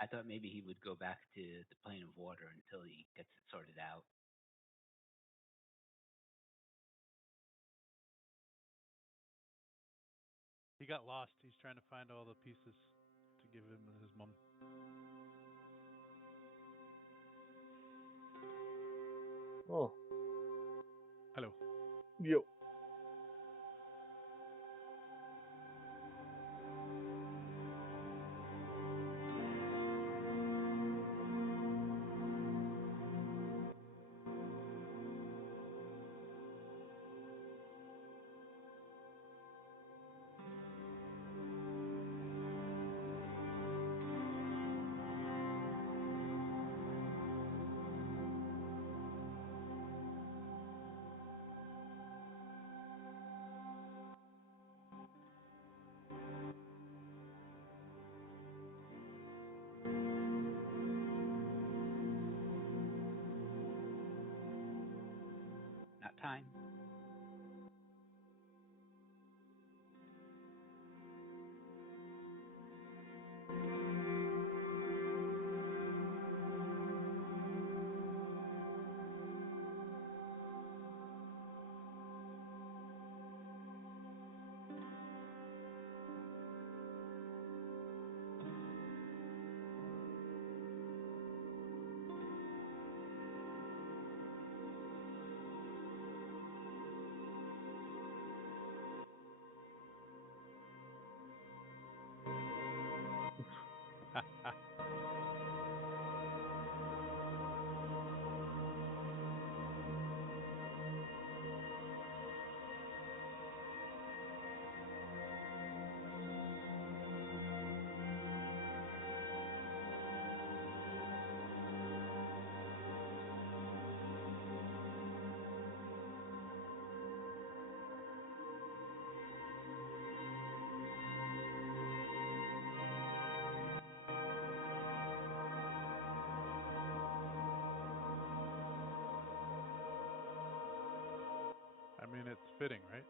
I thought maybe he would go back to the plane of water until he gets it sorted out. He got lost. He's trying to find all the pieces to give him his mom. Oh, Hello. yo. Not time. I mean, it's fitting, right?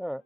Alright.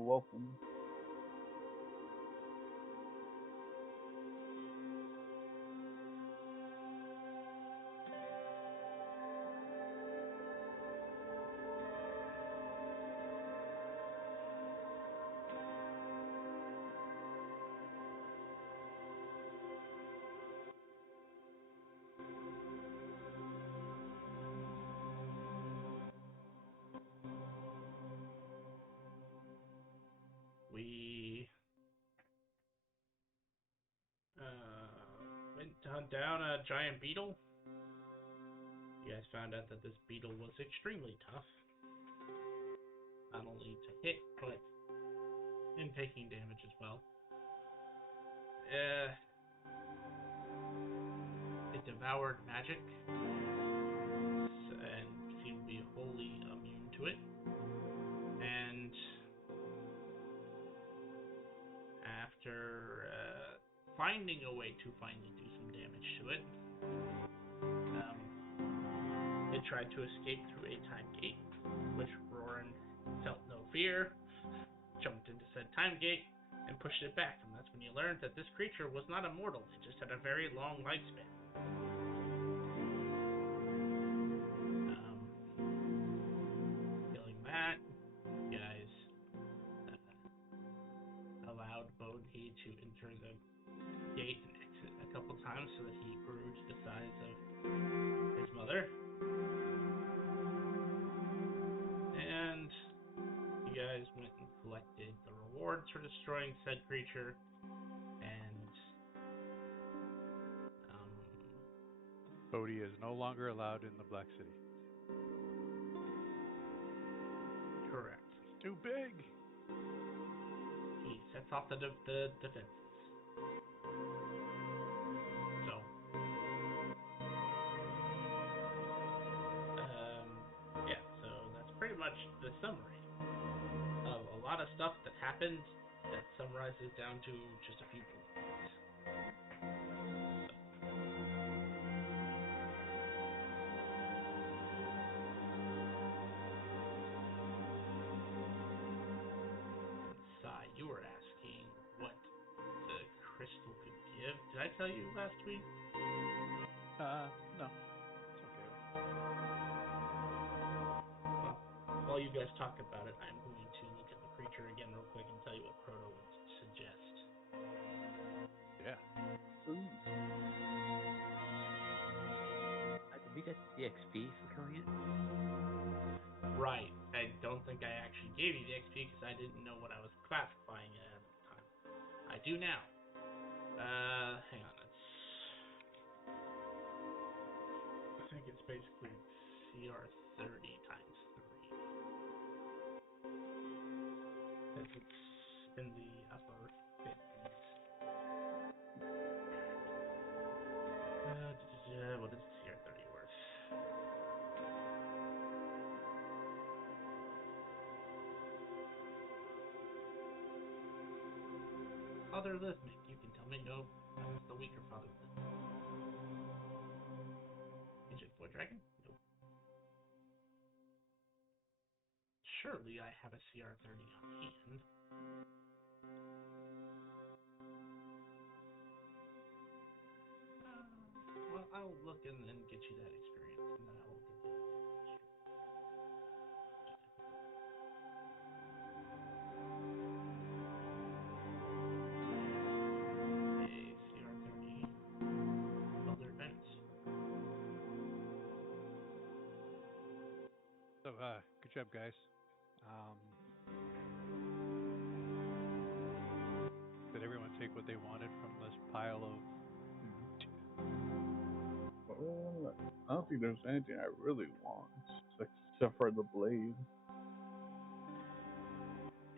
welcome. We went to hunt down a giant beetle. You guys found out that this beetle was extremely tough. Not only to hit, but in taking damage as well. It devoured magic and seemed to be wholly immune to it. And after finding a way to finally do some damage to it, it tried to escape through a time gate, which Roran felt no fear, jumped into said time gate, and pushed it back. And that's when you learned that this creature was not immortal, it just had a very long lifespan. Killing that, you guys allowed Bodhi to enter the gate and exit a couple times so that he grew to the size of his mother. And you guys went and collected the rewards for destroying said creature, and Bodhi is no longer allowed in the Black City. correct. Too big. He sets off the defenses. So, yeah, so that's pretty much the summary of a lot of stuff that happened that summarizes down to just a few bullet points. Sai, you were asking what the crystal could give. Did I tell you last week? No. It's okay. Well, while you guys talk about it, I'm going to look at the creature again real quick and tell you what Proto would suggest. Yeah. Please. Did we get the XP for killing it? Right. I don't think I actually gave you the XP because I didn't know what I was classifying it at the time. I do now. Hang on. I think it's basically CR 30 times 3. Because it's in the upper 50s. What is CR 30 worth? Father Rhythmic, you can tell me no. That was the weaker Father Rhythmic. Ancient Boy Dragon? Nope. Surely I have a CR 30 on hand. Well, I'll look and then get you that experience, and then I will get the CR 30 other events. So, good job, guys. Did everyone take what they wanted from this pile of loot? Well, I don't think there's anything I really want except for the blade.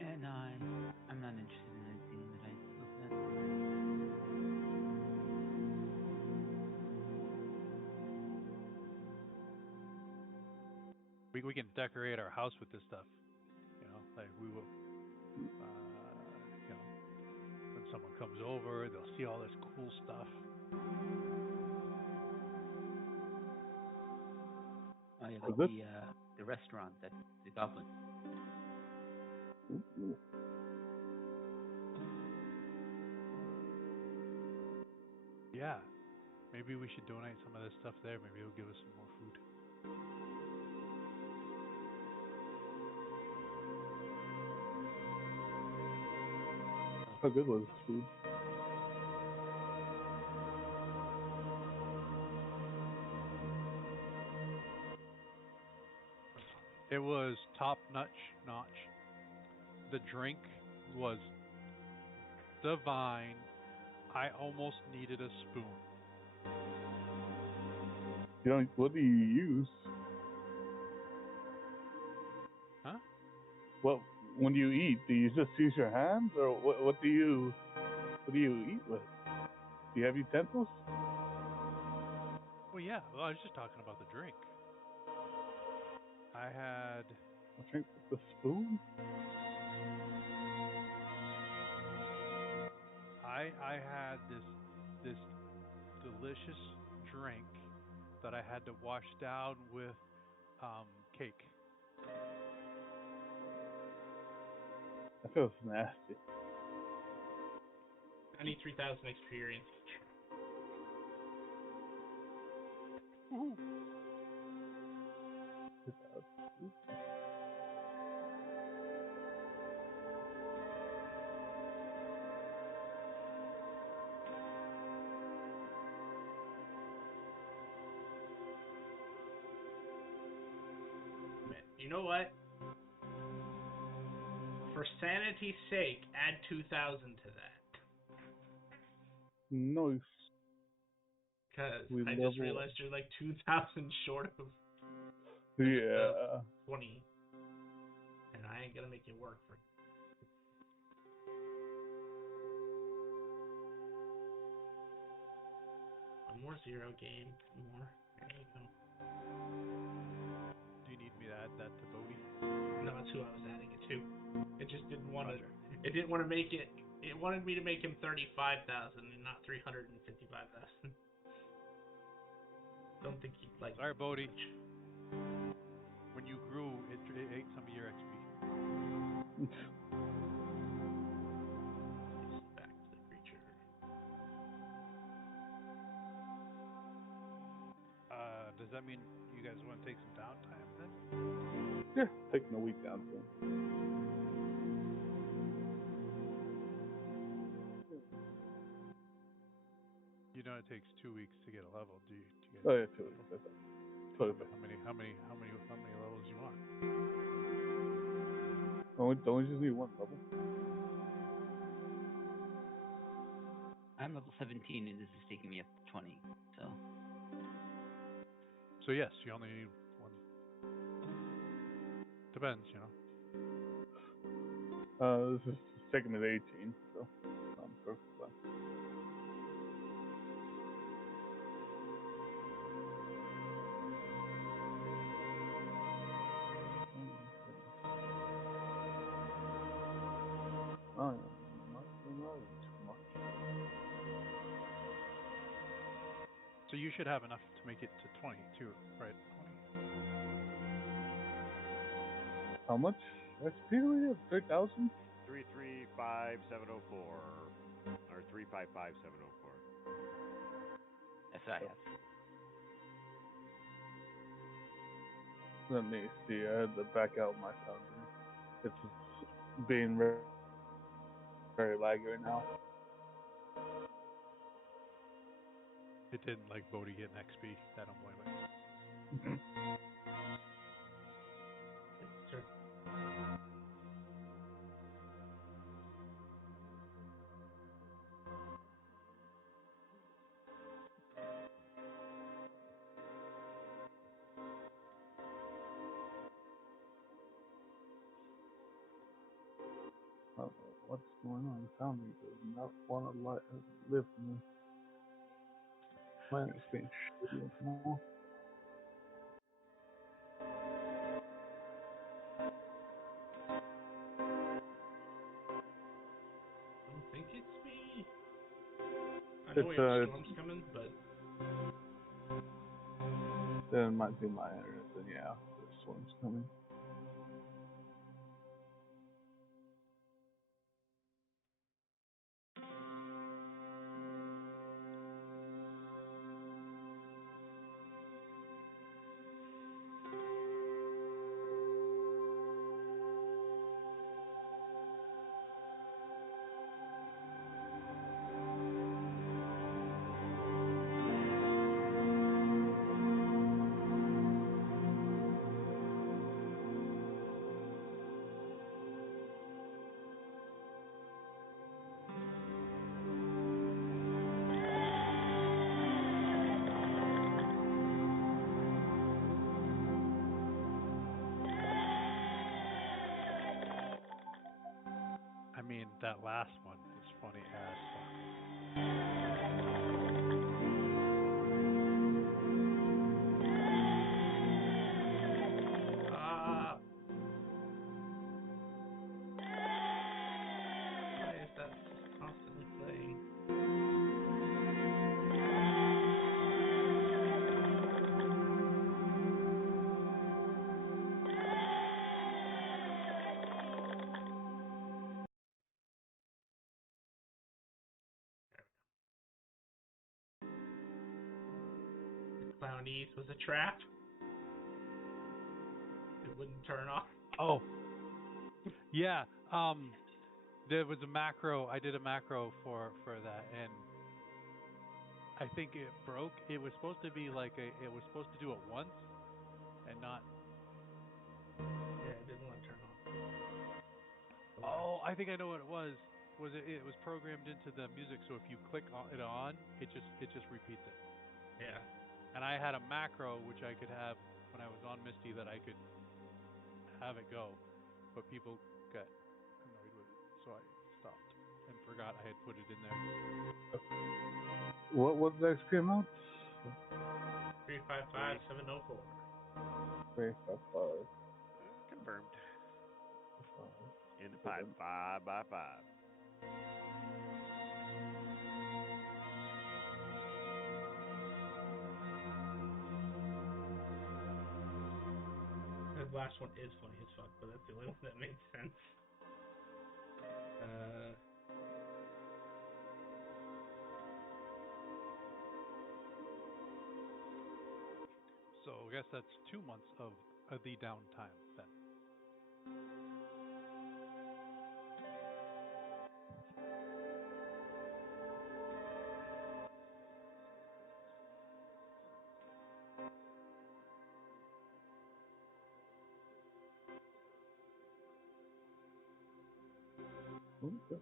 And I'm not interested in anything that I looked at. We can decorate our house with this stuff. You know, like we will. You know, when someone comes over, they'll see all this cool stuff. Oh, yeah, Is like this- the restaurant that the goblin. Ooh. Yeah. Maybe we should donate some of this stuff there. Maybe it'll give us some more food. How good was this food? It was top notch. The drink was divine. I almost needed a spoon. You know, what do you use? Huh? What when you eat? Do you just use your hands, or what do you eat with? Do you have utensils? Well, yeah. Well, I was just talking about the drink. I had. I drink with a spoon. I had this delicious drink that I had to wash down with cake. That feels nasty. I need 3,000 experience. Woohoo! You know what? For sanity's sake, add 2,000 to that. Nice. Because We I just level realized you're like 2,000 short of Yeah. 20. And I ain't gonna make it work for you. One more zero game. More. There you go. Do you need me to add that to Bodhi? No, that's who I was adding it to. It just didn't want to. Roger. It didn't want to make it. It wanted me to make him 35,000 and not 355,000. Don't think he'd like. Sorry, Bodhi. Much. When you grew, it ate some of your XP. Back to the creature. Does that mean you guys want to take some downtime then? Yeah, taking a week down to You know it takes 2 weeks to get a level. Do you get Oh yeah, 2 weeks. That's it. Totally. how many levels you want? Don't we just need one level? I'm level 17 and this is taking me up to 20. So yes, you only need one. Depends, you know. This is taking me to 18, so I'm perfect. Fine. Oh yeah, not too much. So you should have enough to make it to 20 too, right? 20. How much XP do we have? 3,000? 335,704 or 355,704. That's what I have. Let me see. I had to back out my foundry. It's being very, very laggy right now. It didn't like Bodhi getting XP. I don't blame it. Sure. What's going on? Foundry does not want to live for me. Planet's being shitty right now. I don't think it's me. I know we have storms coming, but then it might be my internet. Then yeah, the storm's coming. that last one is funny as fuck. Ah. Why is that just constantly playing? The Clownies was a trap. It wouldn't turn off. Oh, yeah. There was a macro. I did a macro for that, and I think it broke. It was supposed to be like it was supposed to do it once, and not. Yeah, it didn't want to turn off. Oh, I think I know what it was. It was programmed into the music, so if you click it on, it just repeats it. Yeah. And I had a macro which I could have when I was on Misty that I could have it go, but people got annoyed with it, so I stopped and forgot I had put it in there. What was the XP amount? 355704. 355. Confirmed. 5. In the pipe, 5 by 5. The last one is funny as fuck, but that's the only one that made sense. So I guess that's 2 months of the downtime then. Okay.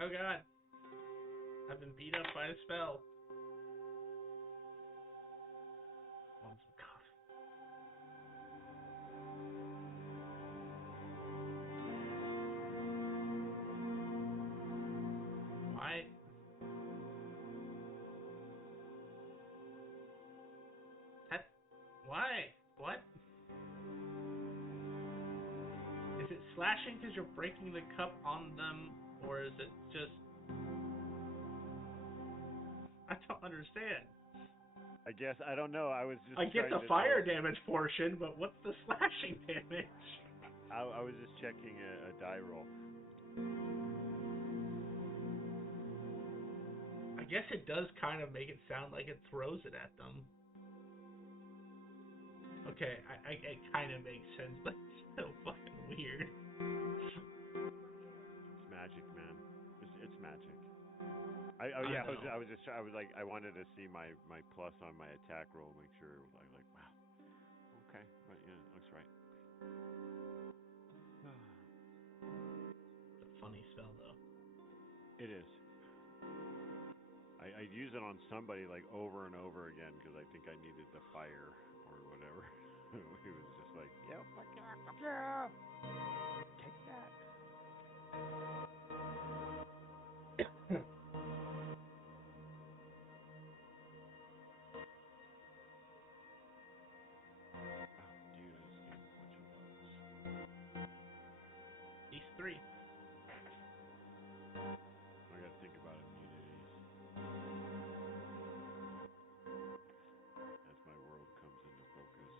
Oh god. I've been beat up by a spell. Oh, god. Why? Why? What? Is it slashing because you're breaking the cup on them, or is it just... I don't understand. I guess I don't know. I was just. I get the fire damage portion, but what's the slashing damage? I was just checking a die roll. I guess it does kind of make it sound like it throws it at them. Okay, it kind of makes sense, but it's still fucking weird. It's magic, man. It's magic. I wanted to see my plus on my attack roll, make sure it was like wow. Okay, but yeah, it looks right. It's a funny spell though. It is. I'd use it on somebody like over and over again because I think I needed the fire or whatever. He was just like, yeah, fuck yeah, take that. These three. I gotta think about immunities as my world comes into focus.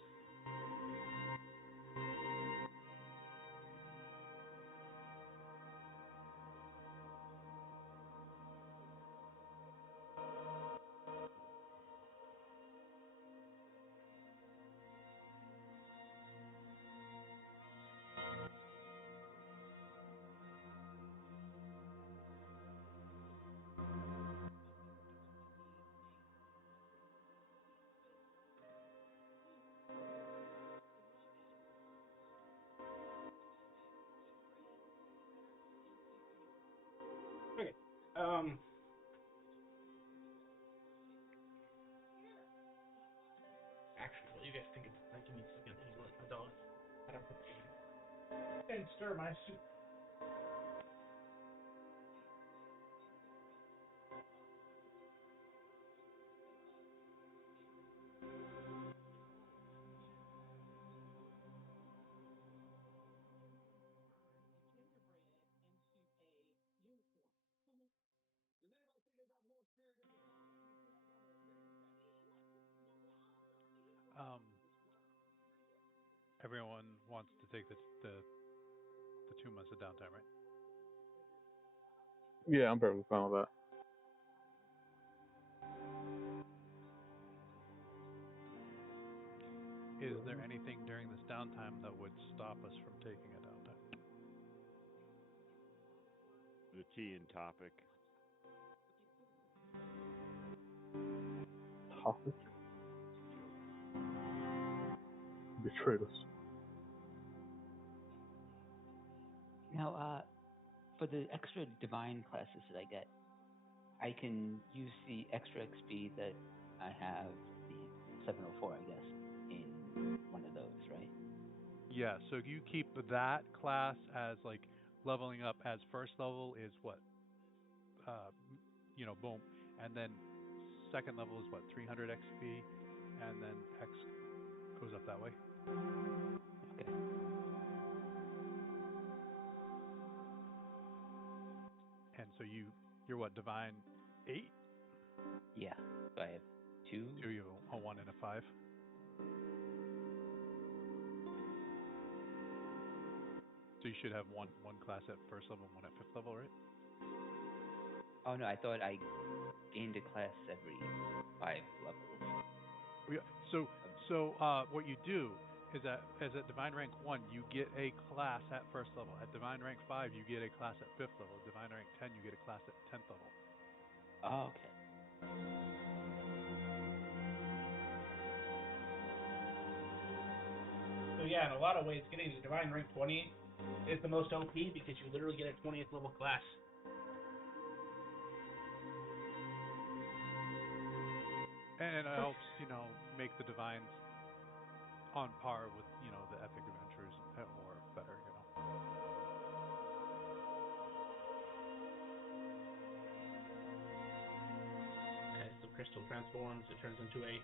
Actually, what do you guys think about that? Give me a second. I need to let my dog out of the game and stir my soup. Um, everyone wants to take the 2 months of downtime, right? Yeah, I'm perfectly fine with that. Is there anything during this downtime that would stop us from taking a downtime? The tea and topic. Topic? Betrayed us. Now, for the extra divine classes that I get, I can use the extra XP that I have, the 704, I guess, in one of those, right? Yeah, so you keep that class as like leveling up as first level is what? Boom. And then second level is what? 300 XP, and then X goes up that way. Okay. And so you're what? Divine 8? Yeah. So I have 2. So you have a 1 and a 5. So you should have one class at first level and one at fifth level, right? Oh no, I thought I gained a class every 5 levels. Yeah. So what you do is that as at Divine Rank 1, you get a class at first level. At Divine Rank 5, you get a class at fifth level. Divine Rank 10, you get a class at 10th level. Oh, okay. So yeah, in a lot of ways, getting to Divine Rank 20 is the most OP because you literally get a 20th level class. And it helps, make the Divines on par with, the Epic Adventures or better, As the crystal transforms, it turns into a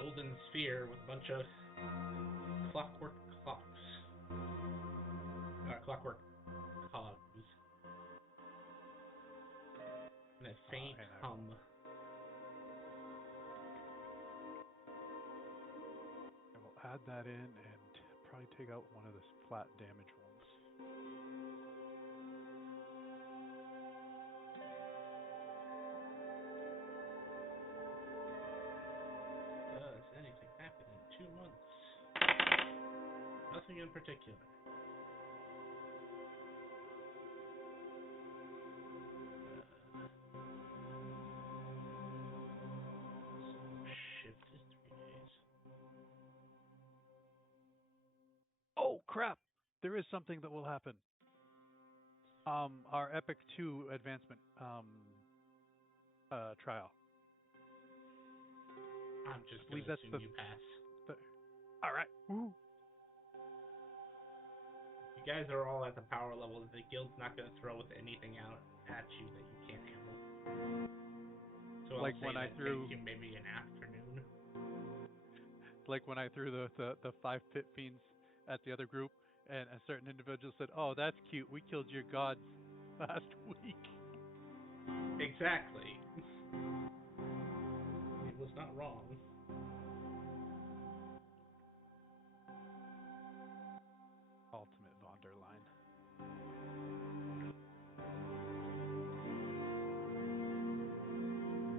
golden sphere with a bunch of clockwork clocks. Clockwork cogs. And a faint hum. I will add that in and probably take out one of the flat damage ones. Does anything happen in 2 months? Nothing in particular. Shift is 3 days. Oh crap! There is something that will happen. Our Epic 2 advancement trial. I'm just going to assume you pass. All right. Woo. You guys are all at the power level that the guild's not going to throw with anything out at you that you can't handle. So like I'll say when I that threw, takes you maybe an afternoon. like when I threw the 5 pit fiends at the other group, and a certain individual said, "Oh, that's cute. We killed your gods last week." Exactly. It was not wrong. Ultimate von der Leyen.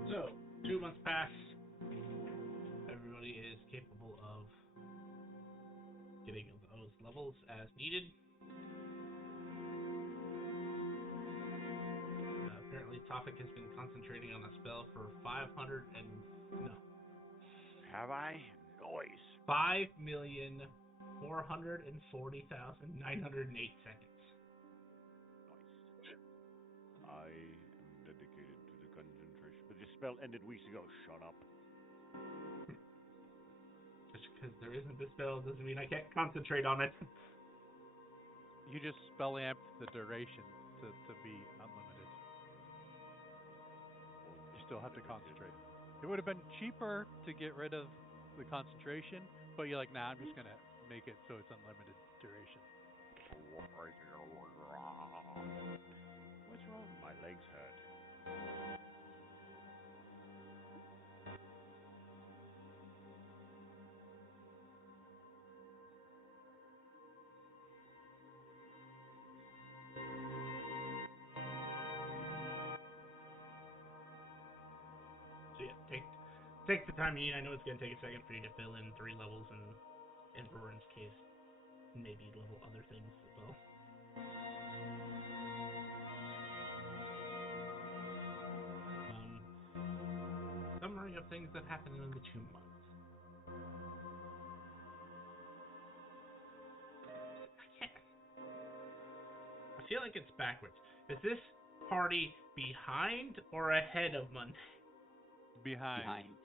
So, 2 months pass. Everybody is capable of getting those levels as needed. Apparently, Tophic has been concentrating on a spell for 5,440,908 seconds. Nice. I am dedicated spell ended weeks ago. Shut up. Just because there isn't a spell doesn't mean I can't concentrate on it. You just spell amped the duration to be unlimited. You still have to concentrate. It would have been cheaper to get rid of the concentration, but you're like, nah, I'm just gonna make it so it's unlimited duration. What's wrong? My legs hurt. So yeah, take the time you need. I know it's gonna take a second for you to fill in 3 levels, and in Roran's case, maybe level other things as well. Summary of things that happened in the 2 months. I feel like it's backwards. Is this party behind or ahead of Monday? Behind.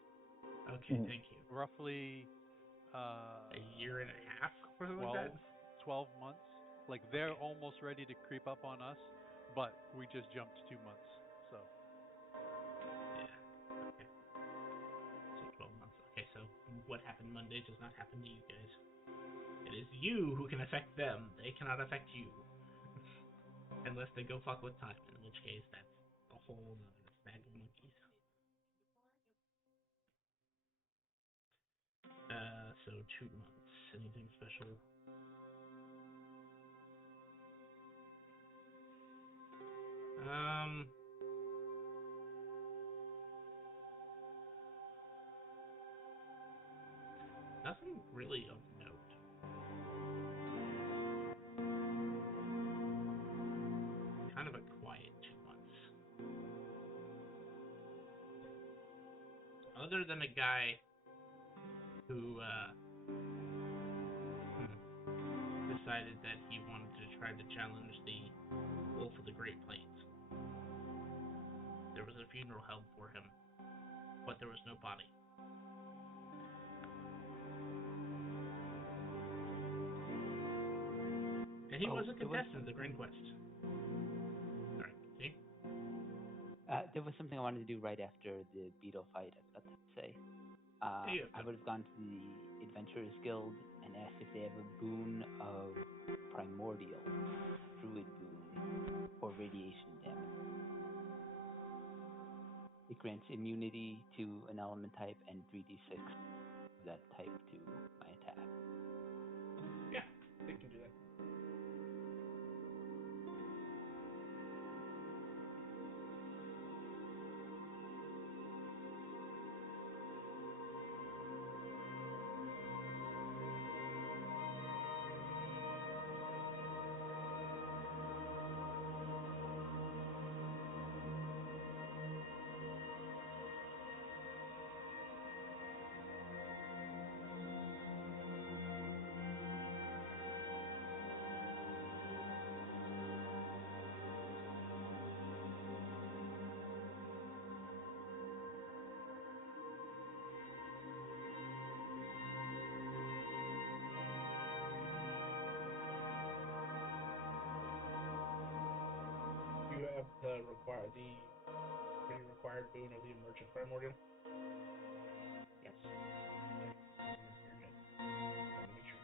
Okay, thank you. Roughly a year and a half or something 12, like that? 12 months. Like they're almost ready to creep up on us, but we just jumped 2 months. So. Yeah. Okay. So 12 months. Okay, so what happened Monday does not happen to you guys. It is you who can affect them. They cannot affect you. Unless they go fuck with time, in which case that's a whole other bag of monkeys. So 2 months. Anything special? Nothing really of note. Kind of a quiet 2 months. Other than a guy who decided that he wanted to try to challenge the Wolf of the Great Plains. There was a funeral held for him, but there was no body. And he was a contestant of the Grand Quest. Sorry, see? There was something I wanted to do right after the beetle fight, I was about to say. I would have gone to the Adventurers Guild and asked if they have a boon of Primordial, Druid boon, or radiation damage. It grants immunity to an element type and 3d6 of that type to my attack. Yeah, they can do that. You have the pretty required boon of the Emergent Primordial? Yes. Okay. You're good. Let me make sure.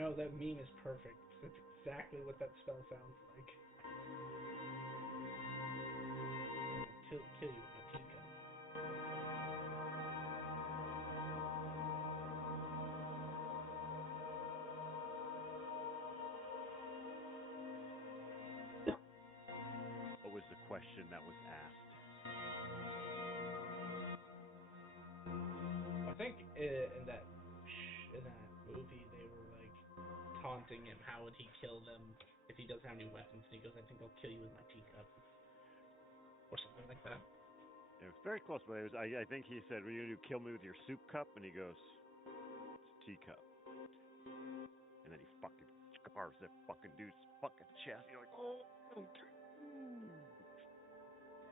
know, that meme is perfect. That's exactly what that spell sounds like. I'm gonna kill you with my teacup. What was the question that was asked? I think in that movie they were like taunting him. How would he kill them if he doesn't have any weapons? And he goes, "I think I'll kill you with my teacup," or something like that. It was very close, but I think he said, "Will you kill me with your soup cup?" And he goes, "It's a teacup." And then he fucking carves that fucking dude's fucking chest. You're like, oh.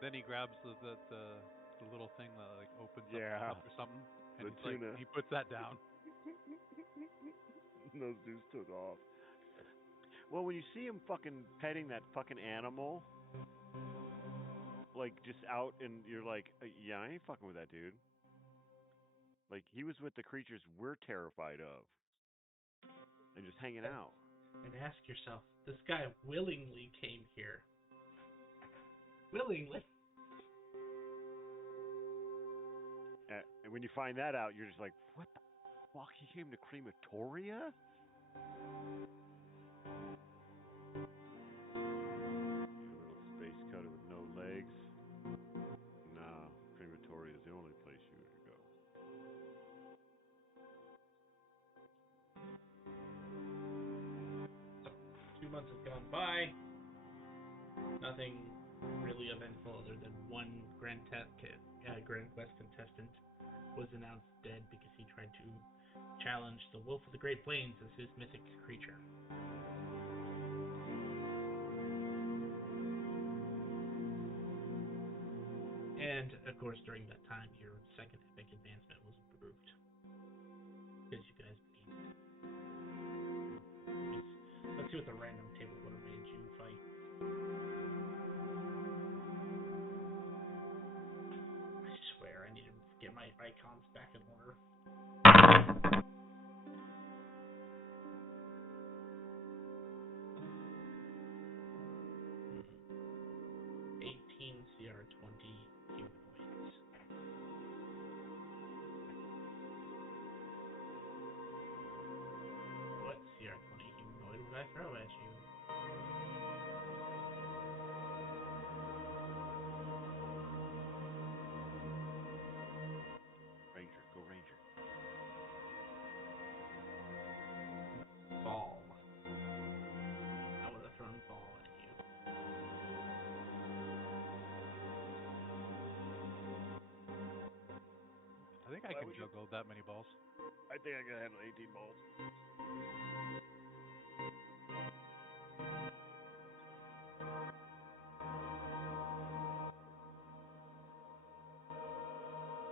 Then he grabs the little thing that like opens up the Yeah. cup or something, and The he's like, tuna. he puts that down. And those dudes took off. Well, when you see him fucking petting that fucking animal, like just out, and you're like, yeah, I ain't fucking with that dude. Like he was with the creatures we're terrified of, and just hanging out. And ask yourself, this guy willingly came here. Willingly. And when you find that out, you're just like, what the fuck? He came to crematoria? You little space cutter with no legs. Nah, crematoria is the only place you would go. So, 2 months have gone by. Nothing really eventful other than one Grand Quest contestant was announced dead because he tried to challenge the Wolf of the Great Plains as his mythic creature. And, of course, during that time, your second epic advancement was approved. Because you guys beat. Let's see what the random table would have made you fight. I swear, I need to get my icons back in order. 18 CR20 humanoids. What CR20 humanoid would I throw at you? Ranger, go Ranger. Ball. I would have thrown ball at you. I think I can juggle that many balls. I think I can handle 18 balls.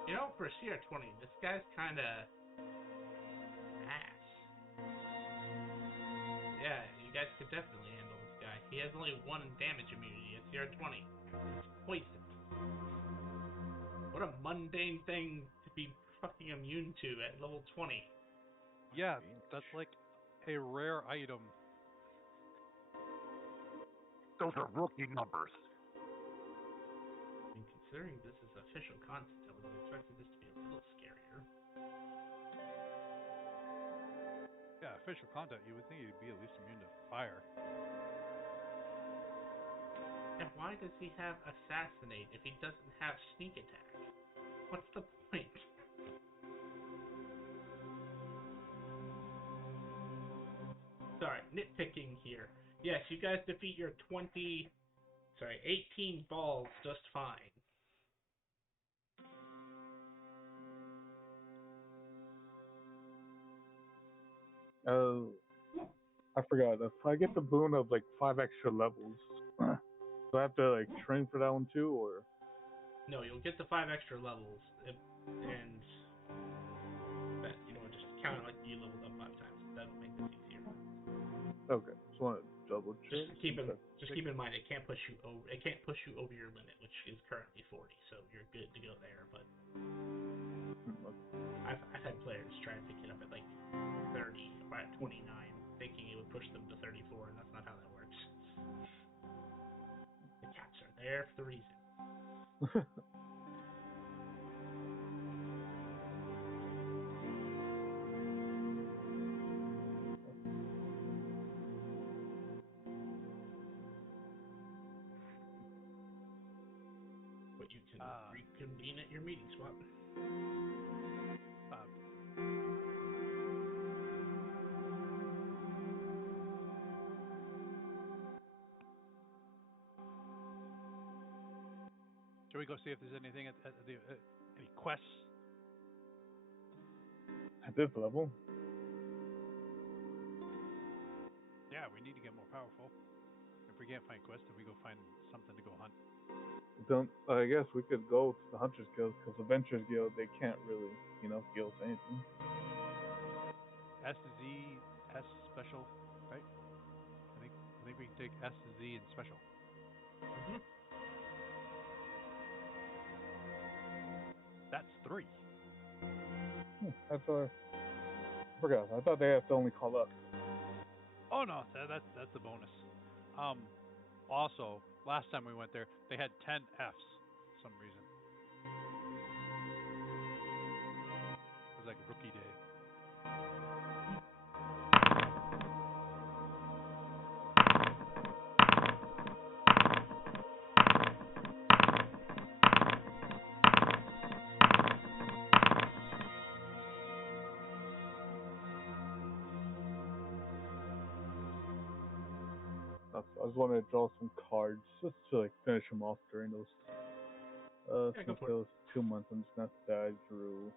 You know, for a CR20, this guy's kind of ass. Yeah, you guys could definitely handle this guy. He has only 1 damage immunity at CR20. It's poison. What a mundane thing to be fucking immune to at level 20. Yeah, that's like a rare item. Those are rookie numbers. And considering this is official content, I would have expected this to be a little scarier. Yeah, official content. You would think he'd be at least immune to fire. And why does he have Assassinate if he doesn't have Sneak Attack? What's the point? Sorry, nitpicking here. Yes, you guys defeat your 18 balls just fine. I forgot. If I get the boon of like 5 extra levels, do I have to like train for that one too, or? No, you'll get the 5 extra levels, and that, just count it like you leveled up 5 times. That'll make this easier. Okay, just want to double check. Just keep in mind it can't push you over your limit, which is currently 40, so you're good to go there. But I've had players try to pick it up at like 30 or at 29. push them to 34, and that's not how that works. The cats are there for the reason. But you can reconvene at your meeting spot. Shall we go see if there's anything at the any quests? At this level? Yeah, we need to get more powerful. If we can't find quests, then we go find something to go hunt. I guess we could go to the Hunters Guild, because the Adventurers Guild, they can't really, heal us anything. S special, right? I think we can take S to Z and special. Mm-hmm. That's 3. That's I forgot. I thought they had to only call us. Oh no, that's the bonus. Also, last time we went there, they had 10 Fs for some reason. It was like rookie day. I just wanted to draw some cards just to finish them off during those. Since it was 2 months, I'm just gonna say I drew.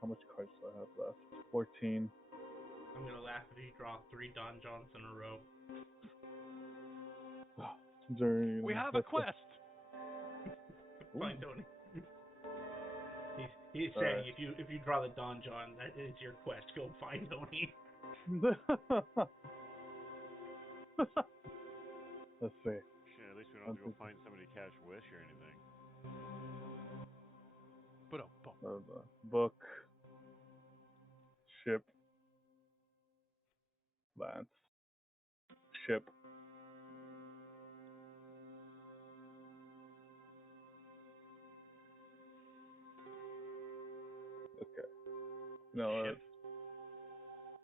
How much cards do I have left? 14. I'm gonna laugh if you draw 3 Don Johns in a row. We have a quest. Fine, Tony. He's saying if you draw the Don John, that is your quest. Go find Tony. Let's see. Shit, at least we don't have to go find somebody to catch Wish or anything. Book. Ship. Lance. Ship. Okay. No. Ship.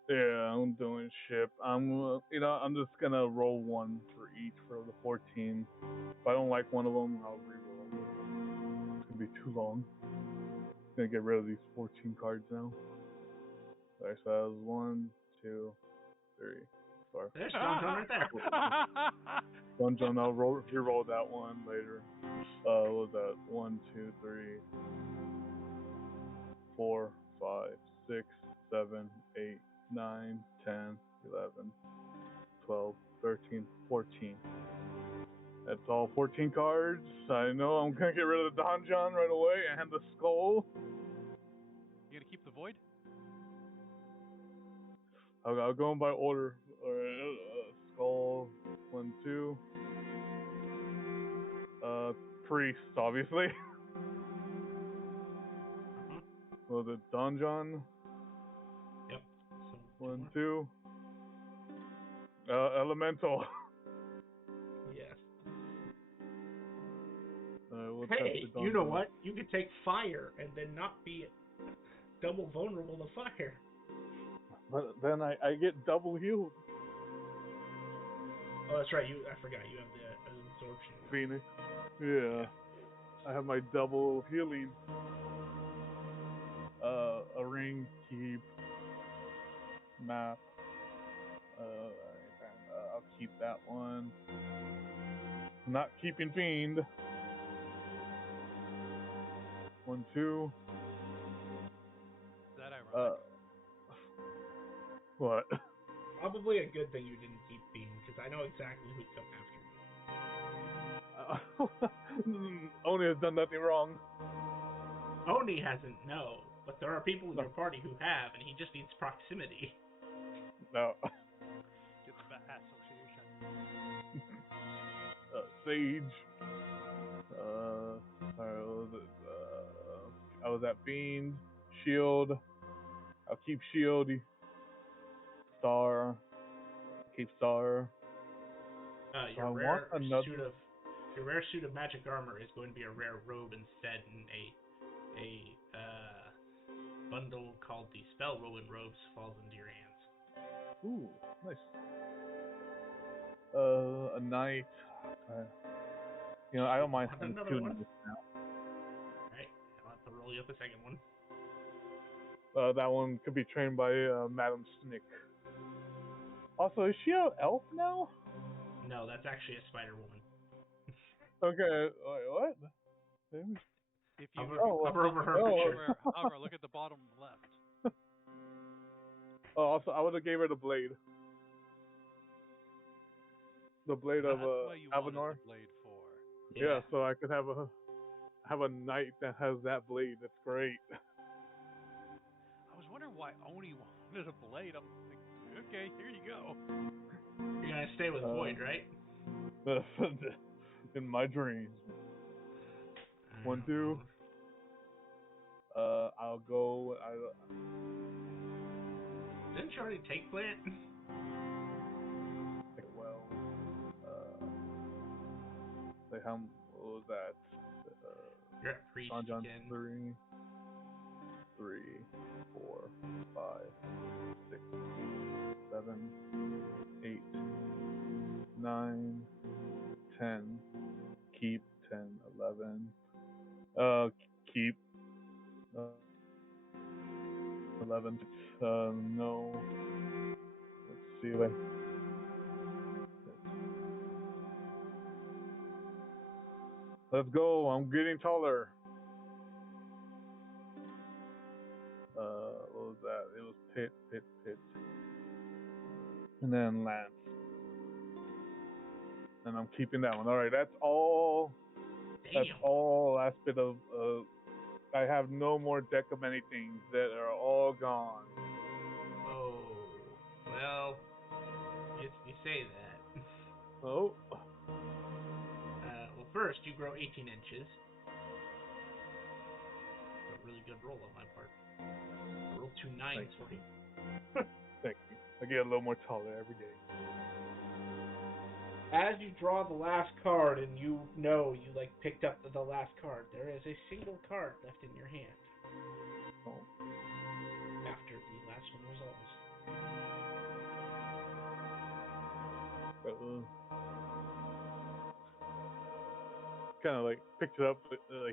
Yeah, I'm doing ship. I'm just gonna roll 1 for each for the 14. If I don't like one of them, I'll re-roll them. It's gonna be too long. I'm gonna get rid of these 14 cards now. Alright, so that was 1, 2, 3, 4. There's Don John right there. Don John, I'll re-roll that one later. What was that? 1, 2, 3, 4, 5, 6, 7, 8, 9, 10, 11, 12, 13, 14. That's all 14 cards. I know I'm gonna get rid of the Don John right away and the skull. You gonna keep the void? I'll go by order. Skull, 1, 2. Priest, obviously. Well, the Don John. Yep. So 1, 2. Elemental. Yes. We'll Hey, you know what? You could take fire and then not be double vulnerable to fire. But then I get double healed. Oh, that's right. I forgot. You have the absorption. Phoenix. Yeah. I have my double healing. A ring, keep, map. I'll keep that one. I'm not keeping Fiend. 1, 2. Is that ironic? What? Probably a good thing you didn't keep Fiend, because I know exactly who'd come after you. Oni has done nothing wrong. Oni hasn't, no. But there are people in your party who have, and he just needs proximity. No. Get the bad association. Sage. I was at Fiend. Shield. I'll keep Shield. Star, Cape Star. So I want another. Your rare suit of magic armor is going to be a rare robe instead, and a bundle called the Spell Rolling Robes falls into your hands. Ooh, nice. A knight. I don't mind Want having another 2 one? knights now. Alright, I'll have to roll you up a second one. That one could be trained by Madam Snick. Also, is she an elf now? No, that's actually a spider woman. Okay, wait, what? Maybe. If you Hover over her picture. Hover, look at the bottom left. Also, I would have gave her the blade. The blade That's of what you wanted Avenor. the blade for. Yeah, so I could have a knight that has that blade. That's great. I was wondering why Oni wanted a blade. I'm like, okay, here you go. You're gonna stay with Void, right? In my dreams. 1, 2. I'll go. Didn't you already take plant? Well, like how what was that? You're at priest John again. 3, 4, 5, 6, 7, 8, 9, 10. Keep 10, 11. Keep 11. No. Let's see. Wait. Let's go. I'm getting taller. What was that? It was Pit, and then Lance. And I'm keeping that one. All right, that's all. Damn. That's all last bit of. I have no more deck of many things that are all gone. Oh, well, you say that. Oh. Well, first, you grow 18 inches. A really good roll on my part. I rolled 2 9s for you. Thank you. I get a little more taller every day. As you draw the last card and you picked up the last card, there is a single card left in your hand. Oh. After the last one resolves. Kind of like picks it up,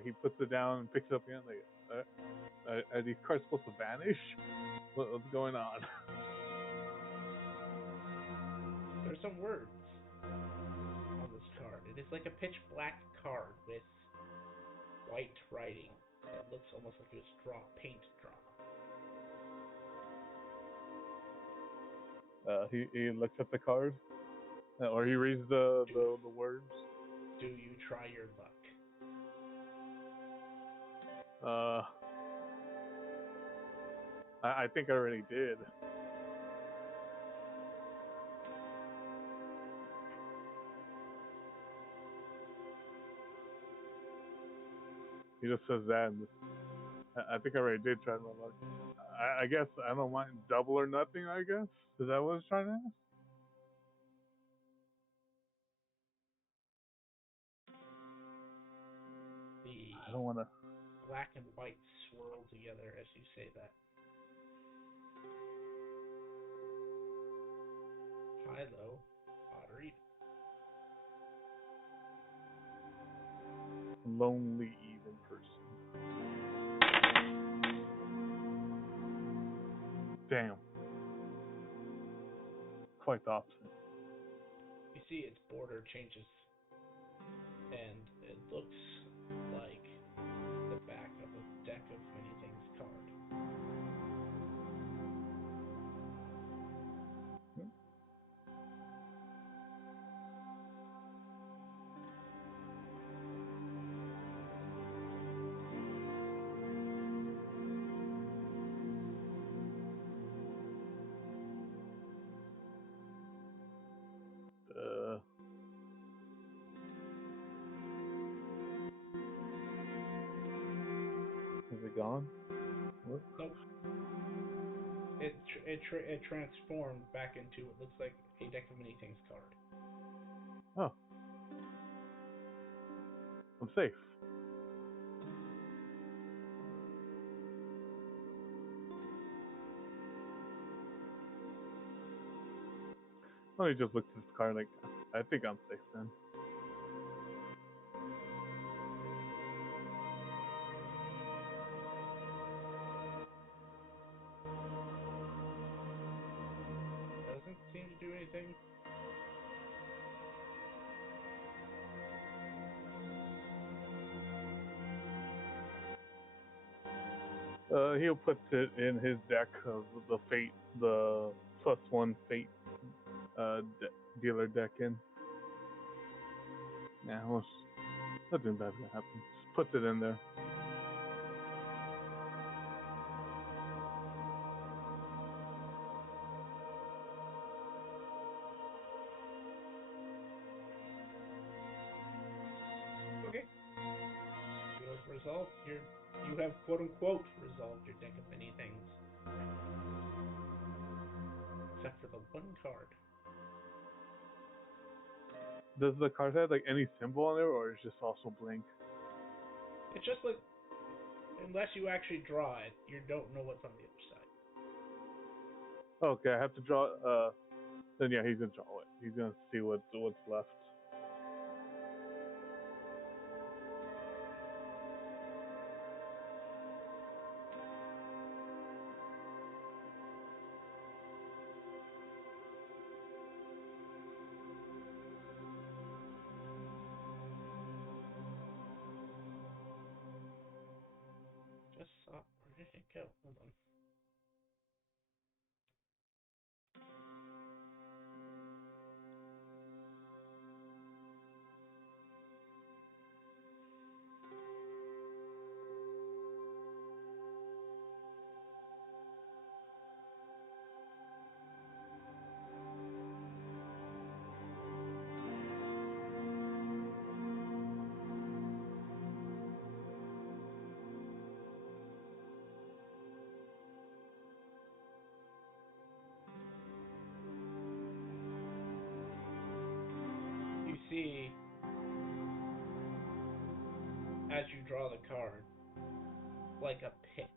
he puts it down and picks it up again. Like, are these cards supposed to vanish? What's going on? There's some words on this card. It is like a pitch black card with white writing. It looks almost like it was paint drawn. He looks at the card, or he reads the words. Do you try your luck? I think I already did. He just says that. And I think I already did try my luck. I guess I don't mind double or nothing. I guess is that what I was trying to ask? I don't want to. Black and white swirl together as you say that. High, low, odd or even. Lonely even person. Damn. Quite the opposite. You see its border changes, and it looks like the back of a deck of many things card. Is it gone? What? Nope. it transformed back into what looks like a deck of many things card. Oh, I'm safe. Let me just look at this card. Like, I think I'm safe then. Doesn't seem to do anything. He'll put it in his deck of the Fate, the +1 Fate dealer deck in. Yeah, well, nothing bad's gonna happen. Just puts it in there. Okay. You have resolved you have quote unquote resolved your deck of many things. Except for the one card. Does the card have like any symbol on there, or is it just also blank? It's just like unless you actually draw it, you don't know what's on the other side. Okay, I have to draw. Then yeah, he's gonna draw it. He's gonna see what's left. Just saw where did it go? Hold on. You see, as you draw the card, like a pit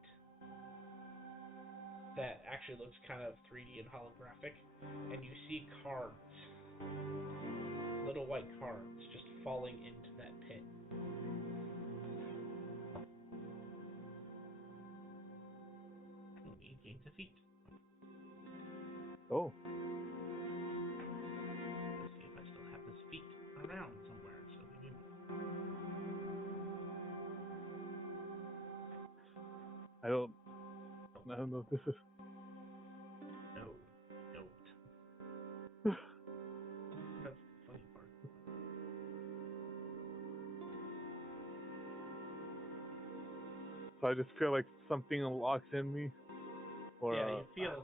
that actually looks kind of 3D and holographic, and you see cards, little white cards, just falling into that pit. He gains a feat. Oh. Let's see if I still have this feat around somewhere. So we do. I don't know if this is. No, don't. That's the funny part. So I just feel like something unlocks in me. Or, Yeah,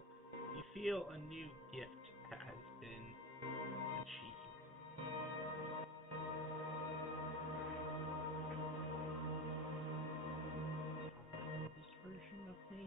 you feel a new gift has been achieved. This version of me.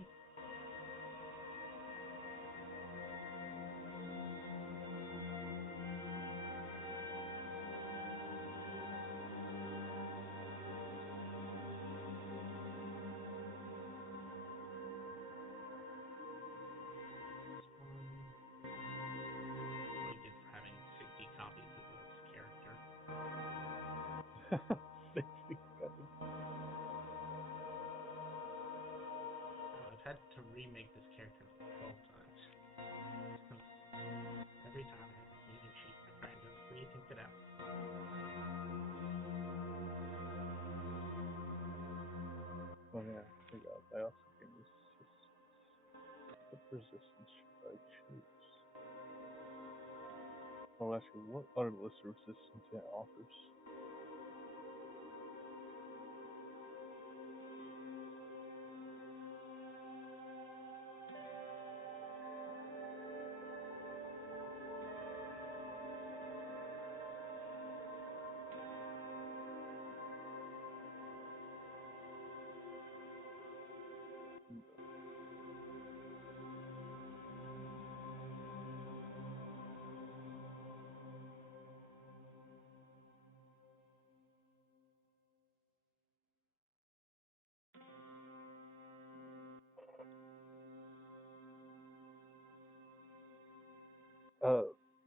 What he gets for having 60 copies of this character. 60 seconds. I've had to remake this character like 12 times. Every time I have a new sheet, I kind of rethink it out. Oh yeah, I forgot. I also can resist. What resistance should I choose? Oh, actually, what are the list of resistance it offers?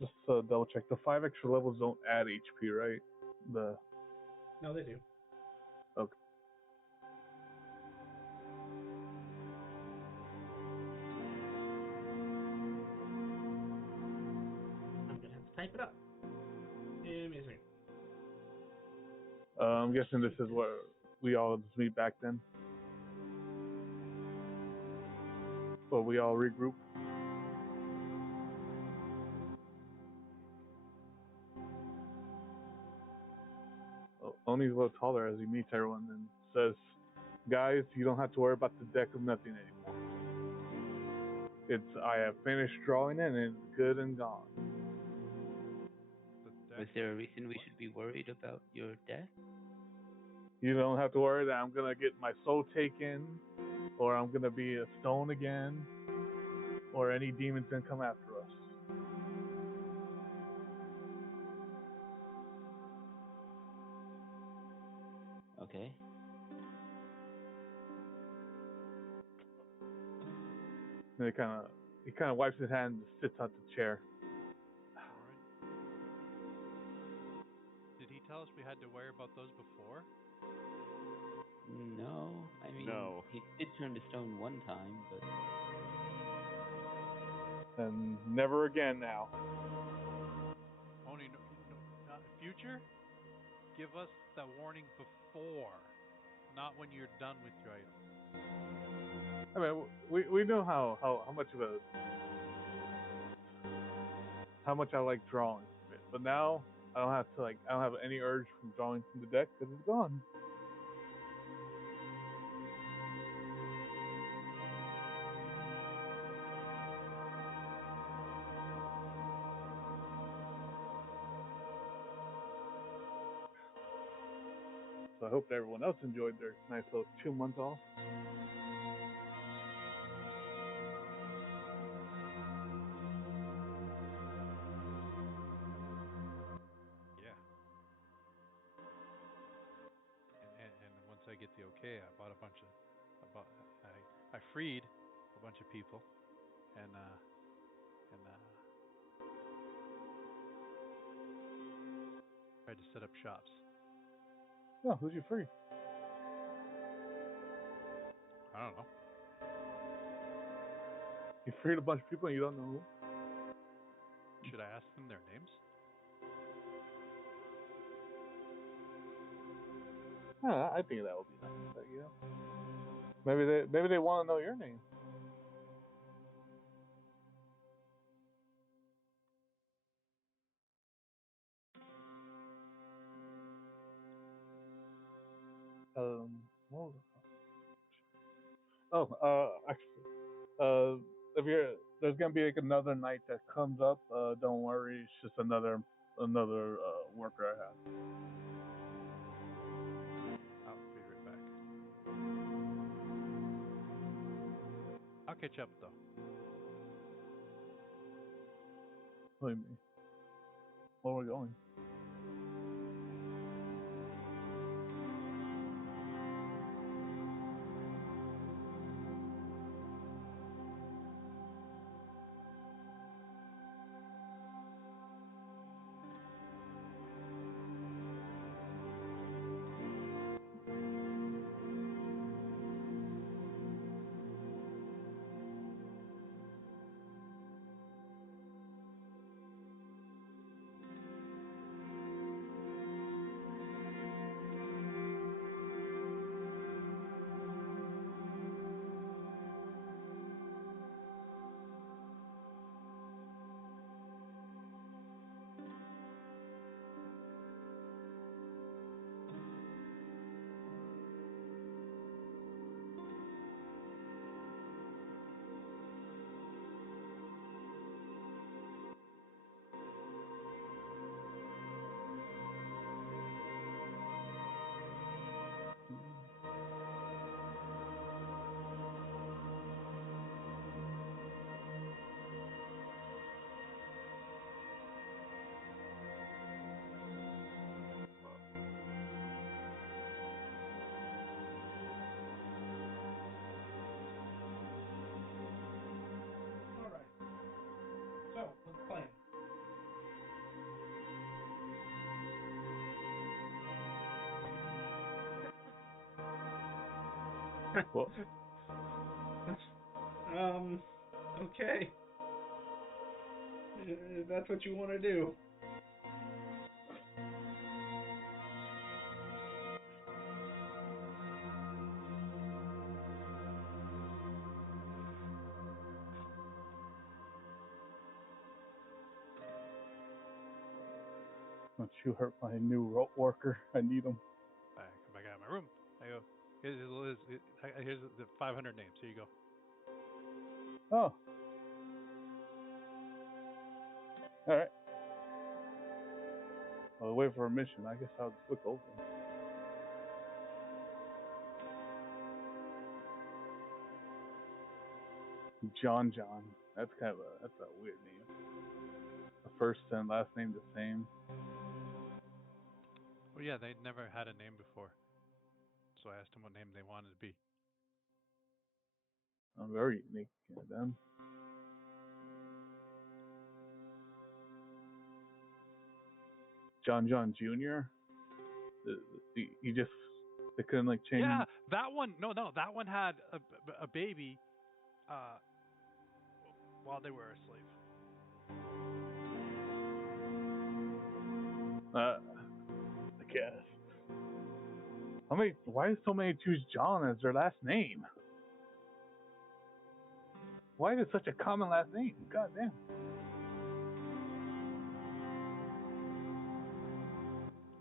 just to double check, the 5 extra levels don't add HP, right? No, they do. Okay. I'm gonna have to type it up. Give me a second. I'm guessing this is where we all just meet back then. Well, we all regroup. Oni's a little taller as he meets everyone and says, "Guys, you don't have to worry about the deck of nothing anymore. I have finished drawing it and it's good and gone." Was there a reason we should be worried about your death? You don't have to worry that I'm gonna get my soul taken, or I'm gonna be a stone again, or any demons gonna come after us. Okay. And he kind of wipes his hand and sits at the chair. Alright. Did he tell us we had to worry about those before? No, I mean, No. he did turn to stone one time, but And never again now. Only future? Give us the warning before, not when you're done with your item. I mean, we know how much of how much I like drawing, but now I don't have any urge from drawing from the deck because it's gone. So I hope that everyone else enjoyed their nice little 2 months off. Yeah. And once I get the okay, I bought I freed a bunch of people, and tried to set up shops. Oh, who's you free? I don't know. You freed a bunch of people and you don't know who? Should I ask them their names? I think that would be nice. You know, maybe they want to know your name. What was it? Actually, if there's gonna be like another night that comes up. Don't worry, it's just another worker I have. I'll be right back. I'll catch up though. What do you mean? Where are we going? Well, Okay. If that's what you want to do. don't you hurt my new rope worker. I need him. I come back out of my room. I go, here's the 500 names. Here you go. Oh. Alright. I'll wait for a mission. I guess I'll just look over them. John. That's a weird name. The first and last name the same. Well, yeah, they'd never had a name before, so I asked them what name they wanted to be. Very unique. Yeah, then. John Jr. He just they couldn't like change. Yeah, that one. No, that one had a baby while they were a slave. I guess. Why do so many choose John as their last name? Why is it such a common last name? God damn.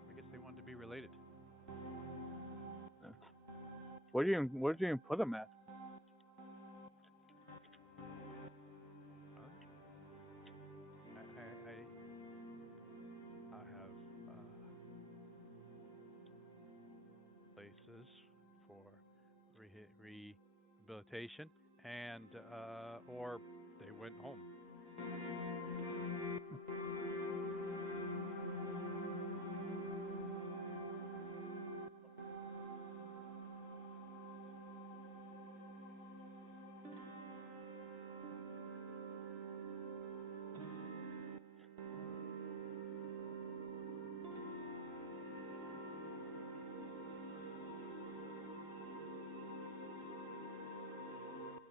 I guess they wanted to be related. Where do you even put him at? I have places for rehabilitation, and or they went home.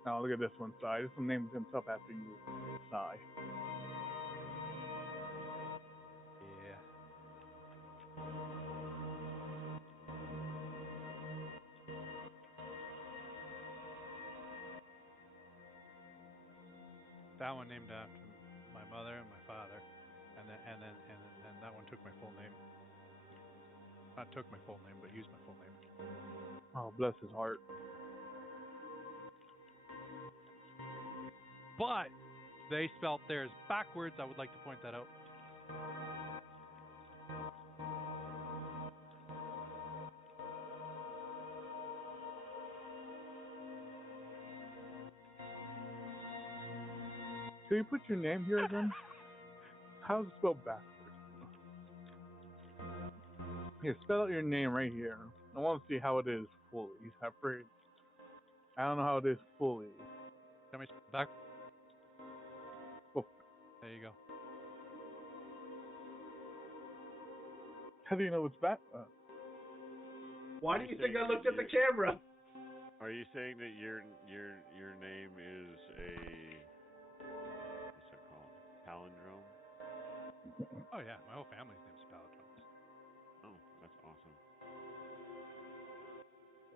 Oh, look at this one, Sai. This one names himself after you, Sai. Yeah. That one named after my mother and my father, and then that one took my full name. Not took my full name, but used my full name. Oh, bless his heart. But they spelt theirs backwards. I would like to point that out. Can you put your name here again? How's it spelled backwards? Here, spell out your name right here. I want to see how it is fully. I don't know how it is fully. Tell me back. Oh. There you go. How do you know it's back? Why do you think I looked at the camera? Are you saying that your name is a what's it called? Palindrome? Oh yeah, my whole family's name's Paladins. Oh, that's awesome.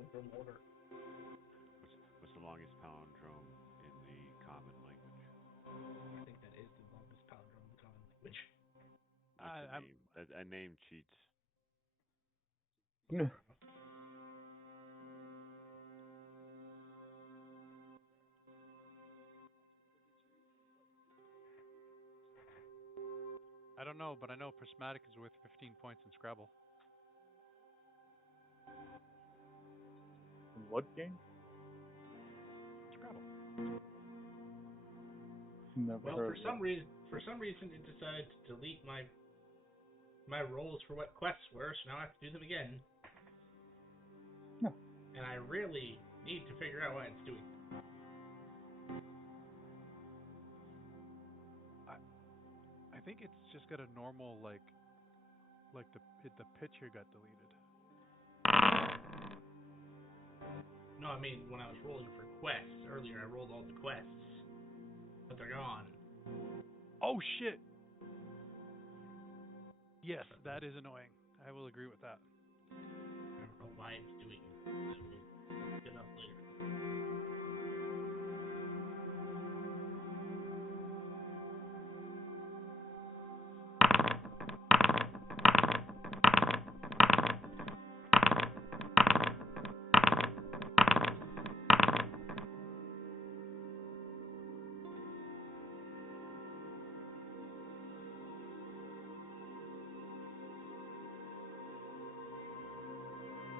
What's the longest palindrome in the common language? I think that is the longest palindrome in common language. A name cheats. Yeah. I don't know, but I know Prismatic is worth 15 points in Scrabble. What game? Scrabble. Never Well, heard for some reason, it decided to delete my roles for what quests were, so now I have to do them again. No. And I really need to figure out why it's doing. I think it's just got a normal like the picture got deleted. No, I mean when I was rolling for quests earlier, I rolled all the quests, but they're gone. Oh shit! Yes, that is annoying. I will agree with that. I don't know why it's doing it. So we'll look it up later.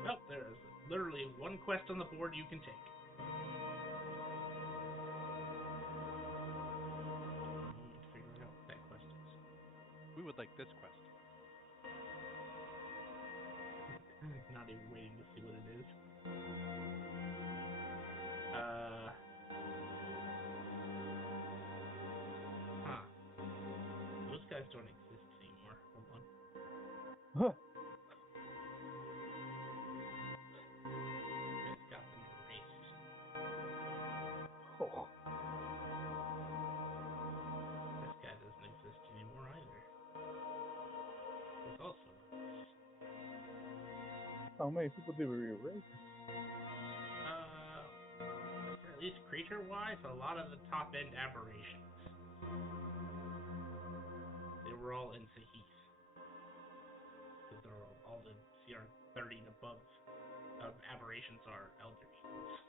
Well, there is literally one quest on the board you can take. Figure out what that quest is. We would like this quest. Not even waiting to see what it is. Huh. Those guys don't exist anymore. Hold on. Huh. I just got them erased. Oh. This guy doesn't exist anymore either. There's also How many people did we erase? at least creature-wise, a lot of the top-end aberrations. They were all in Sahith. Because they're all the CR 30 and above aberrations are Elder Eagles.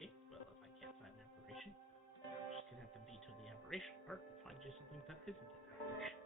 Okay, well, if I can't find an aberration, I'm just gonna have to veto the aberration part and find you something that isn't an aberration.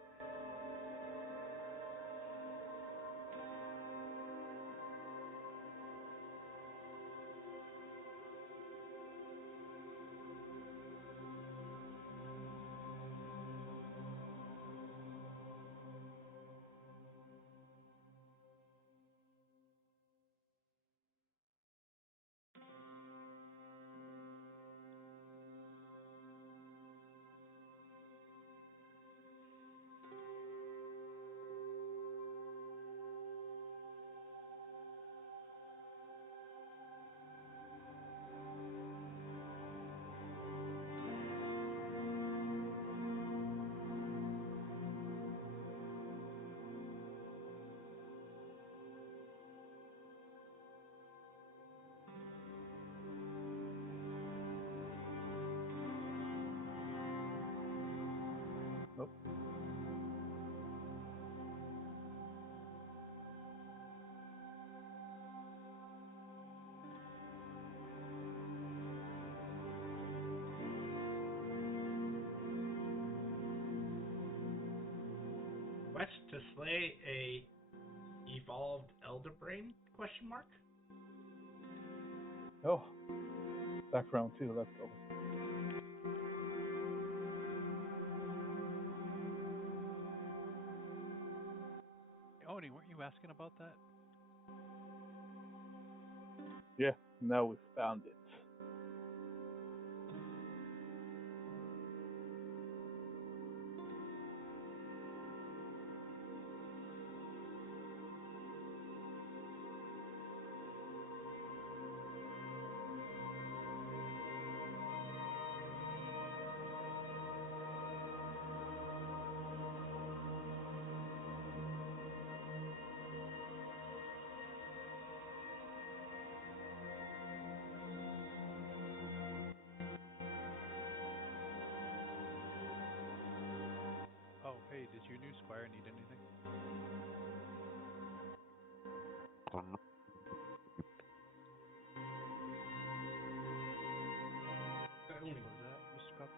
Nope. Quest to slay a evolved Elder Brain? Question mark. Oh. Back round 2, let's go. Oni, weren't you asking about that? Yeah, now we found it. Oh, hey, did your new squire need anything? Oni. What was that, Mr. Cup?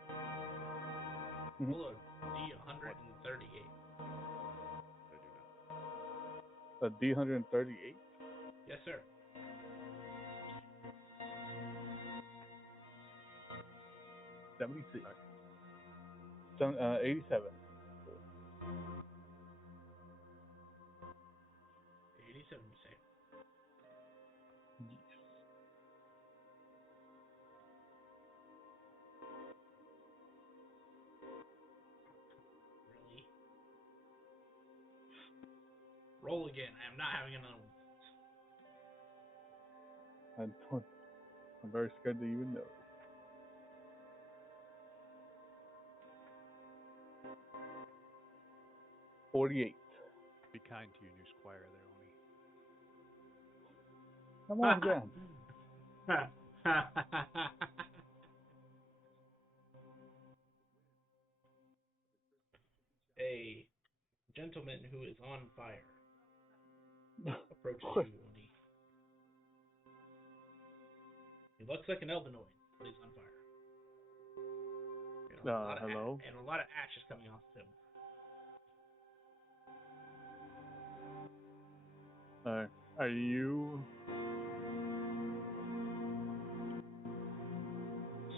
Roll a D138. I do not. A D138? Yes, sir. 76. 87. 87, you say. Really? Roll again. I am not having another one. I'm very scared to even know. $48. Be kind to your new squire there, Oni. Come on again. A gentleman who is on fire approaches you, Oni. He looks like an Elvenoid, but he's on fire. Hello? And a lot of ashes coming off of him. Are you?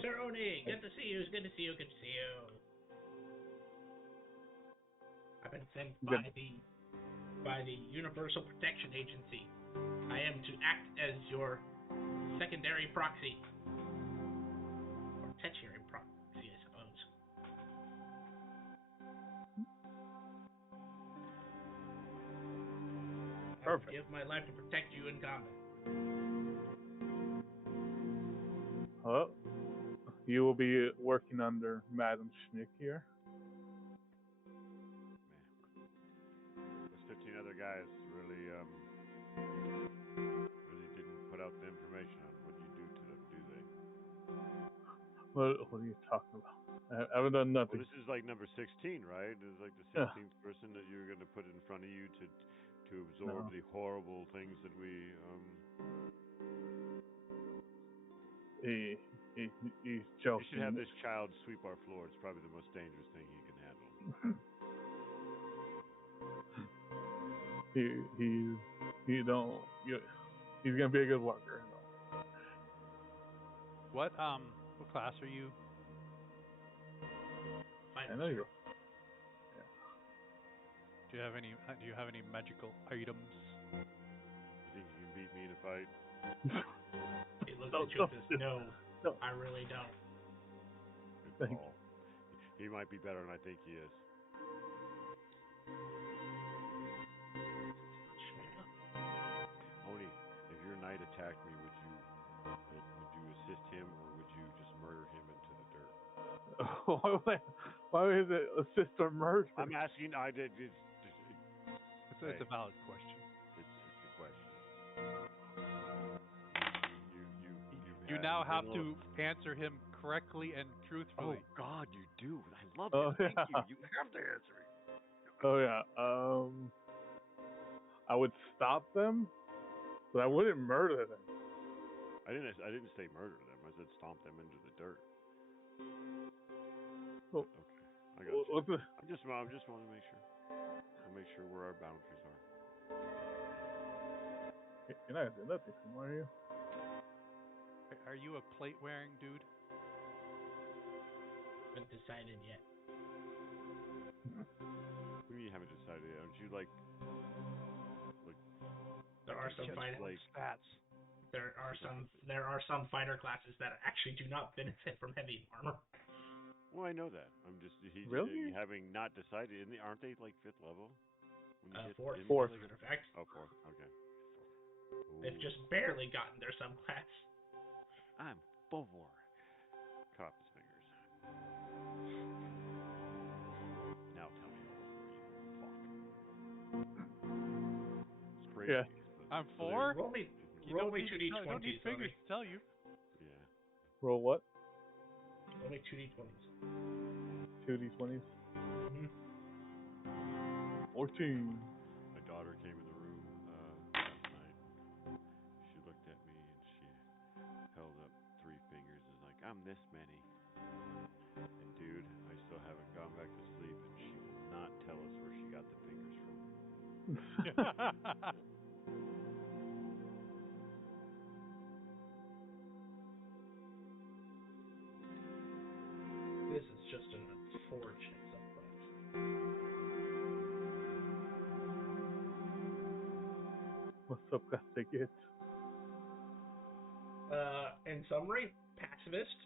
Sir Oni, good to see you. It's good to see you. Good to see you. I've been sent by the Universal Protection Agency. I am to act as your secondary proxy. Or tertiary proxy, I suppose. Perfect. I would give my life to protect you in combat. Hello? You will be working under Madam Schnick here. Those 15 other guys really didn't put out the information on what you do to them, do they? What are you talking about? I haven't done Well, nothing. this is like number 16, right? This is like the 16th person that you're going to put in front of you to absorb the horrible things that we. He's You joking. should have this child sweep our floor. It's probably the most dangerous thing he can handle. He's gonna be a good worker. What class are you? I know you. Do you have any magical items? You think you can beat me in a fight? He looks at you and says, no, I really don't. Good call. He might be better than I think he is. Oni, if your knight attacked me, would you assist him or would you just murder him into the dirt? Why is it assist or murder? I'm asking. It's a valid question. It's a question. You now have to answer him correctly and truthfully. Oh God, you do. I love it. Thank you. You have to answer it. Oh yeah. I would stop them, but I wouldn't murder them. I didn't say murder them. I said stomp them into the dirt. Oh. Okay, I got you. I just want to make sure. I'll make sure where our boundaries are. You're not doing nothing, are you? Are you a plate-wearing dude? Haven't decided yet. What do you mean you haven't decided yet? Aren't you like there are some stats. There are some fighter classes that actually do not benefit from heavy armor. Well, I know that. I'm just really having not decided. Aren't they like 5th level? Fourth. Matter of fact. Oh, 4th. Okay. They've just barely gotten their subclass. I'm 4. Cop his fingers. Now tell me how old are you? Fuck. It's crazy. Yeah. I'm 4? Roll me 2d20s. I don't need fingers to tell you. Yeah. Roll what? Roll me 2d20s. 2d20s? Mm-hmm. 14. My daughter came in the room last night. She looked at me and she held up 3 fingers and was like, I'm this many. And dude, I still haven't gone back to sleep and she will not tell us where she got the fingers from. This is just an unfortunate subclass. What's up, guys? Take it. In summary, pacifist.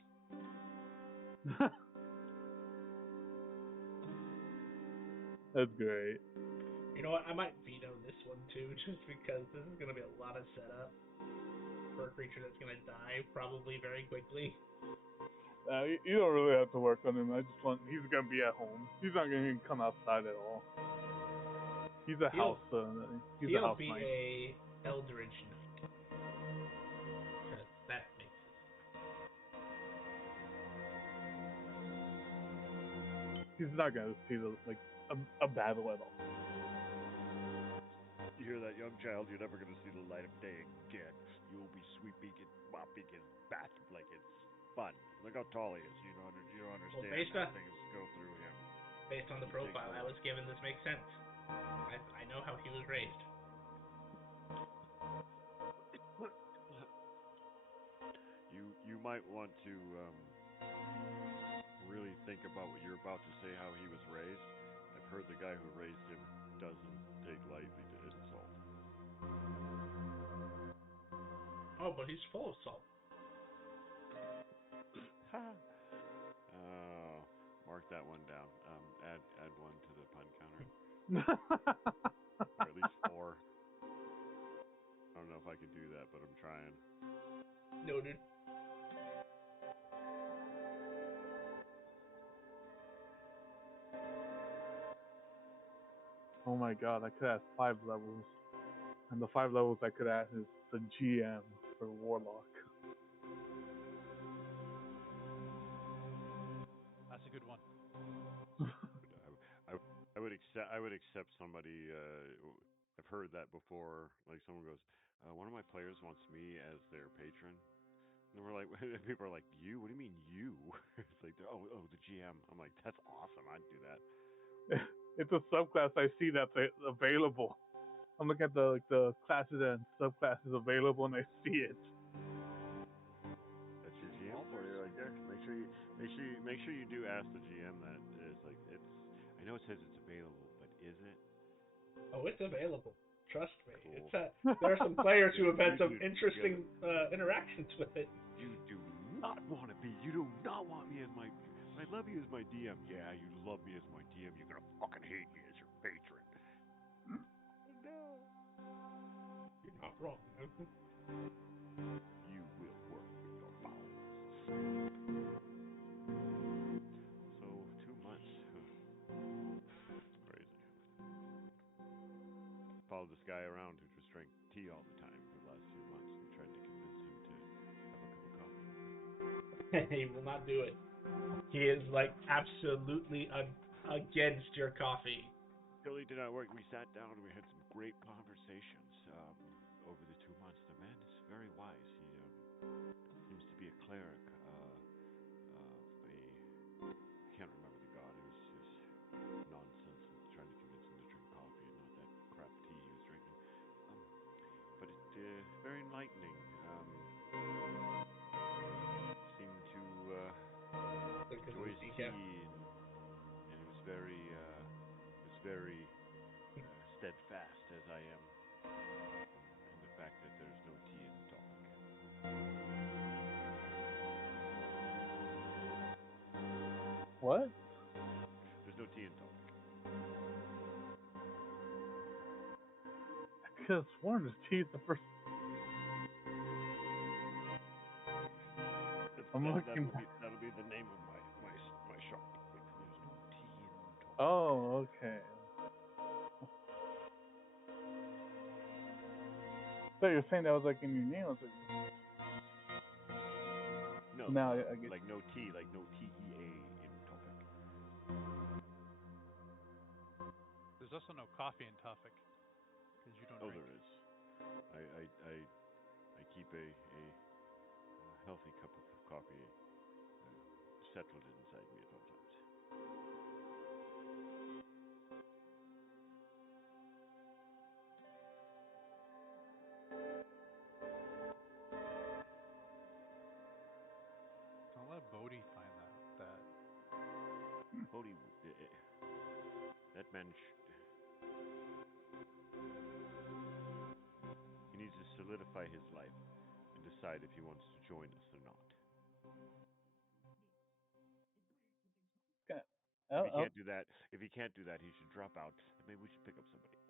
That's great. know what? I might veto this one too, just because this is gonna be a lot of setup for a creature that's gonna die probably very quickly. You don't really have to work on him. I just want he's gonna be at home. He's not gonna come outside at all. He's a house. He's a house be knight. a Eldritch Knight. Because that makes sense. He's not gonna see a battle at all. You hear that, young child? You're never gonna see the light of day again. You'll be sweeping and mopping his bath like it's fun. Look how tall he is. You don't understand how things go through him. Based on the profile I was given, this makes sense. I know how he was raised. You might want to really think about what you're about to say. How he was raised. I've heard the guy who raised him doesn't take lightly to insult. Oh, but he's full of salt. Mark that one down. Add one to the pun counter. Or at least 4. I don't know if I can do that, but I'm trying. Noted. Oh my god, I could add 5 levels. And the 5 levels I could add is the GM for Warlock. That's a good one. I would accept somebody. I've heard that before. Like someone goes, one of my players wants me as their patron, and we're like, people are like, you? What do you mean you? It's like, oh, the GM. I'm like, that's awesome. I'd do that. It's a subclass I see that's available. I'm looking at the classes and subclasses available, and I see it. That's your GM for you right there. Make sure you do ask the GM that. It's like it's. I know it says it's available, but is it? Oh, it's available. Trust me. Cool. It's there are some players who have had some interesting interactions with it. You do not want to be. You do not want me as my. I love you as my DM. Yeah, you love me as my DM. You're gonna fucking hate me as your patron. No. You're not wrong. You will work with your bowels. So 2 months. Crazy. Followed this guy around who just drank tea all the time for the last 2 months and tried to convince him to have a cup of coffee. He will not do it. He is like absolutely against your coffee. Really did not work. We sat down and we had some great conversations over the 2 months. The man is very wise. He seems to be a cleric of I can't remember the god. It was just nonsense and trying to convince him to drink coffee and not that crap tea he was drinking. But it very enlightening. Seemed to enjoy his tea and it was very steadfast as I am in the fact that there's no tea in the topic. What? There's no tea in the topic. I could have sworn there's tea at the first. That'll be the name of my shop. There's no tea in the topic. Oh, okay. So you're saying that was like in your name? Like... No, now I get like no tea, like no TEA in topic. There's also no coffee in topic because you don't drink. There is. I keep a healthy cup of coffee settled inside me at all times. Don't let Bodhi find that. Bodhi, that man, he needs to solidify his life and decide if he wants to join us or not. If he can't do that, he should drop out, and maybe we should pick up somebody else.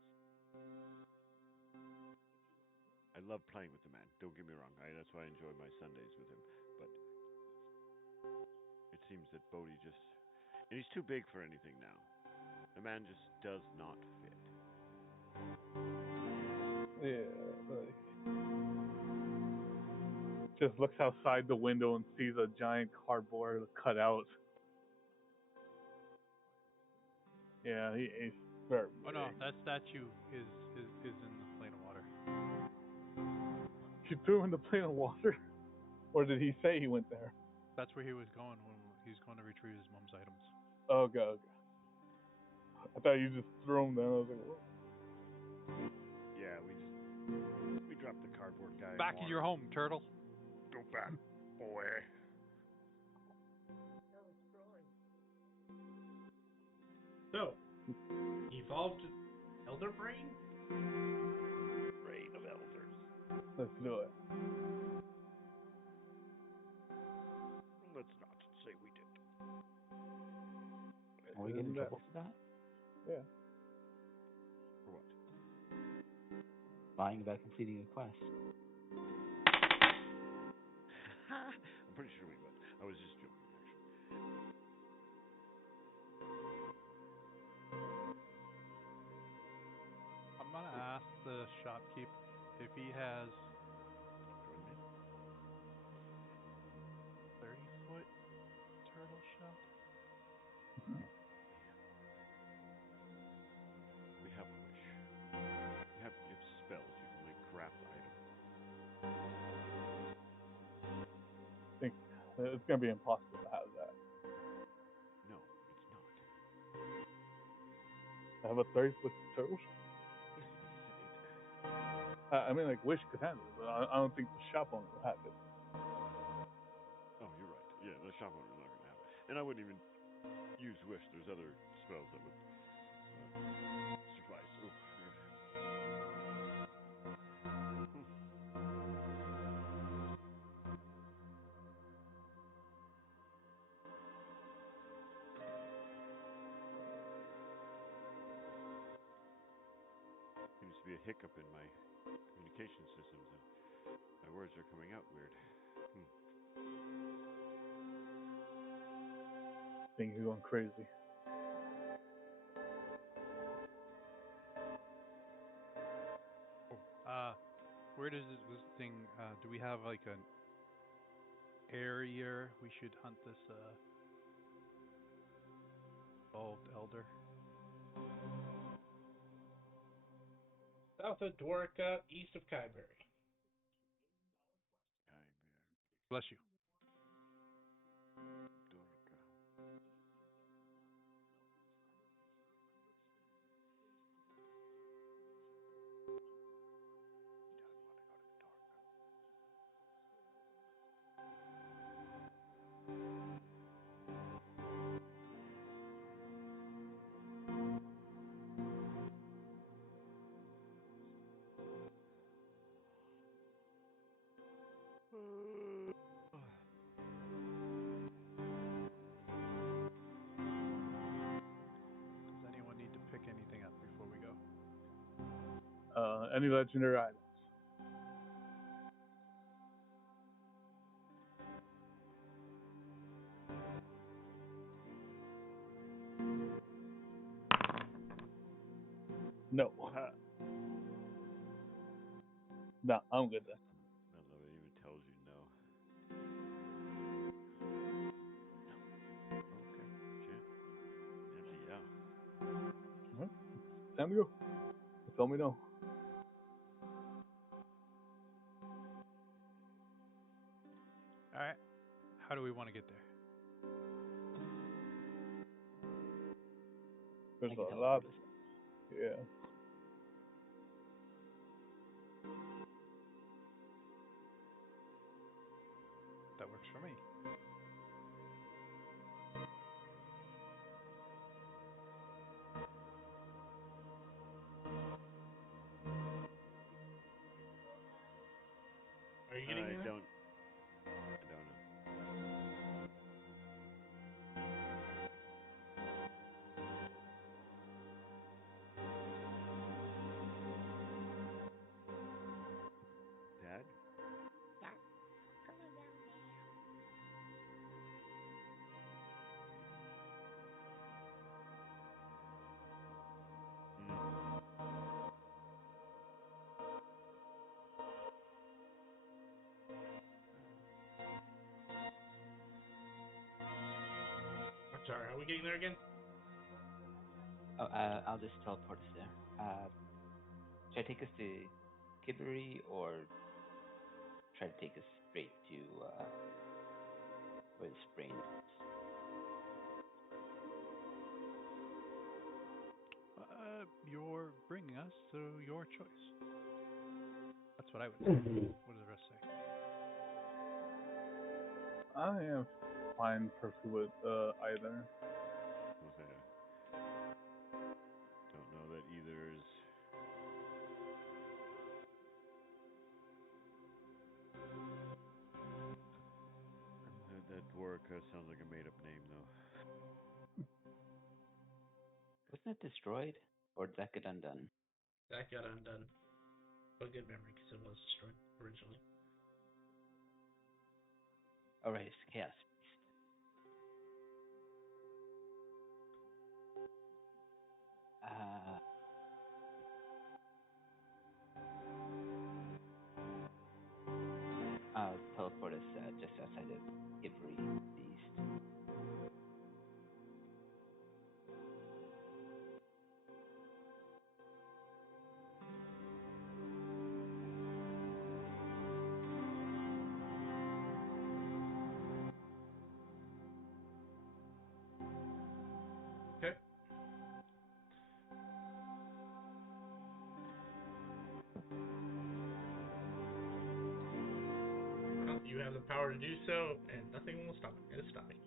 love playing with the man. Don't get me wrong. That's why I enjoy my Sundays with him. But it seems that Bodhi just, and he's too big for anything now. The man just does not fit. Yeah. Like, just looks outside the window and sees a giant cardboard cutout. Yeah, he's very Oh no, big. that statue is in the plane of water. You threw him in the plane of water? Or did he say he went there? That's where he was going when he's going to retrieve his mom's items. Okay, okay. I thought you just threw him there. I was like, whoa. Yeah, we dropped the cardboard guy. Back in your home, turtle. Go back, boy. So, evolved Elder Brain? Reign of Elders. Let's do it. Let's not say we did. Will we get in trouble for that? Yeah. For what? Lying about completing a quest. I'm pretty sure we would. I was just joking, actually. I'm gonna ask the shopkeep if he has 30-foot turtle shell. We have wish. You have spells. You can like craft items. I think it's going to be impossible to have that. No, it's not. I have a 30-foot turtle. Yes, like I said, I mean, like, Wish could handle it, but I don't think the shop owner will have it. Oh, you're right. Yeah, the shop owner's not gonna have it. And I wouldn't even use wish. There's other spells that would suffice. Oh, seems to be a hiccup in my communication systems, and my words are coming out weird. Things are going crazy. Where does this thing? Do we have like an area we should hunt this evolved elder? South of Dwarka, east of Kyberry. Bless you. Dorka. Does anyone need to pick anything up before we go? Any legendary items? No. No, I'm good then. I love it. It even tells you no. No. Okay. Shit. Empty, yeah. Time to go. Tell me no. All right. How do we want to get there? There's I can a teleport lot. us. Yeah. That works for me. Are you getting I there? don't know. Sorry, how are we getting there again? Oh, I'll just teleport us there. Should I take us to Kibbery or try to take us straight to where the sprain is? You're bringing us, so your choice. That's what I would say. What does the rest say? I am fine personally with either. Don't know that either is. That dwarf sounds like a made-up name, though. Wasn't it destroyed, or did that get undone? That got undone. But good memory, because it was destroyed originally. Oh, right, it's Chaos Beast. I'll teleport us just outside of Kibbery East. Okay. Well, you have the power to do so, and nothing will stop it. It's stopping you.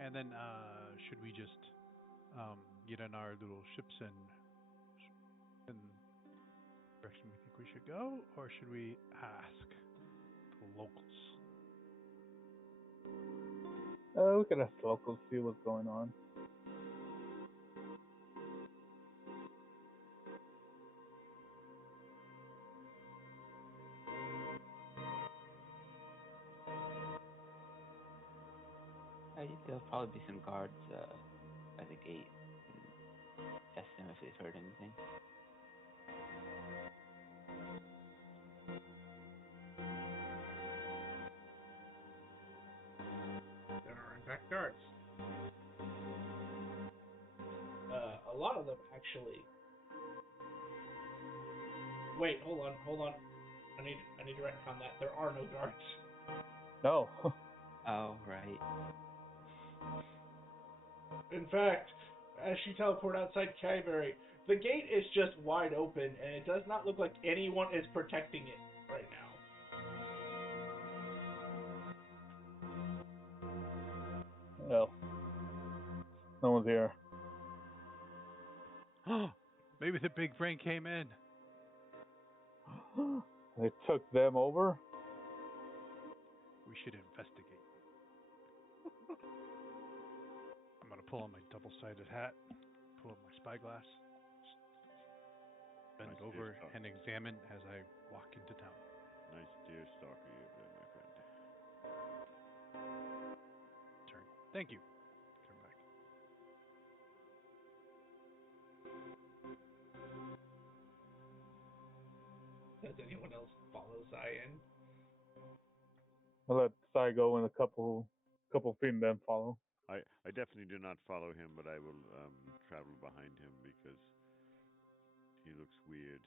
And then, should we just get in our little ships and in the direction we think we should go, or should we ask the locals? We can ask the locals, see what's going on. There'll probably be some guards by the gate. Ask them if they've heard anything. There are, in fact, guards. A lot of them, actually. Wait, hold on. I need to retcon that. There are no guards. No. Oh, right. In fact, as you teleport outside Kyberry, the gate is just wide open, and it does not look like anyone is protecting it right now. Well, no one's here. Maybe the big brain came in. They took them over? We should investigate. I'm gonna pull on my double-sided hat, pull up my spyglass, bend Nice over, deer and examine as I walk into town. Nice deer stalker you have there, my friend. Turn. Thank you. Turn back. Does anyone else follow Zion? I'll let Sai go in a couple feet and then follow. I definitely do not follow him, but I will travel behind him because he looks weird.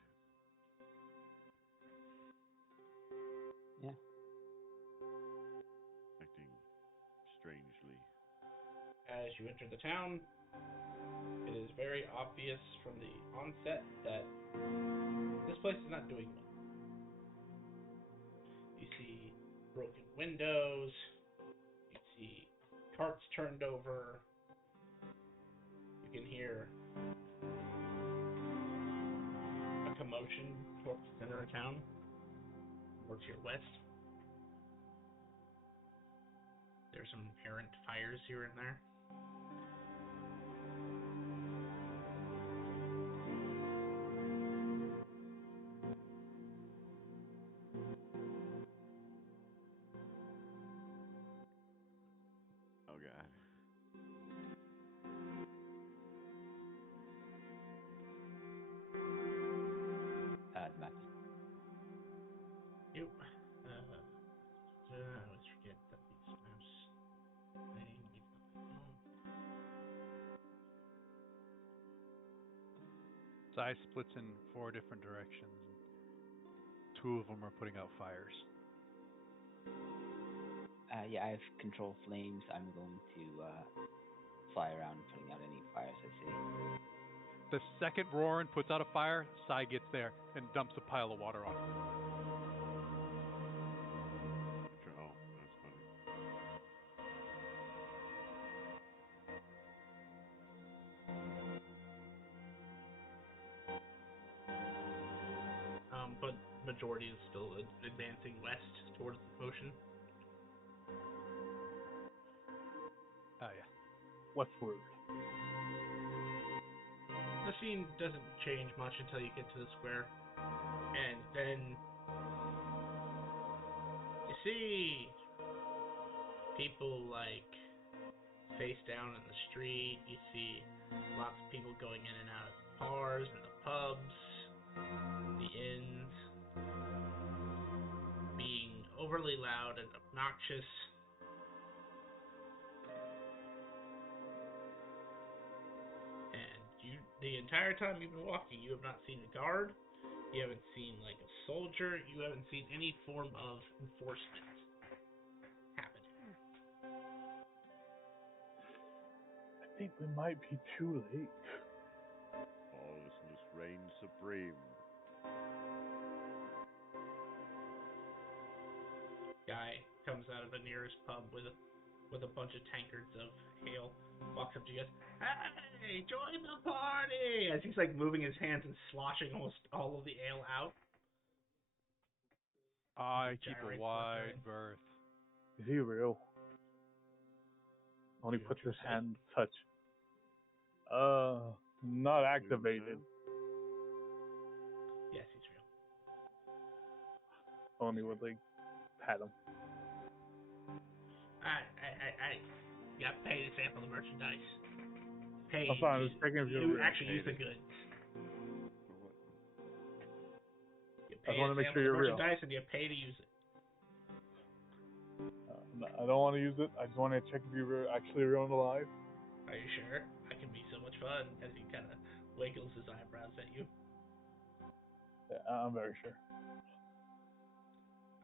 Yeah. Acting strangely. As you enter the town, it is very obvious from the onset that this place is not doing well. You see broken windows, you see carts turned over, you can hear a commotion towards the center of town, more to your west. There's some errant fires here and there. Oh god. Sai splits in 4 different directions. 2 of them are putting out fires. Yeah, I have control flames. I'm going to fly around putting out any fires I see. The second Roarin puts out a fire, Sai gets there and dumps a pile of water on it. Oh, that's funny. But majority is still advancing west towards the ocean. Oh, yeah. Westward. The scene doesn't change much until you get to the square, and then you see people like face down in the street. You see lots of people going in and out of the bars and the pubs, the inns, being overly loud and obnoxious. And the entire time you've been walking, you have not seen a guard. You haven't seen like a soldier. You haven't seen any form of enforcement happening. I think we might be too late. Lawlessness reigns supreme. Guy comes out of the nearest pub with a bunch of tankards of ale. Walks up to you guys. Hey, join the party! As he's like moving his hands and sloshing almost all of the ale out. I He keep a gyrates wide left berth. Is he real? Only You puts his say? hand touch. Not activated. Yes, he's real. Only would like pat him. I got paid to sample the merchandise. Paid. I'm fine, just checking if you're you real. actually use the goods. You I pay wanna to make sample sure the you're real. merchandise and you pay to use it. I don't want to use it. I just want to check if you're actually real and alive. Are you sure? That can be so much fun. As he kind of wiggles his eyebrows at you. Yeah, I'm very sure.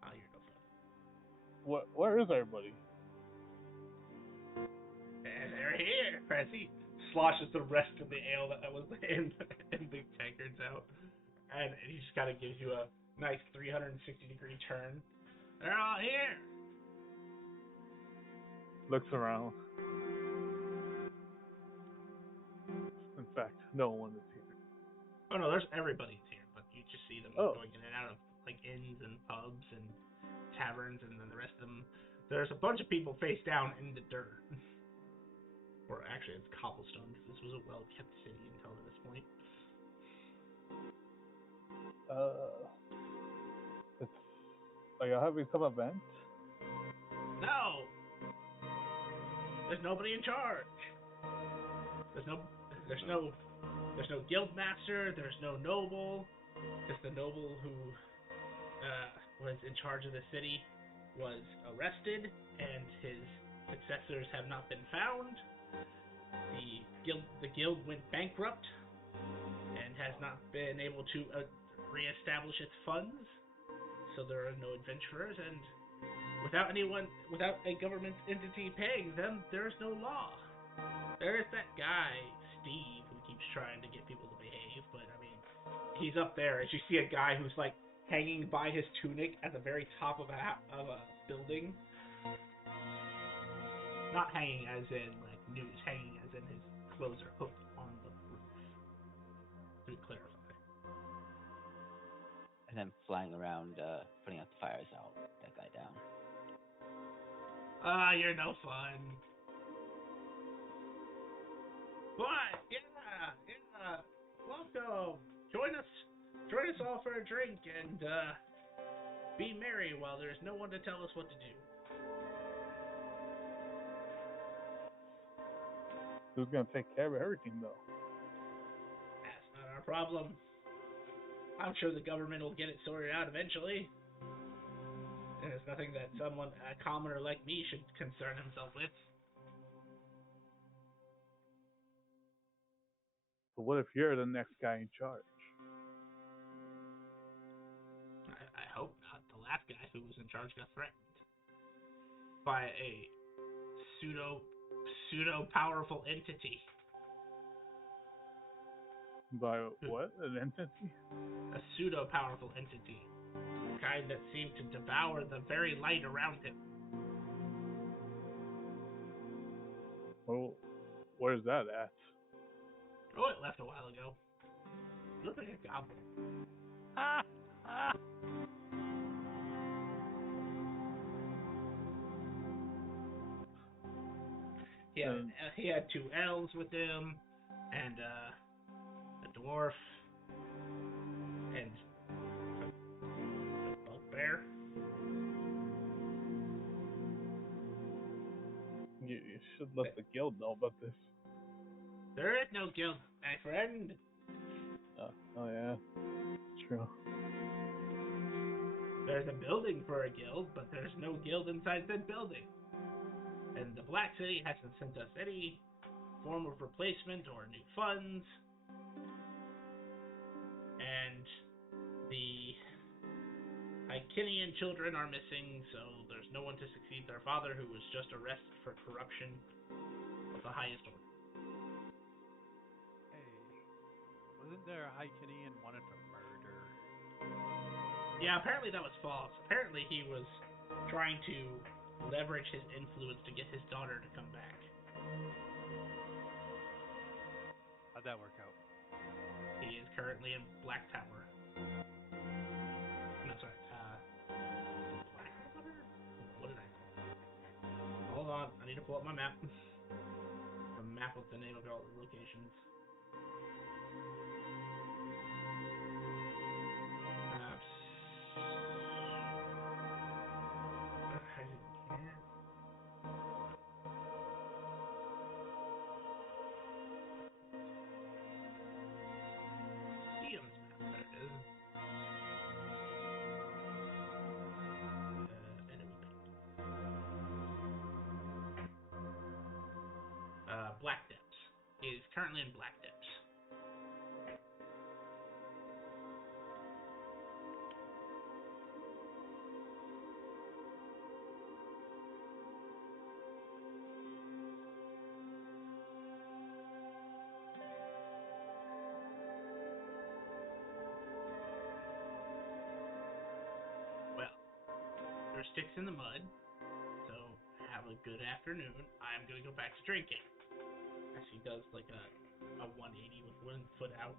Oh, you're no fun. Where is everybody? And they're here. As he sloshes the rest of the ale that was in the tankards out. And he just kind of gives you a nice 360-degree turn. They're all here. Looks around. In fact, no one is here. Oh no, everybody's here, but you just see them going in and out of like inns and pubs and taverns, and then the rest of them. There's a bunch of people face down in the dirt, or actually it's cobblestone because this was a well-kept city until this point. It's are you having some event? No, there's nobody in charge. There's no guild master. There's no noble. Because the noble who was in charge of the city was arrested, and his successors have not been found. The guild went bankrupt and has not been able to reestablish its funds. So there are no adventurers, and without a government entity paying them, there is no law. There is that guy, Steve, who keeps trying to get people to behave, but I mean, he's up there. As you see a guy who's like hanging by his tunic at the very top of a building. Not hanging as in like news, hanging as in his clothes are hooked on the roof. To clarify. And then flying around, putting out the fires out, that guy down. You're no fun. But yeah, welcome. Join us all for a drink and be merry while there's no one to tell us what to do. Who's gonna take care of everything though? That's not our problem. I'm sure the government will get it sorted out eventually. And it's nothing that a commoner like me should concern himself with. So what if you're the next guy in charge? I hope not. The last guy who was in charge got threatened by a pseudo powerful entity. By what? An entity? A pseudo powerful entity. A kind that seemed to devour the very light around him. Well, where's that at? Oh, it left a while ago. It looked like a goblin. He had 2 elves with him, and a dwarf, and a bugbear. You should let the guild know about this. There is no guild, my friend. Oh yeah, true. There's a building for a guild, but there's no guild inside that building. And the Black City hasn't sent us any form of replacement or new funds. And the Icenian children are missing, so there's no one to succeed their father, who was just arrested for corruption of the highest order. Hey, wasn't there a Icenian wanted for murder? Yeah, apparently that was false. Apparently he was trying to leverage his influence to get his daughter to come back. How'd that work out? He is currently in Black Tower. No, sorry. Black Tower? What did I say? Hold on, I need to pull up my map. The map with the name of all the locations. Maps. I didn't care. See on this map. There it is. Black Depths. He is currently in Black Depths. Well, there's sticks in the mud, so have a good afternoon. I'm gonna go back to drinking. As he does like a 180 with one foot out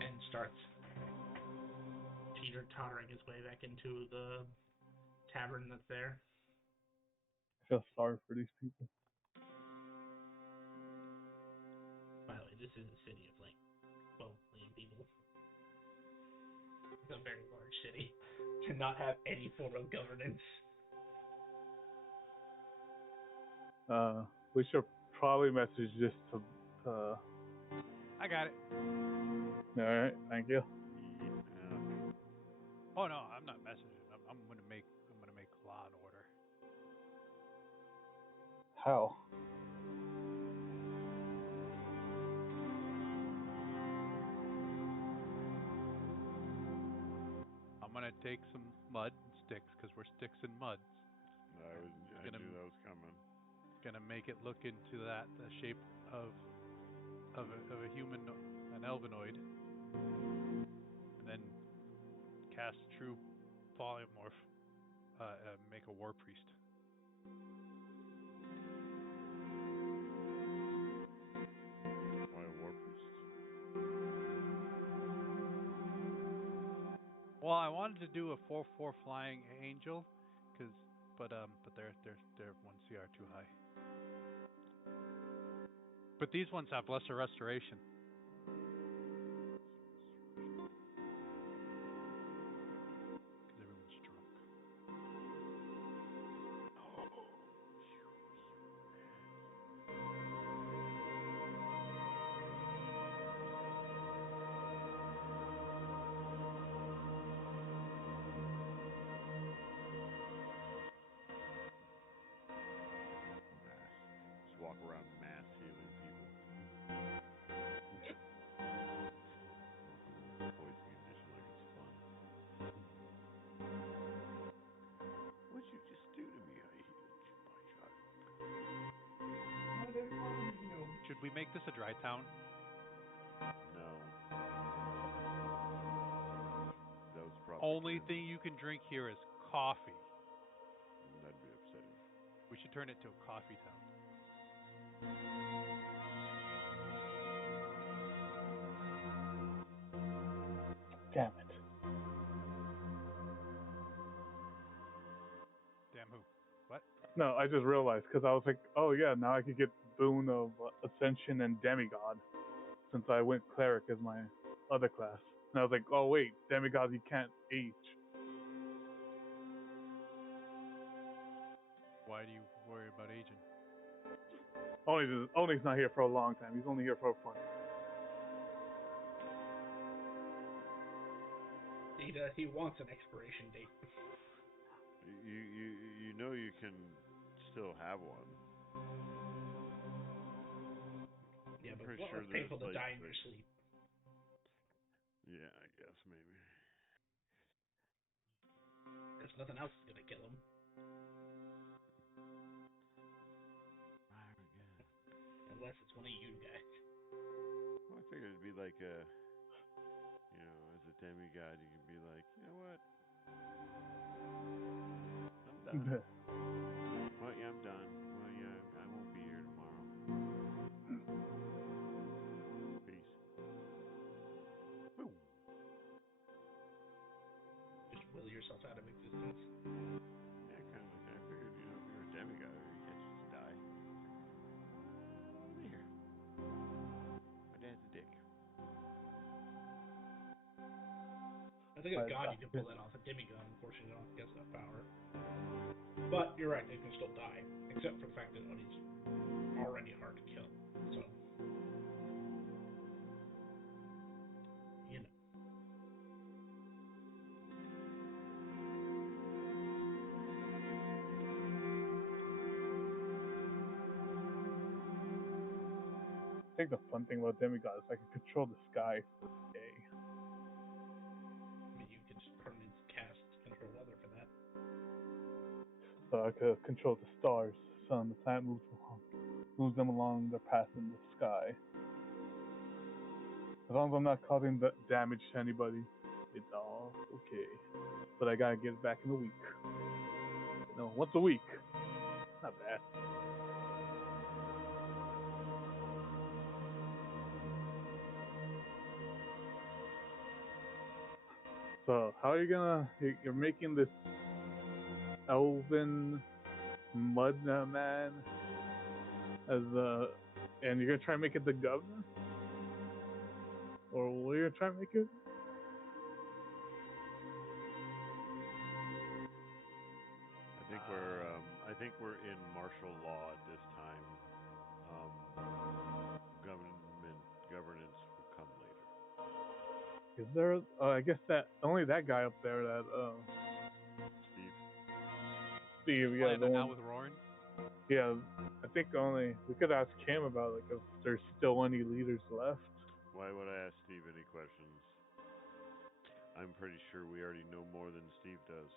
and starts teeter-tottering his way back into the tavern that's there. I feel sorry for these people. By the way, this is a city of like 12 million people. It's a very large city to not have any form of governance. We should probably message this to. I got it. All right, thank you. Yeah. Oh no, I'm not messaging. I'm gonna make law and order. How? I'm gonna take some mud and sticks because we're sticks and muds. I knew that was coming. Gonna make it look into the shape of a human, an elvenoid, and then cast true polymorph. Make a war priest. Why a war priest? Well, I wanted to do a 4/4 flying angel, but they're 1 CR too high. But these ones have lesser restoration. Because everyone's drunk. Just walk around mass healing people. make this a dry town? No. That was probably Only true. thing you can drink here is coffee. That'd be upsetting. We should turn it to a coffee town. Damn it. Damn who? What? No, I just realized because I was like, oh yeah, now I could get Boon of Ascension and Demigod since I went Cleric as my other class. And I was like, oh wait, Demigod you can't age. Why do you worry about aging? Only's not here for a long time. He's only here for a fun. He wants an expiration date. You know you can still have one. Yeah, I'm but pretty it's sure painful there's to like, die in your sleep. Yeah, I guess maybe. Because nothing else is gonna kill him. Unless it's one of you guys. Well, I figured it'd be like a, as a demigod, you can be like, you know what? I'm done. Well, yeah, I'm done. Well, yeah, I won't be here tomorrow. Peace. Boom. Just will yourself out of existence. Yeah, kind of like that. I figured, if you're a demigod, you can't just die. I'll be here. My dad's a dick. I think a god you can pull that off. A demigod, unfortunately, don't have enough power. But you're right, they can still die, except for the fact that he's already hard to kill. So, you know. I think the fun thing about Demigod is I can control the sky for a day. I mean, you can just permanently cast control weather for that. So I could control the stars, the sun, the planet moves them along their path in the sky. As long as I'm not causing damage to anybody, it's all okay. But I gotta get it back in a week. Once a week. Not bad. So how are you gonna? You're making this elven mud man as and you're gonna try and make it the governor, or what are you gonna try and make it? I think we're in martial law at this time. Governance will come later. Is there? I guess that only that guy up there that Steve, yeah, the one. Now with Roran? Yeah, I think only we could ask him about if there's still any leaders left. Why would I ask Steve any questions? I'm pretty sure we already know more than Steve does.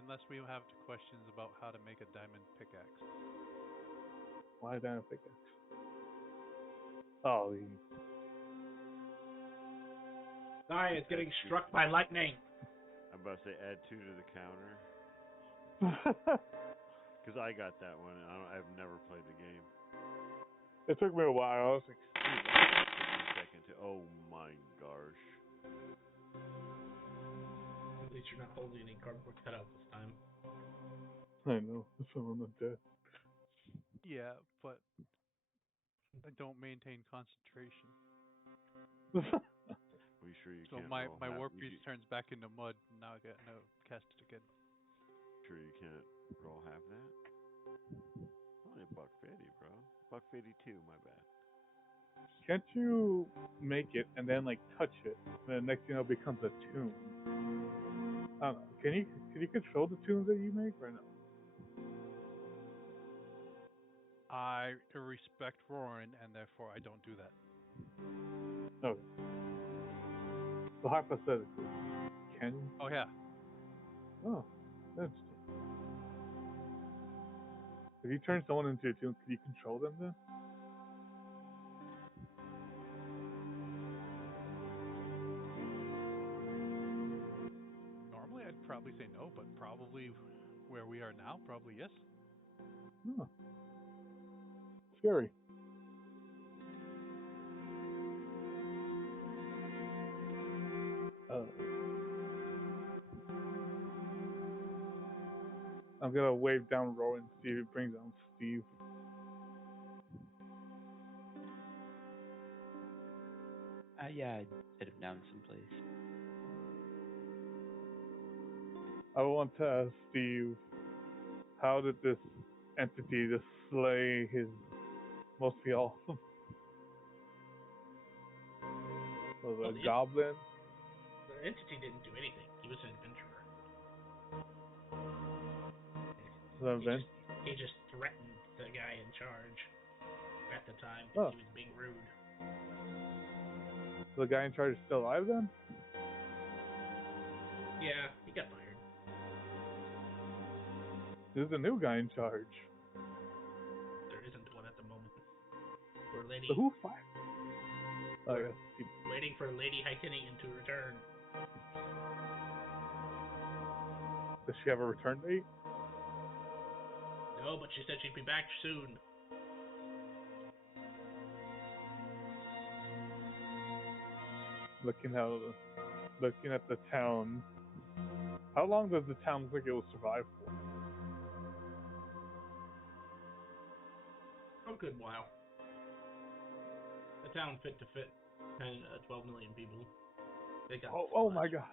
Unless we have questions about how to make a diamond pickaxe. Why diamond pickaxe? Oh, Naya is getting struck by lightning. I'm about to say add 2 to the counter. Because I got that one, and I've never played the game. It took me a while. I was like, oh my gosh. At least you're not holding any cardboard cutout this time. I know. Someone not dead. Yeah, but I don't maintain concentration. Are you sure you so can't my roll war piece turns back into mud, and now I get cast it again. Sure you can't roll half that? Only $1.50, bro. $1.52, my bad. Can't you make it and then touch it, and then next thing it becomes a tune? I don't know. Can you control the tunes that you make or no? I respect Roran, and therefore I don't do that. Okay. So hypothetically, can you? Oh yeah. Oh, that's interesting. If you turn someone into a tune, can you control them then? probably say no, but probably where we are now, probably yes. Huh. Scary. I'm gonna wave down Roy and see if he brings down Steve. Yeah, I'd hit him down someplace. I want to ask Steve, how did this entity just slay his mostly all? Was it a goblin? The entity didn't do anything. He was an adventurer. He just threatened the guy in charge at the time because he was being rude. The guy in charge is still alive then? Yeah, he got fired. There's a new guy in charge. There isn't one at the moment. We're Lady. So who fired? Waiting for Lady Hytinian to return. Does she have a return date? No, but she said she'd be back soon. Looking at the town. How long does the town look like it will survive for? A good while. The town fit to fit 12 million people. They got oh my god.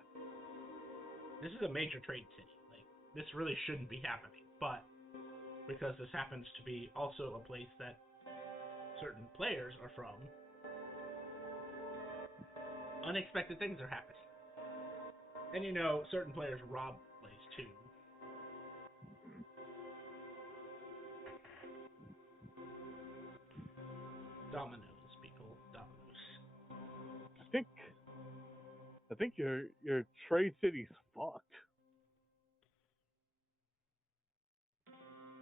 This is a major trade city. Like, this really shouldn't be happening, but because this happens to be also a place that certain players are from, unexpected things are happening. And you know, certain players rob the place too. Dominoes, people. Dominoes. I think your trade city's fucked.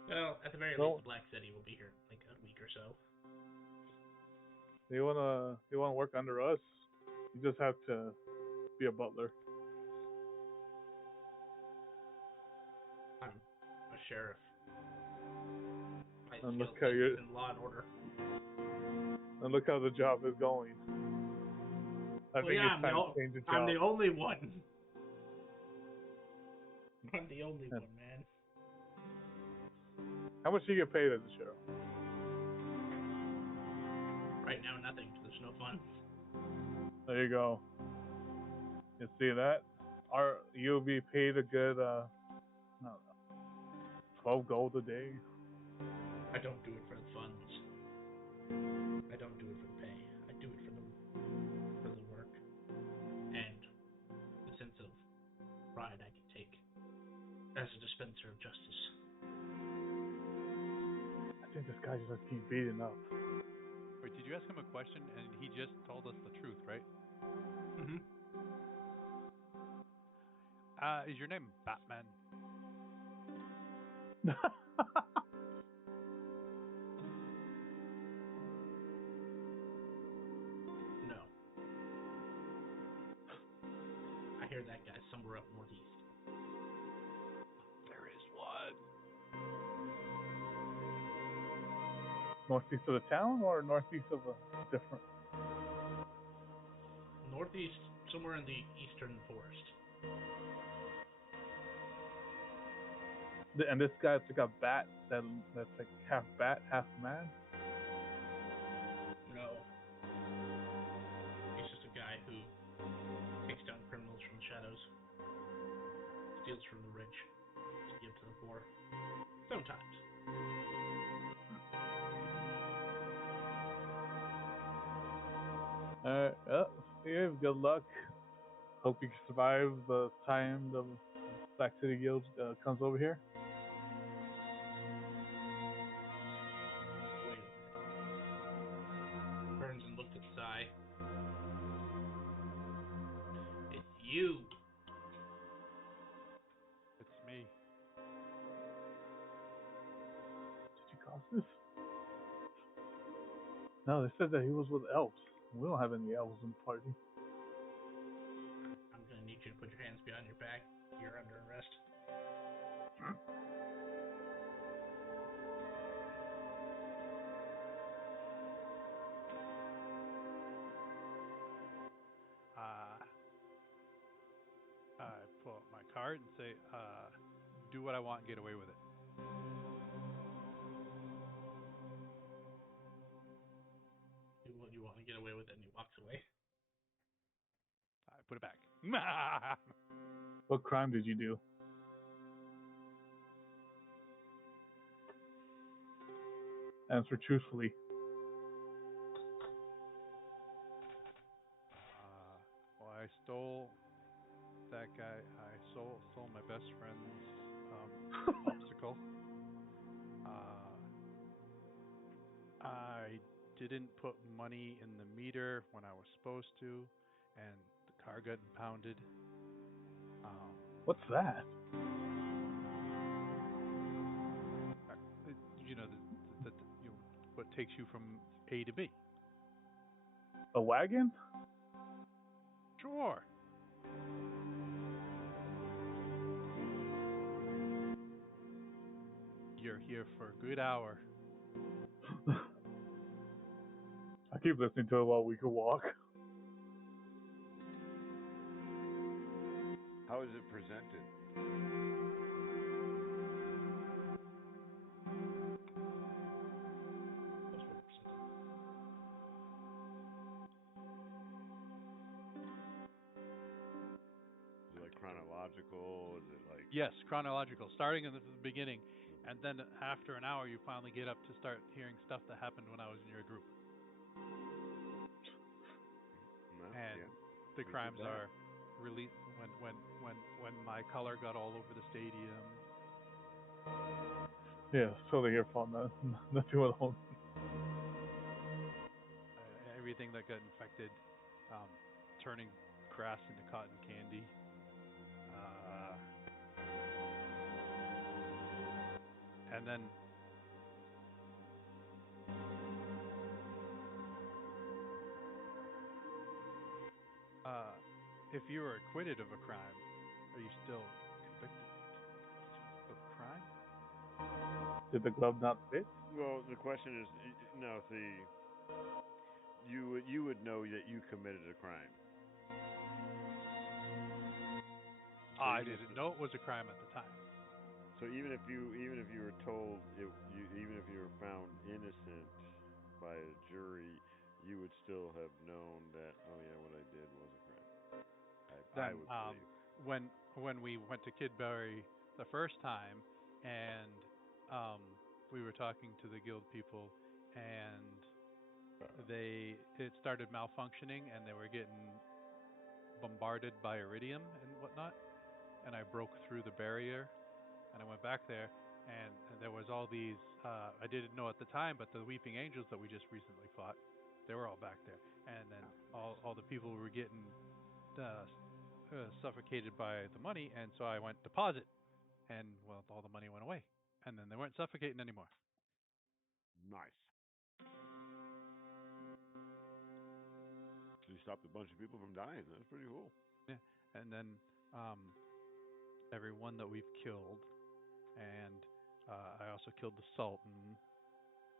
Well, at the very least, the Black City will be here in like a week or so. You wanna work under us? You just have to be a butler. I'm a sheriff. My And skills look how you're in law and order. And look how the job is going. I think it's time to change the job. I'm the only one. I'm the only one, man. How much do you get paid as a sheriff? Right now, nothing. There's no funds. There you go. You see that? You'll be paid a good, I don't know, 12 gold a day. I don't do it for the funds. I don't do it for the pay. I do it for the work and the sense of pride I can take as a dispenser of justice. I think this guy just keeps beating up. Wait, did you ask him a question and he just told us the truth, right? Mm-hmm. Is your name Batman? No. I hear that guy somewhere up northeast. There is one. Northeast of the town or northeast of a different? Northeast, somewhere in the eastern forest. And this guy's like a bat that's like half bat, half man. No. He's just a guy who takes down criminals from the shadows, steals from the rich to give to the poor. Sometimes. Steve, good luck. Hope you survive the time the Black City Guild comes over here. Wait a minute. Turns and looks at Sai. It's you. It's me. Did you cause this? No, they said that he was with elves. We don't have any elves in the party. I'm gonna need you to put your hands behind your back. You're under arrest. pull out my card and say, do what I want and get away with it. You want to get away with it, and he walks away. I put it back. What crime did you do? Answer truthfully. Well, I stole that guy. I stole my best friend's popsicle. I didn't put money in the meter when I was supposed to, and the car got impounded. What's that? You know, what takes you from A to B. A wagon? Sure. You're here for a good hour. I keep listening to it while we could walk. How is it presented? Is it like chronological? Is it like... Yes, chronological, starting in the beginning, and then after an hour, you finally get up to start hearing stuff that happened when I was in your group. No, And yeah. the crimes are released when my color got all over the stadium. Yeah, so they're your fault, not you alone. Everything that got infected, turning grass into cotton candy. And then if you were acquitted of a crime, are you still convicted of a crime? Did the glove not fit? Well, the question is, no, see, you would know that you committed a crime. I didn't know it was a crime at the time. So even if you were told even if you were found innocent by a jury, you would still have known that, oh yeah, what I did was a crime. I would believe. When we went to Kidbury the first time, and we were talking to the guild people, and it started malfunctioning, and they were getting bombarded by iridium and whatnot, and I broke through the barrier, and I went back there, and there was all these, I didn't know at the time, but the Weeping Angels that we just recently fought, they were all back there, and then all the people were getting suffocated by the money, and so I went deposit, and well, all the money went away, and then they weren't suffocating anymore. Nice. So you stopped a bunch of people from dying. That's pretty cool. Yeah, and then everyone that we've killed, and I also killed the Sultan,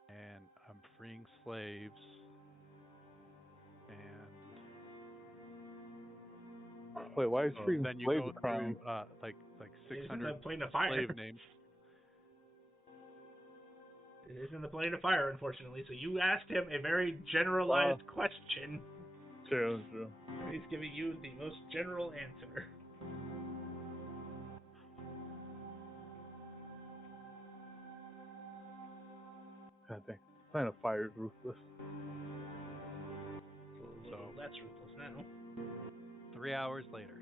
and I'm freeing slaves, and Wait, why is freedom then you slave go a crime? through like 600 the Plane of Fire. slave names. It is in the Plane of Fire, unfortunately. So you asked him a very generalized question. True. He's giving you the most general answer. God dang. Plane of Fire is ruthless. So that's ruthless now. 3 hours later.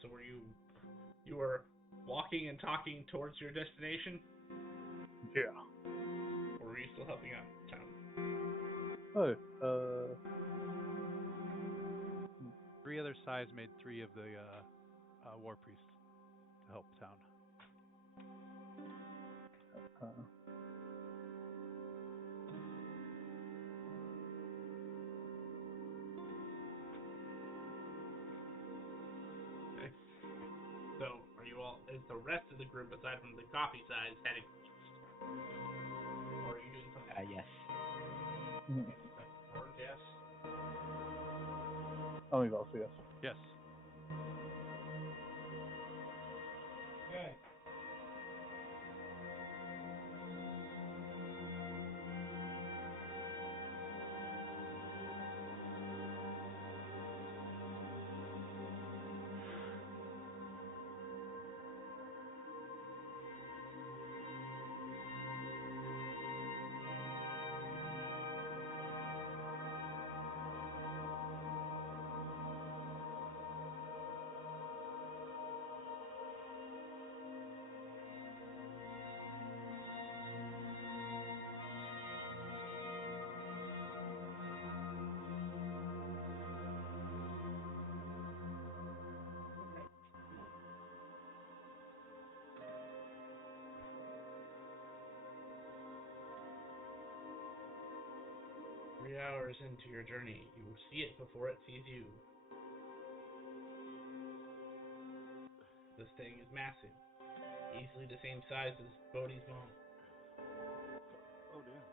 So you were walking and talking towards your destination? Yeah. Or were you still helping out town? Oh, 3 other sides made 3 of the war priests to help town. Okay. So is the rest of the group, aside from the coffee side, heading east? Or are you doing something? Yes. Yes. Oh, he's also yes. Yes. Okay. Three hours into your journey, you see it before it sees you. This thing is massive, easily the same size as Bodhi's mom. Oh damn.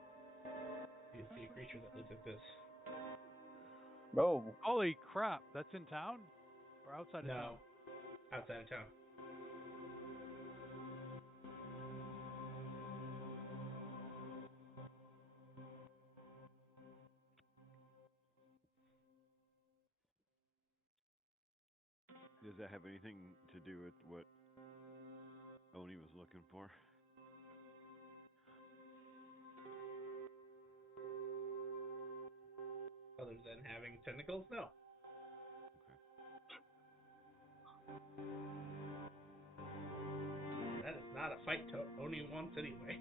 You see a creature that looks like this. Oh, Holy crap! That's in town or outside of town? No, outside of town. Does that have anything to do with what Oni was looking for? Other than having tentacles, no. That is not a fight Oni wants anyway.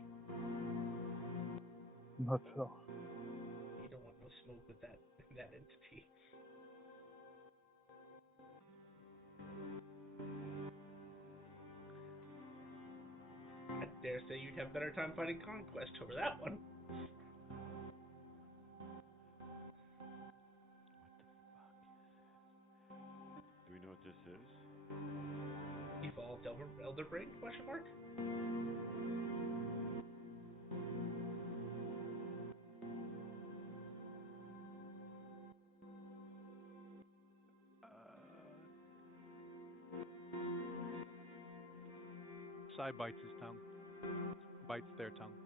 not so. You don't want no smoke with that entity. I dare say you'd have better time fighting Conquest over that one. Do we know what this is? Evolved Elder Brain? Question mark. Sai bites his tongue. Bites their tongue.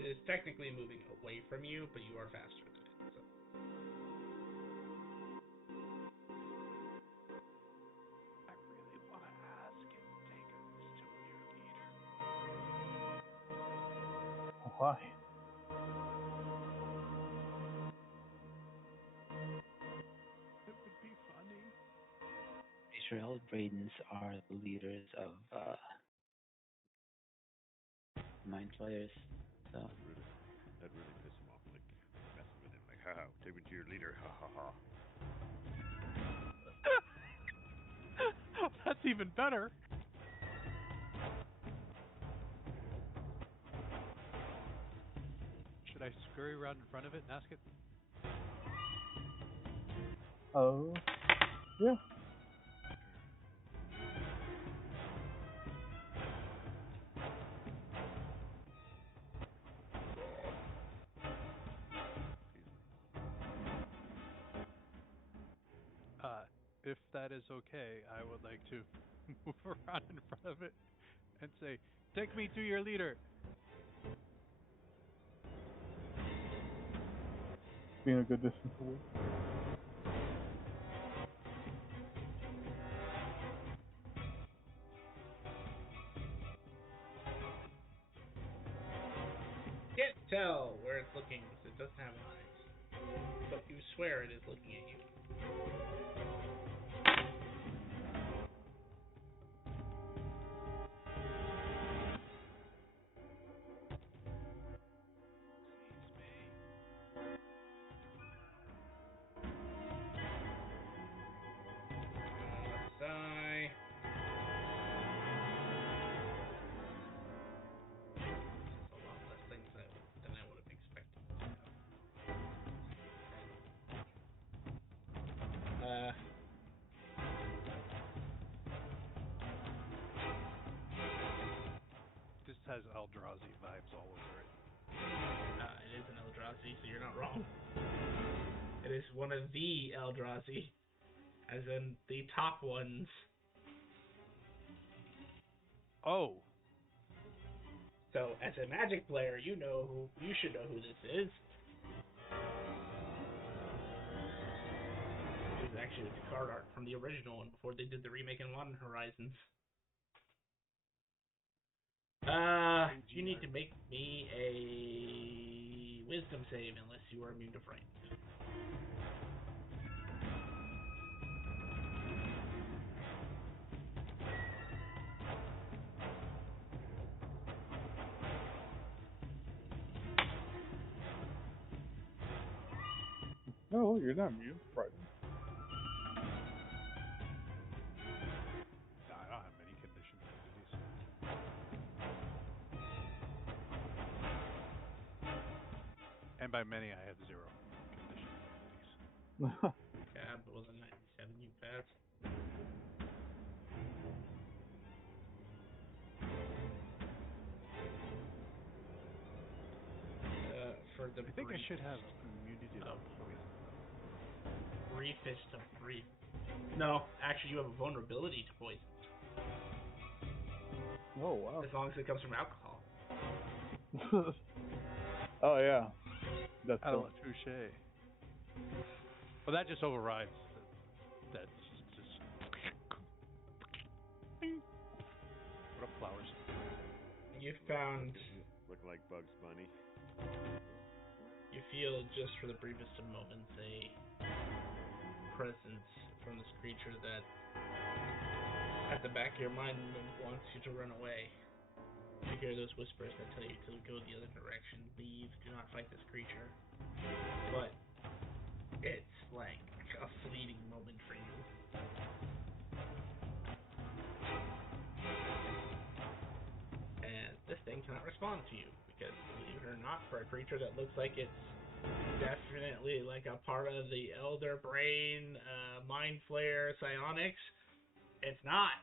It is technically moving away from you, but you are faster than it. So. I really want to ask it. Take us to your leader. Why? It would be funny. Israel Bradens are the leaders of mind flayers. So That really pissed him off. Like messing with him. Like, haha, take me to your leader. Ha ha ha. That's even better. Should I scurry around in front of it and ask it? Oh, yeah. If that is okay, I would like to move around in front of it and say, "Take me to your leader." Being a good distance away. Can't tell where it's looking because it doesn't have eyes, but you swear it is looking at you. Sigh. A lot less things than I would have expected. has Eldrazi vibes all over it. It is an Eldrazi, so you're not wrong. It is one of the Eldrazi, as in the top ones. Oh. So, as a Magic player, you should know who this is. This is actually the card art from the original one before they did the remake in Modern Horizons. You need to make me a Wisdom save unless you are immune to frightened. No, you're not immune to frightened. I don't have many condition abilities. And by many, I have 0 condition abilities. Yeah, but was it 97 you passed? For the I think I should have immunity to poison. briefest of brief. No, actually, you have a vulnerability to poison. Oh wow. As long as it comes from alcohol. Oh yeah. That's Oh, touche. Well, that just overrides. That's just. What up, flowers? You found. Look like Bugs Bunny. You feel just for the briefest of moments a presence from this creature that, at the back of your mind, wants you to run away. You hear those whispers that tell you to go the other direction, leave, do not fight this creature. But it's like a fleeting moment for you. And this thing cannot respond to you, because believe it or not, for a creature that looks like it's definitely like a part of the Elder Brain, Mind Flayer, Psionics, it's not.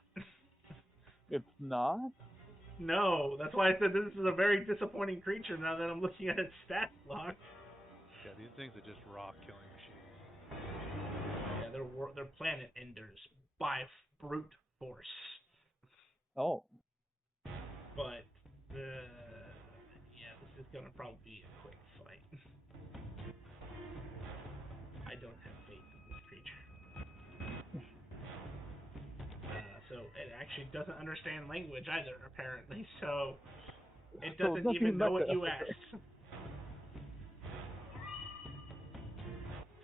It's not? No, that's why I said this is a very disappointing creature now that I'm looking at its stat block. Yeah, these things are just raw killing machines. Yeah, they're planet enders by brute force. Oh. But yeah, this is gonna probably be a quick fight. I don't have faith in this creature. So it actually doesn't understand language either, apparently. So it doesn't even know what you asked.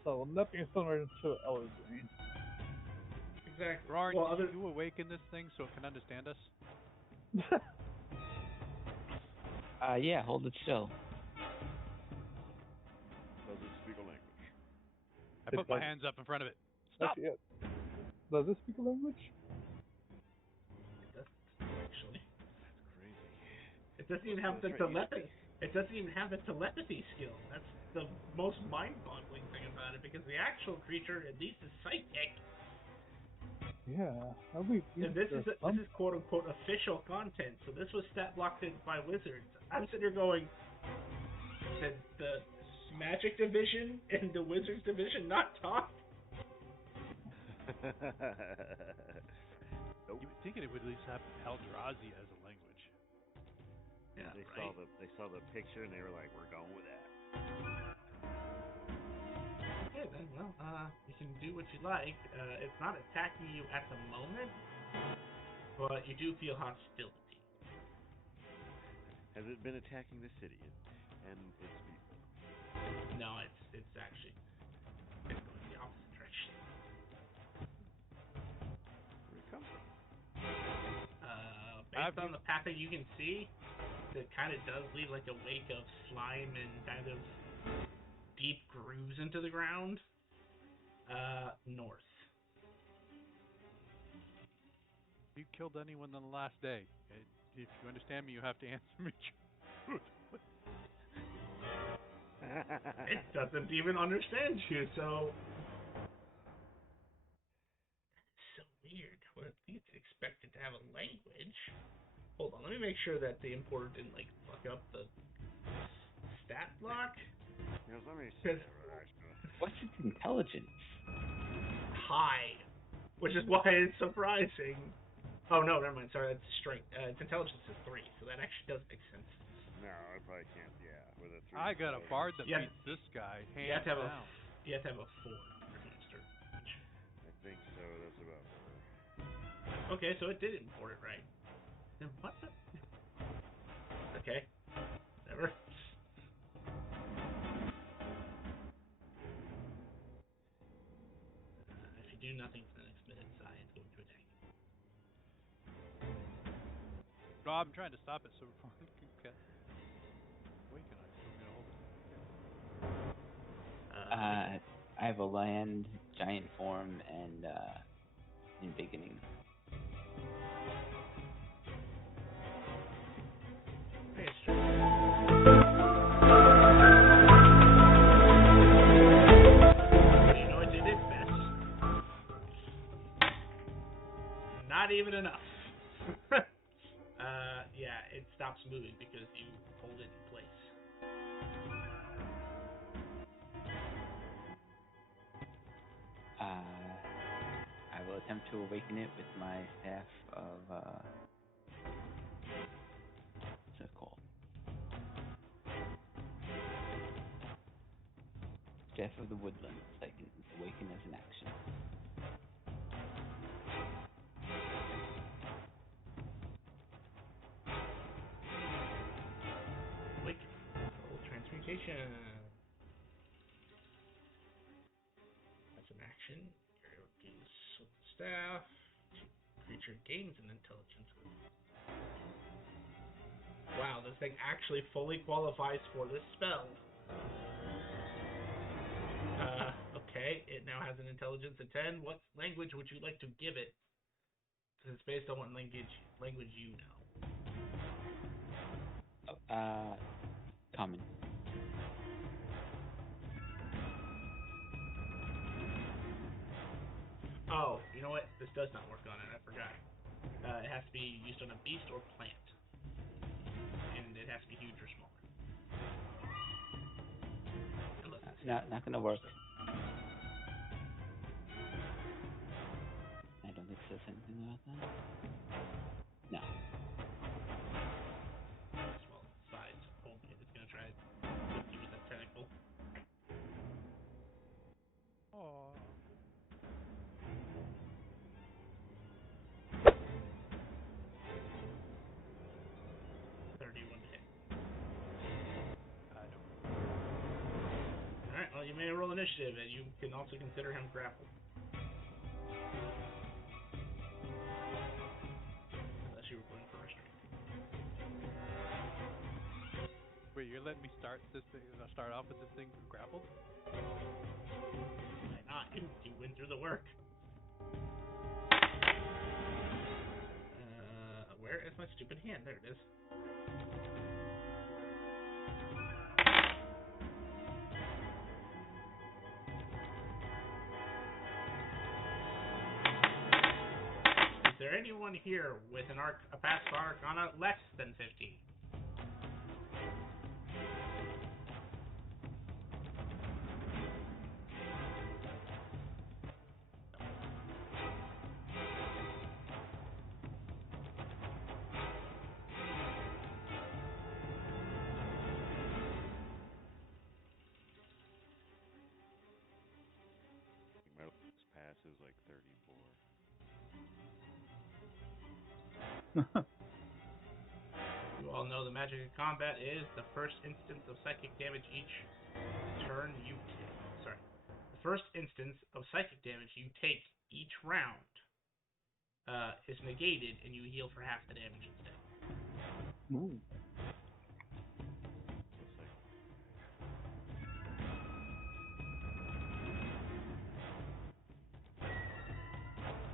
So nothing similar to Elder Brain. Exactly. Roran, Well, can you awaken this thing so it can understand us? Yeah, hold it still. Does it speak a language? I put my hands up in front of it. Stop! Actually, does it speak a language? It doesn't, actually. That's crazy. It doesn't even have the telepathy. It doesn't even have the telepathy skill. That's the most mind-boggling thing about it, because the actual creature at least is psychic. Yeah, And this is quote unquote official content. So this was stat blocked by Wizards. I'm sitting here going, did the Magic division and the Wizards division not talk? Nope. You would think it would at least have Eldrazi as a language. Yeah, They right. saw the picture and they were like, we're going with that. Okay then, well, you can do what you like. It's not attacking you at the moment, but you do feel hostility. Has it been attacking the city and its people? No, it's actually going the opposite direction. Where'd it come from? Based on the path that you can see, it kind of does leave like a wake of slime and kind of deep grooves into the ground. North. You killed anyone on the last day. If you understand me, you have to answer me truthfully. It doesn't even understand you, so it's so weird. Well, at least expected to have a language. Hold on, let me make sure that the importer didn't like fuck up the stat block. Because let me see. What's its intelligence? High, which is why it's surprising. Oh no, never mind. Sorry, that's strength. Its intelligence is 3, so that actually does make sense. No, I probably can't. Yeah, with a 3. I got a bard that Yeah. beats this guy You have hands to have down. you have to have a 4 for hamster. I think so. That's about where. Okay, so it did import it right. Then what the? Okay, whatever. If you do nothing for the next minute, Sai is going to attack you. No, I'm trying to stop it so before it can cast it. Wait, can I? I'm gonna hold it. I have a land, giant form, and embiggening. Okay, sure. You know what? It did its best. Not even enough. Yeah, it stops moving because you hold it in place. I will attempt to awaken it with my staff of what's it called? Staff of the Woodlands. I can awaken as an action. Wake. Full transmutation. That's an action. You're able to use staff. Creature gains an intelligence. Wow, this thing actually fully qualifies for this spell. Okay, it now has an intelligence of 10. What language would you like to give it? Because it's based on what language you know. Common. Oh, you know what? This does not work on it. I forgot. It has to be used on a beast or plant. And it has to be huge or smaller. Not gonna work. I don't think it says anything about that. No. Well, size only. It's gonna try to whip you with a tentacle. Oh. 31 to hit. Nope. Alright, well, you may roll initiative, and you can also consider him grappled. Unless you were going for restraint. Wait, you're letting me start this thing? Start off with this thing grappled? Why not? You went through the work. Where is my stupid hand? There it is. Is there anyone here with a pass for Arcana less than 50? My last pass is like 34. You all know the magic of combat is the first instance of psychic damage each turn you take. Sorry. The first instance of psychic damage you take each round is negated, and you heal for half the damage instead. Ooh.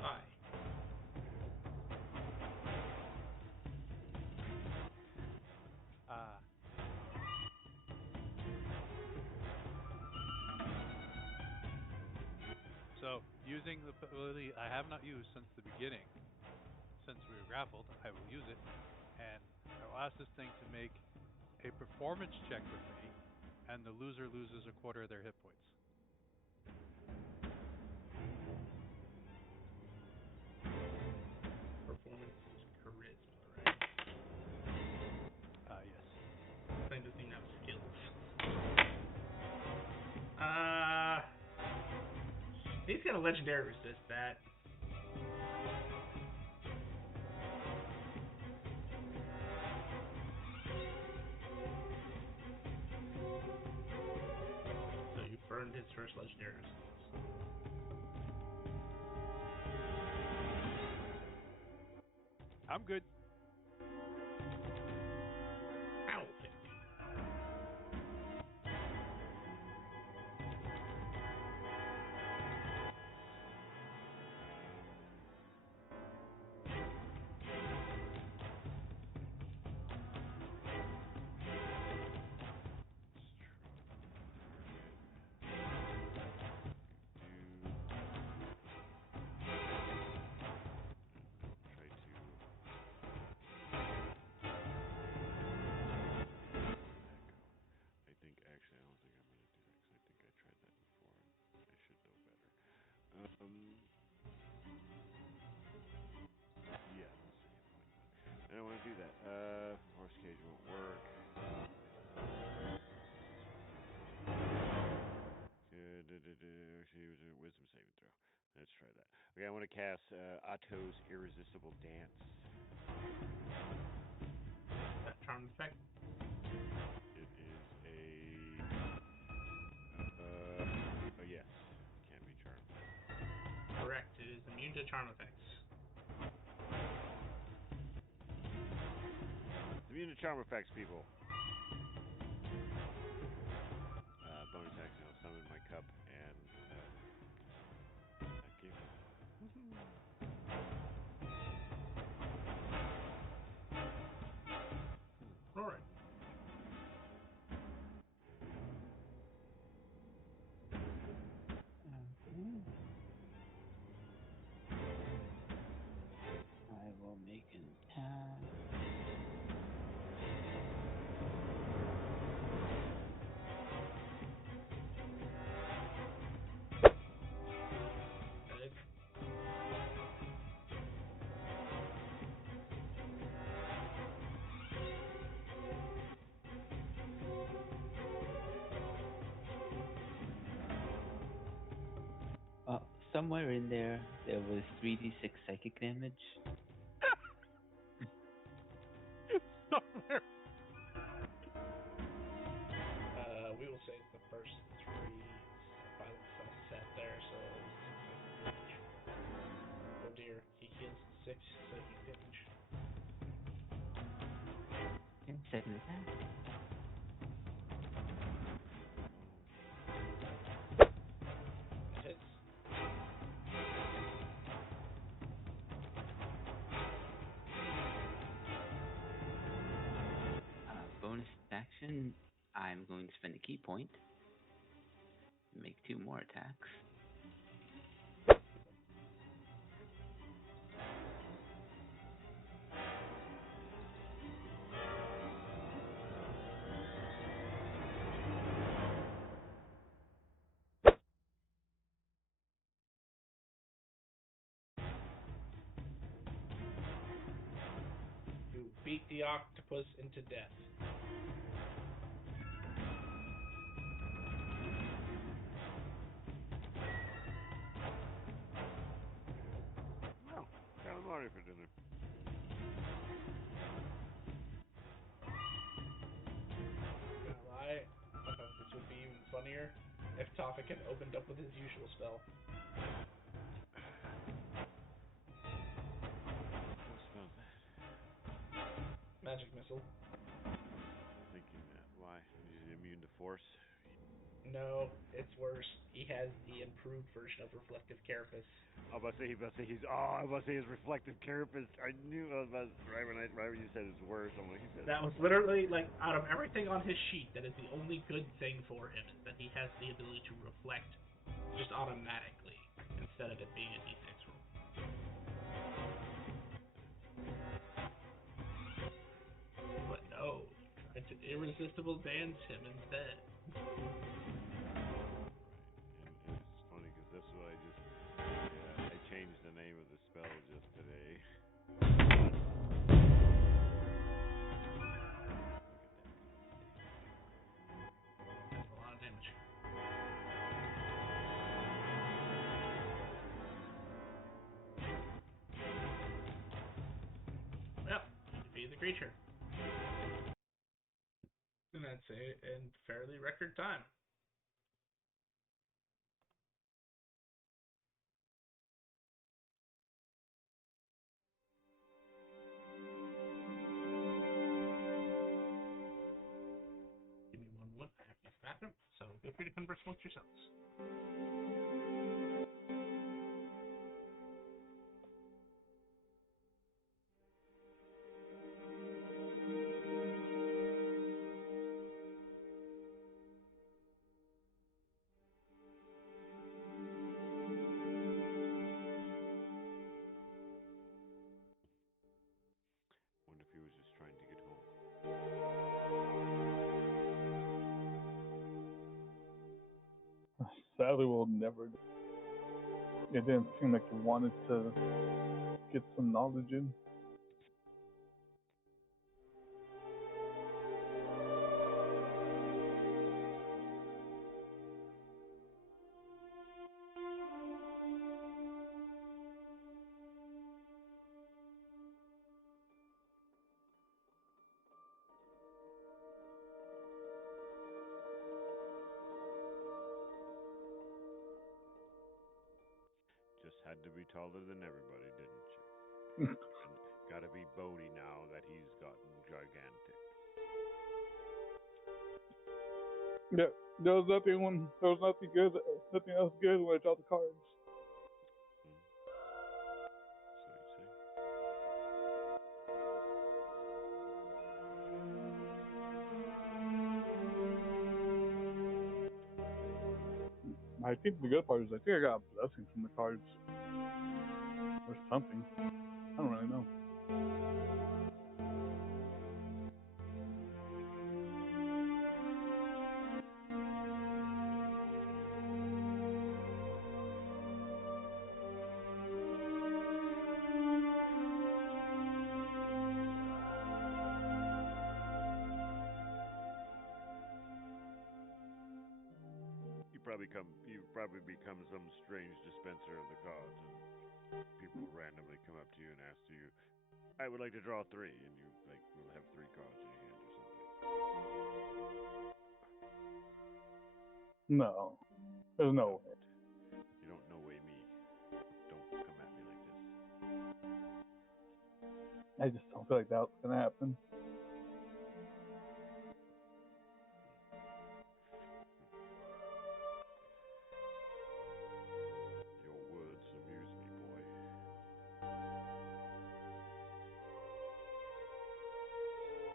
Hi. So, using the ability I have not used since the beginning, since we were grappled, I will use it. and I will ask this thing to make a performance check with me, and the loser loses a quarter of their hit points. Performance is charisma, right? Yes. Thing doesn't even have skills. He's got a legendary resist that. So you burned his first legendary resistance. I'm good. Owl pick. I don't want to do that. Horse cage won't work. Wisdom saving throw. Let's try that. Okay, I want to cast Otto's Irresistible Dance. That charm effect. It is yes. Can't be charmed. Correct. It is immune to charm effects. Immune to charm effects, people. Bonus action, I'll summon my cup and that gave me. Roaring. I will make an attack. Somewhere in there was 3d6 psychic damage. Somewhere. We will say it's the first 3 violent spells set there, so 6 psychic damage. Oh dear, he heals 6 psychic damage. Okay, second attack. That hits. Bonus action, I'm going to spend a key point to make 2 more attacks. You beat the octopus into death. No, calamari for dinner. Not gonna lie, I thought this would be even funnier if Tophic had opened up with his usual spell. What spell's that? Magic missile. Thinking that. Why? He's immune to force. No, it's worse. He has the improved version of Reflective Carapace. I was about to say his reflective carapace. I knew I was about to, right when you said it's worse. I'm like, he said That was literally, like, out of everything on his sheet, that is the only good thing for him, is that he has the ability to reflect just automatically, instead of it being a d6 roll. Irresistible bans him instead. And it's funny because that's what I changed the name of the spell just today. That's a lot of damage. Well, you defeat the creature. And that's it in fairly record time. Give me one moment. I have to use the bathroom, so feel free to converse amongst yourselves. Wonder if he was just trying to get home. Sadly, we'll never. It didn't seem like he wanted to get some knowledge in. Just had to be taller than everybody, didn't you? And gotta be Bodhi now that he's gotten gigantic. Yeah, there was nothing good. Nothing else good when I dropped the cards. So you say? I think the good part is I think I got a blessing from the cards. Or something. I don't really know. You probably become some strange dispenser of the cards, and people randomly come up to you and ask you, "I would like to draw 3," and you will have 3 cards in your hand or something. No. There's no way. You don't know way me. Don't come at me like this. I just don't feel like that's gonna happen. Your words amuse me, boy.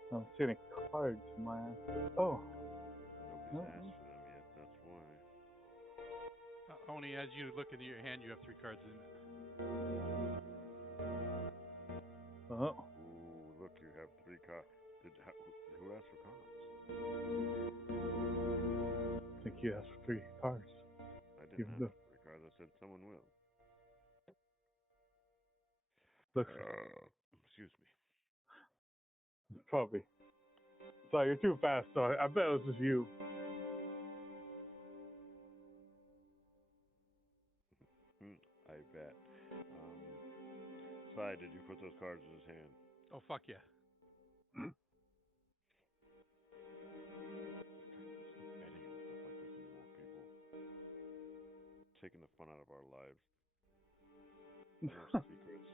I don't see any cards in my ass. Oh. Nobody's asked for them yet, that's why. Oni, as you look into your hand, you have 3 cards in it. Uh-huh. Ooh, look, you have 3 cards. Who asked for cards? I think he asked for 3 cards. I didn't ask for 3 cards. I said someone will. Look. Excuse me. Probably. Sorry, you're too fast, so I bet it was just you. I bet. Sai, did you put those cards in his hand? Oh, fuck yeah. Betting and stuff like this anymore, people. Taking the fun out of our lives. No secrets.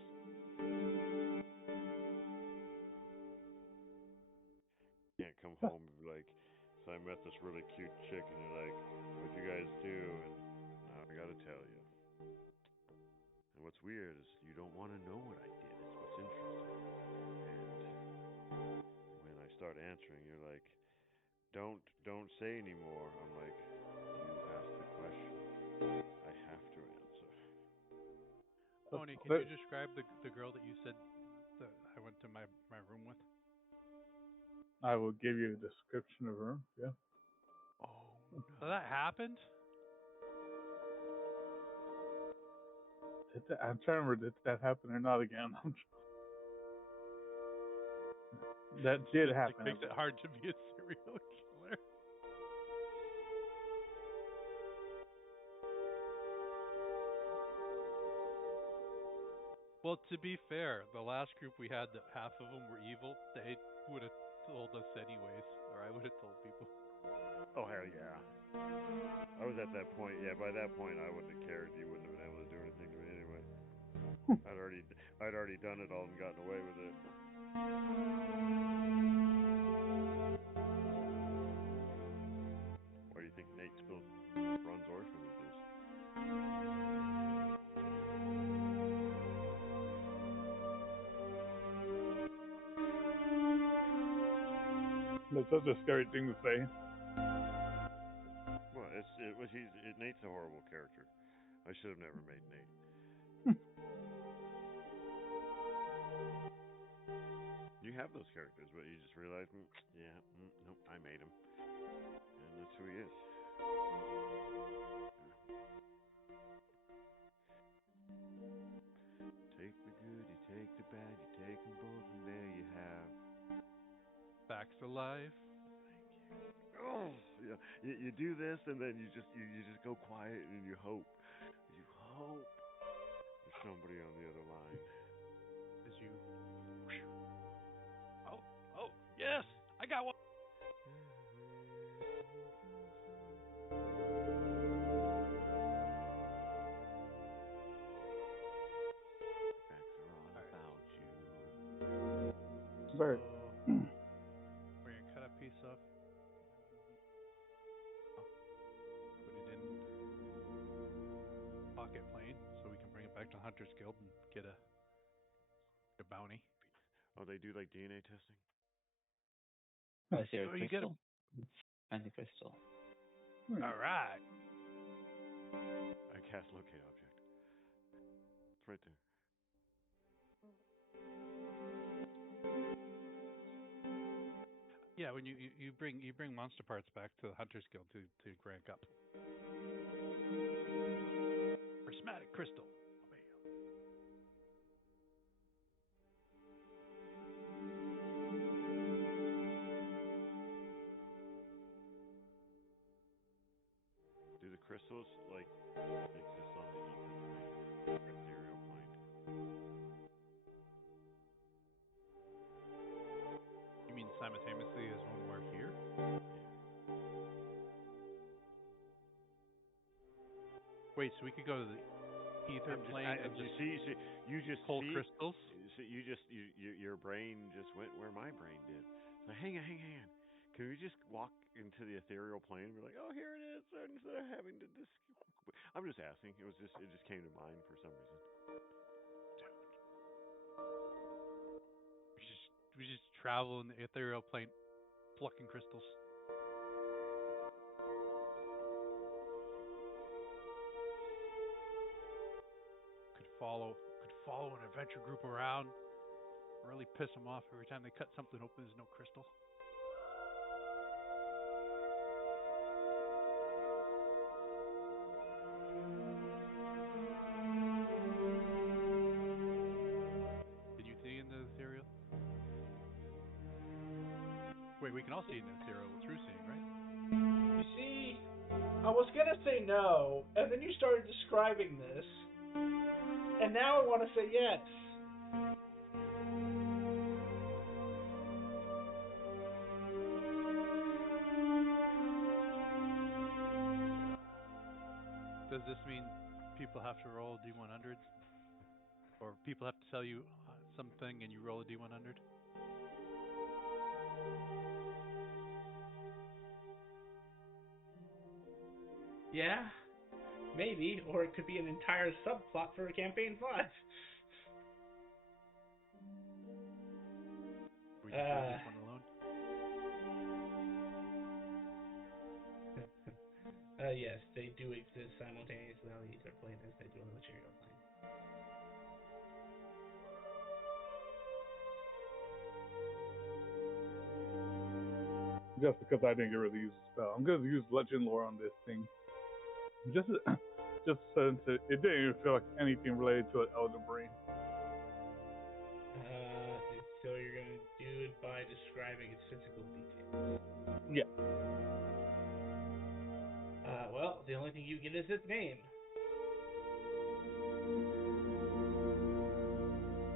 Can't come home and be like, so I met this really cute chick, and you're like, what'd you guys do? And now I gotta tell you. And what's weird is you don't want to know what I did. It's what's interesting. And when I start answering, you're like, don't say anymore. I'm like, you asked the question. I have to answer. Oni, can you describe the girl that you said that I went to my room with? I will give you a description of her. Yeah. Oh So that happened? I'm trying to remember, did that happen or not again? That did Just happen. makes it hard to be a serial killer. Well, to be fair, the last group we had that half of them were evil, they would have told us anyways, or I would have told people. Oh hell yeah! I was at that point. Yeah, by that point I wouldn't have cared. You wouldn't have been able to do anything to me anyway. I'd already done it all and gotten away with it. Why do you think Nate still runs orphanages? That's such a scary thing to say. Well, Nate's a horrible character. I should have never made Nate. You have those characters, but you just realize, nope, I made him, and that's who he is. Take the good, you take the bad, you take them both, and there you have. Facts alive. Oh, yeah. You do this, and then you just go quiet, and you hope. You hope there's somebody on the other line. As you. Oh, yes, I got one. Facts are all about you. Very. We're gonna cut a piece off. Put it in pocket plane so we can bring it back to Hunter's Guild and get a bounty. Oh, they do like DNA testing? Oh, is there a Oh, you get crystal? Find the crystal. All right. I cast locate object. It's right there. Yeah, when you bring monster parts back to the Hunter's Guild to rank up. Prismatic crystal. Do the crystals like exist on the ether plane, ethereal plane? You mean simultaneously as when we're here? Wait, so we could go to the ether plane and just pull crystals? So your brain just went where my brain did. So hang on. Can we just walk into the ethereal plane and be like, oh, here it is, instead of having to just. I'm just asking. It just came to mind for some reason. We just travel in the ethereal plane, plucking crystals. Could follow an adventure group around. Really piss them off every time they cut something open. There's no crystal. Can you see in the ethereal? Wait, we can all see in the ethereal through seeing, right? You see, I was gonna say no, and then you started describing this, and now I want to say yes. Does this mean people have to roll D100s? Or people have to tell you something and you roll a D100? Yeah, maybe, or it could be an entire subplot for Campaign 5. We just leave this one alone? Yes, they do exist simultaneously on the ether plane as they do on the material plane. just because I didn't get rid of the use spell. I'm gonna use legend lore on this thing. Just just since it didn't even feel like anything related to an elder brain. So you're gonna do it by describing its physical details. Yeah. Well, the only thing you get is its name.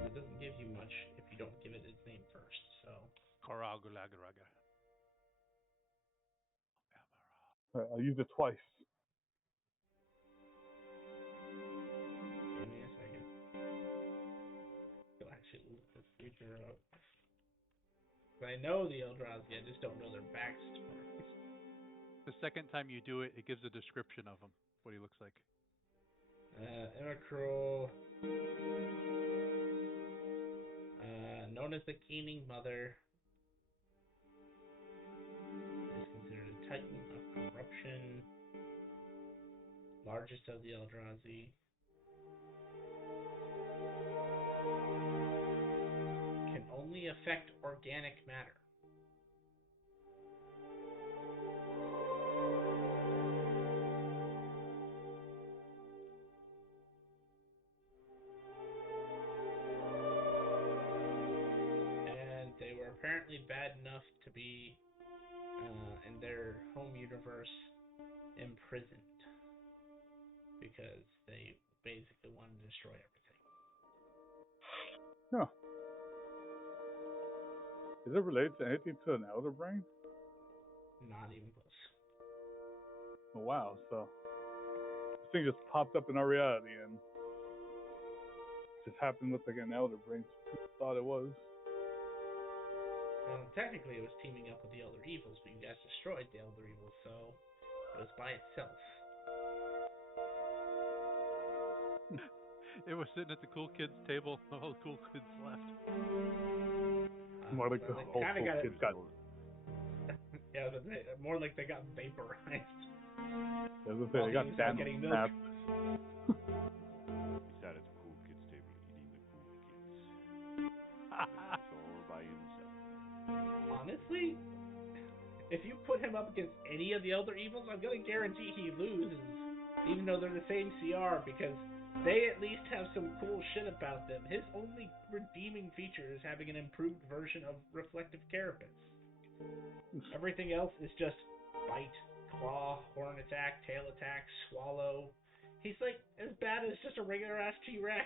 It doesn't give you much if you don't give it its name first. So. Karagulagaraga. I used it twice. Give me a second. You'll actually look this creature up. I know the Eldrazi, I just don't know their backstories. The second time you do it, it gives a description of him, what he looks like. Emrakul, known as the Keening Mother, is considered a titan of corruption, largest of the Eldrazi. Can only affect organic matter. And they were apparently bad enough to be, in their home universe, imprisoned. Because they basically wanted to destroy everything. No. Is it related to anything to an elder brain? Not even close. Oh, wow, so this thing just popped up in our reality and just happened to look like an elder brain. People thought it was. Well, technically it was teaming up with the Elder Evils, but you guys destroyed the Elder Evils, so it was by itself. It was sitting at the cool kids table. All the cool kids left. More like the whole kinda cool got kids got. Yeah, but more like they got vaporized. I was gonna say, they got While getting milk. snapped. He sat at the cool kids table eating the cool kids. It's all by himself. Honestly, if you put him up against any of the Elder Evils, I'm gonna guarantee he loses, even though they're the same CR, because they at least have some cool shit about them. His only redeeming feature is having an improved version of Reflective Carapace. Everything else is just bite, claw, horn attack, tail attack, swallow. He's like as bad as just a regular ass T-Rex.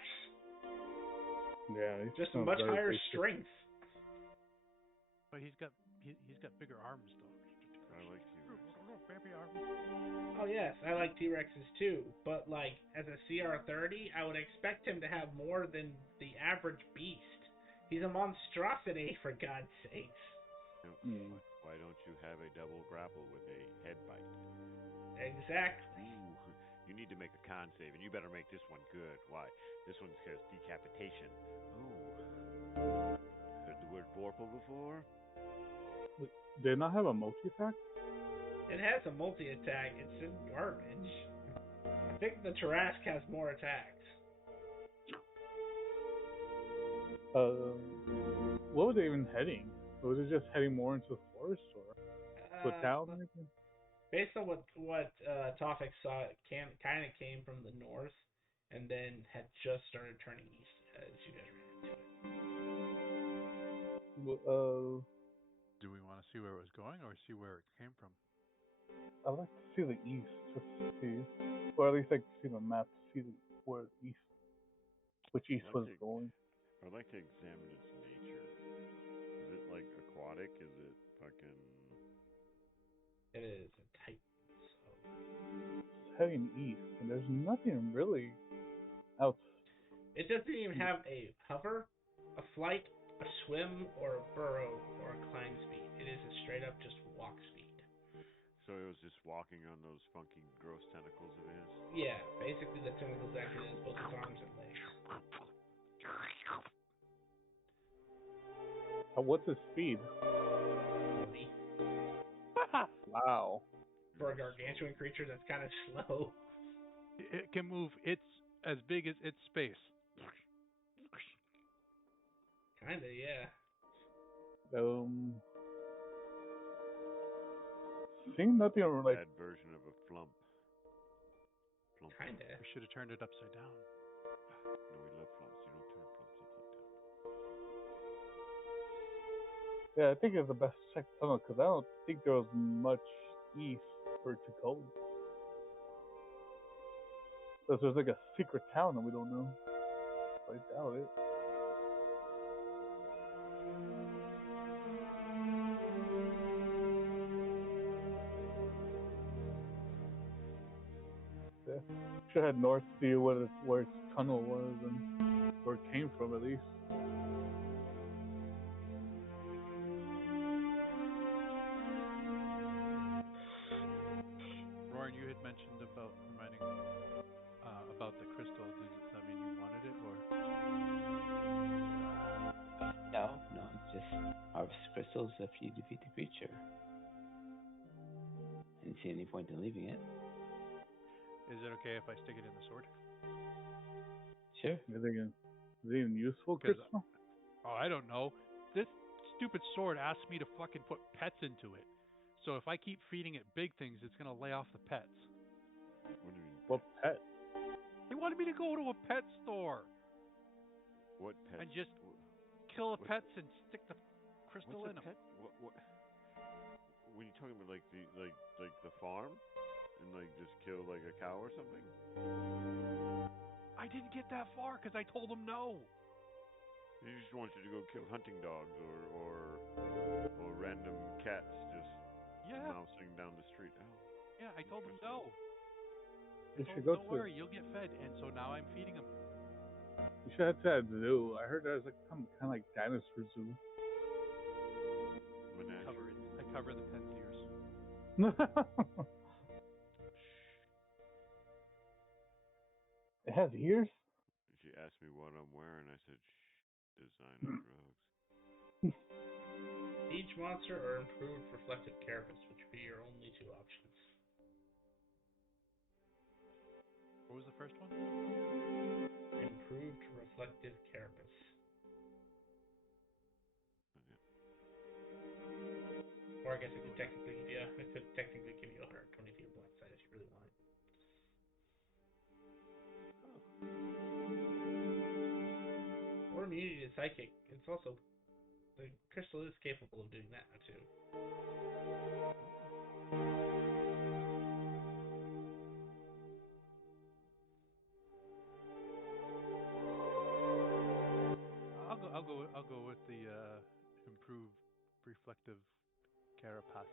Yeah, just much higher basic. Strength. But he's got bigger arms though. I like T-Rex. Baby arms. Oh yes, I like T-Rexes too. But like as a CR30, I would expect him to have more than the average beast. He's a monstrosity, for God's sakes. Why don't you have a double grapple with a head bite? Exactly. Ooh, you need to make a con save, and you better make this one good. Why? This one says decapitation. Ooh. Heard the word vorpal before? Did it not have a multi-attack? It has a multi-attack. It's just garbage. I think the Tarask has more attacks. What was it even heading? Was it just heading more into the forest or to a town or anything? Based on what Tofik saw, it kind of came from the north and then had just started turning east as you guys ran into it. Do we want to see where it was going or see where it came from? I'd like to see the east, just to see, or at least like to see the map to see where east, which east was going. I'd like to examine its nature. Is it like aquatic? Is it fucking? It is a titan. So. It's heading east, and there's nothing really else. It doesn't even have a hover, a flight, a swim, or a burrow, or a climb speed. It is a straight up just walk speed. So it was just walking on those funky, gross tentacles of his? Yeah, basically the tentacles acted as both his arms and legs. What's his speed? 40. Wow. For a gargantuan creature, that's kind of slow. It can move. It's as big as its space. Kinda, yeah. Seeing nothing like Bad version of a flump. Flump. Kinda. We should have turned it upside down. No, we love flumps. You don't turn flumps upside down. yeah, I think it's the best check tunnel because I don't think there was much east for it to go. So there's like a secret town that we don't know. I doubt it. Yeah. Should head north to see where its tunnel was and where it came from at least. Roran, you had mentioned about reminding about the crystal. Does that mean you wanted it, or No, it's just harvest crystals after you defeat the creature. I didn't see any point in leaving it. is it okay if I stick it in the sword? Sure. Is it even useful, 'Cause Crystal? I don't know. This stupid sword asks me to fucking put pets into it. So if I keep feeding it big things, it's gonna lay off the pets. What do you mean? What pet? They wanted me to go to a pet store What pet? and just kill the What's pets and stick the crystal What's in a them. pet? What? When you talking about like the farm, and like just kill like a cow or something? I didn't get that far because I told them no. He just wants you to go kill hunting dogs or random cats just Yeah, mousing down the street. Oh, yeah. I told them no. You I told should them, go don't to. worry, you'll get fed. And so now I'm feeding them. You should head to that zoo. I heard there's like some kind of like dinosaur zoo. menagerie. I cover the pet's ears. It has ears. She asked me what I'm wearing. I said, "Shh, designer drugs." Siege monster or improved reflective carapace, which would be your only two options. What was the first one? Improved reflective carapace. Or I guess it could technically give you a 120 feet of black side if you really want it. Or immunity to psychic. It's also the crystal is capable of doing that too. I'll go with the improved reflective carapace.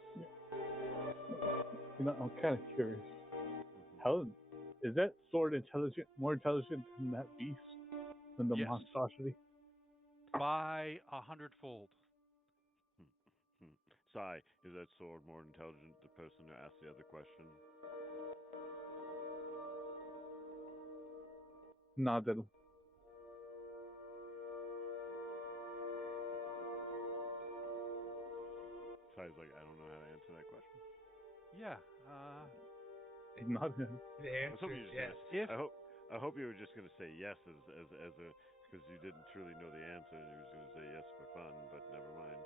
You know, I'm kind of curious. How is that sword intelligent? More intelligent than that beast? Than the Yes. monstrosity? By 100-fold. Sai, is that sword more intelligent? The person who asked the other question. Nodded. Sai's like, I don't know how to answer that question. Yeah. Nodded. The I was answer hoping is you were yes. just gonna, I hope you were just going to say yes as a because you didn't truly know the answer and you were just going to say yes for fun, but never mind.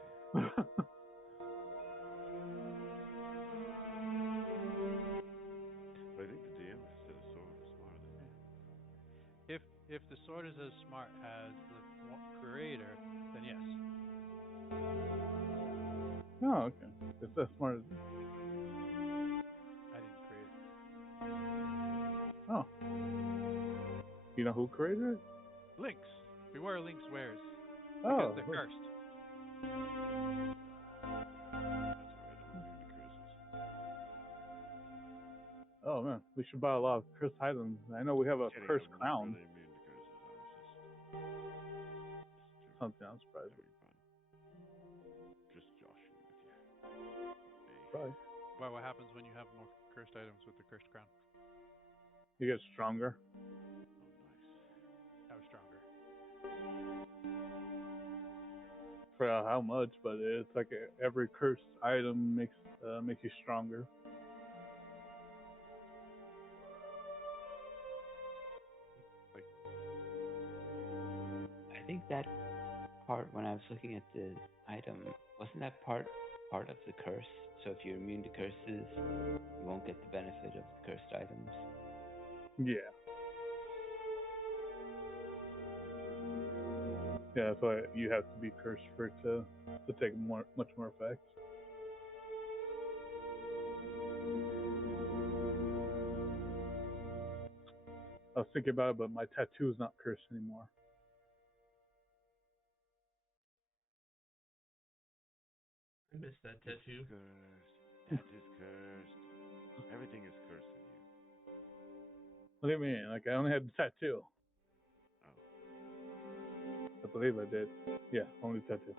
But I think the DM just said a sword was smarter than me. If the sword is as smart as the creator, then yes. Oh, okay. It's that smart as I didn't create it. Oh. You know who created it? Lynx. Beware Lynx wares. Oh. Because they're cursed. Oh man, we should buy a lot of cursed items. I know we have a Kidding, cursed I'm crown. Really immune to curses. I was just Something I'm surprised with. having fun. Just joshing with you. Hey. Right. Well, what happens when you have more cursed items with the cursed crown? You get stronger. Oh, nice. How stronger? For how much, but it's like every cursed item makes you stronger. I think that part when I was looking at the item, wasn't that part part of the curse. So if you're immune to curses, you won't get the benefit of the cursed items. Yeah. Yeah, that's why you have to be cursed for it to take much more effect. I was thinking about it, but my tattoo is not cursed anymore. I miss that tattoo. It's cursed. That is cursed. Everything is cursed with you. What do you mean? Like, I only had the tattoo. Oh. I believe I did. Yeah, only tattoo.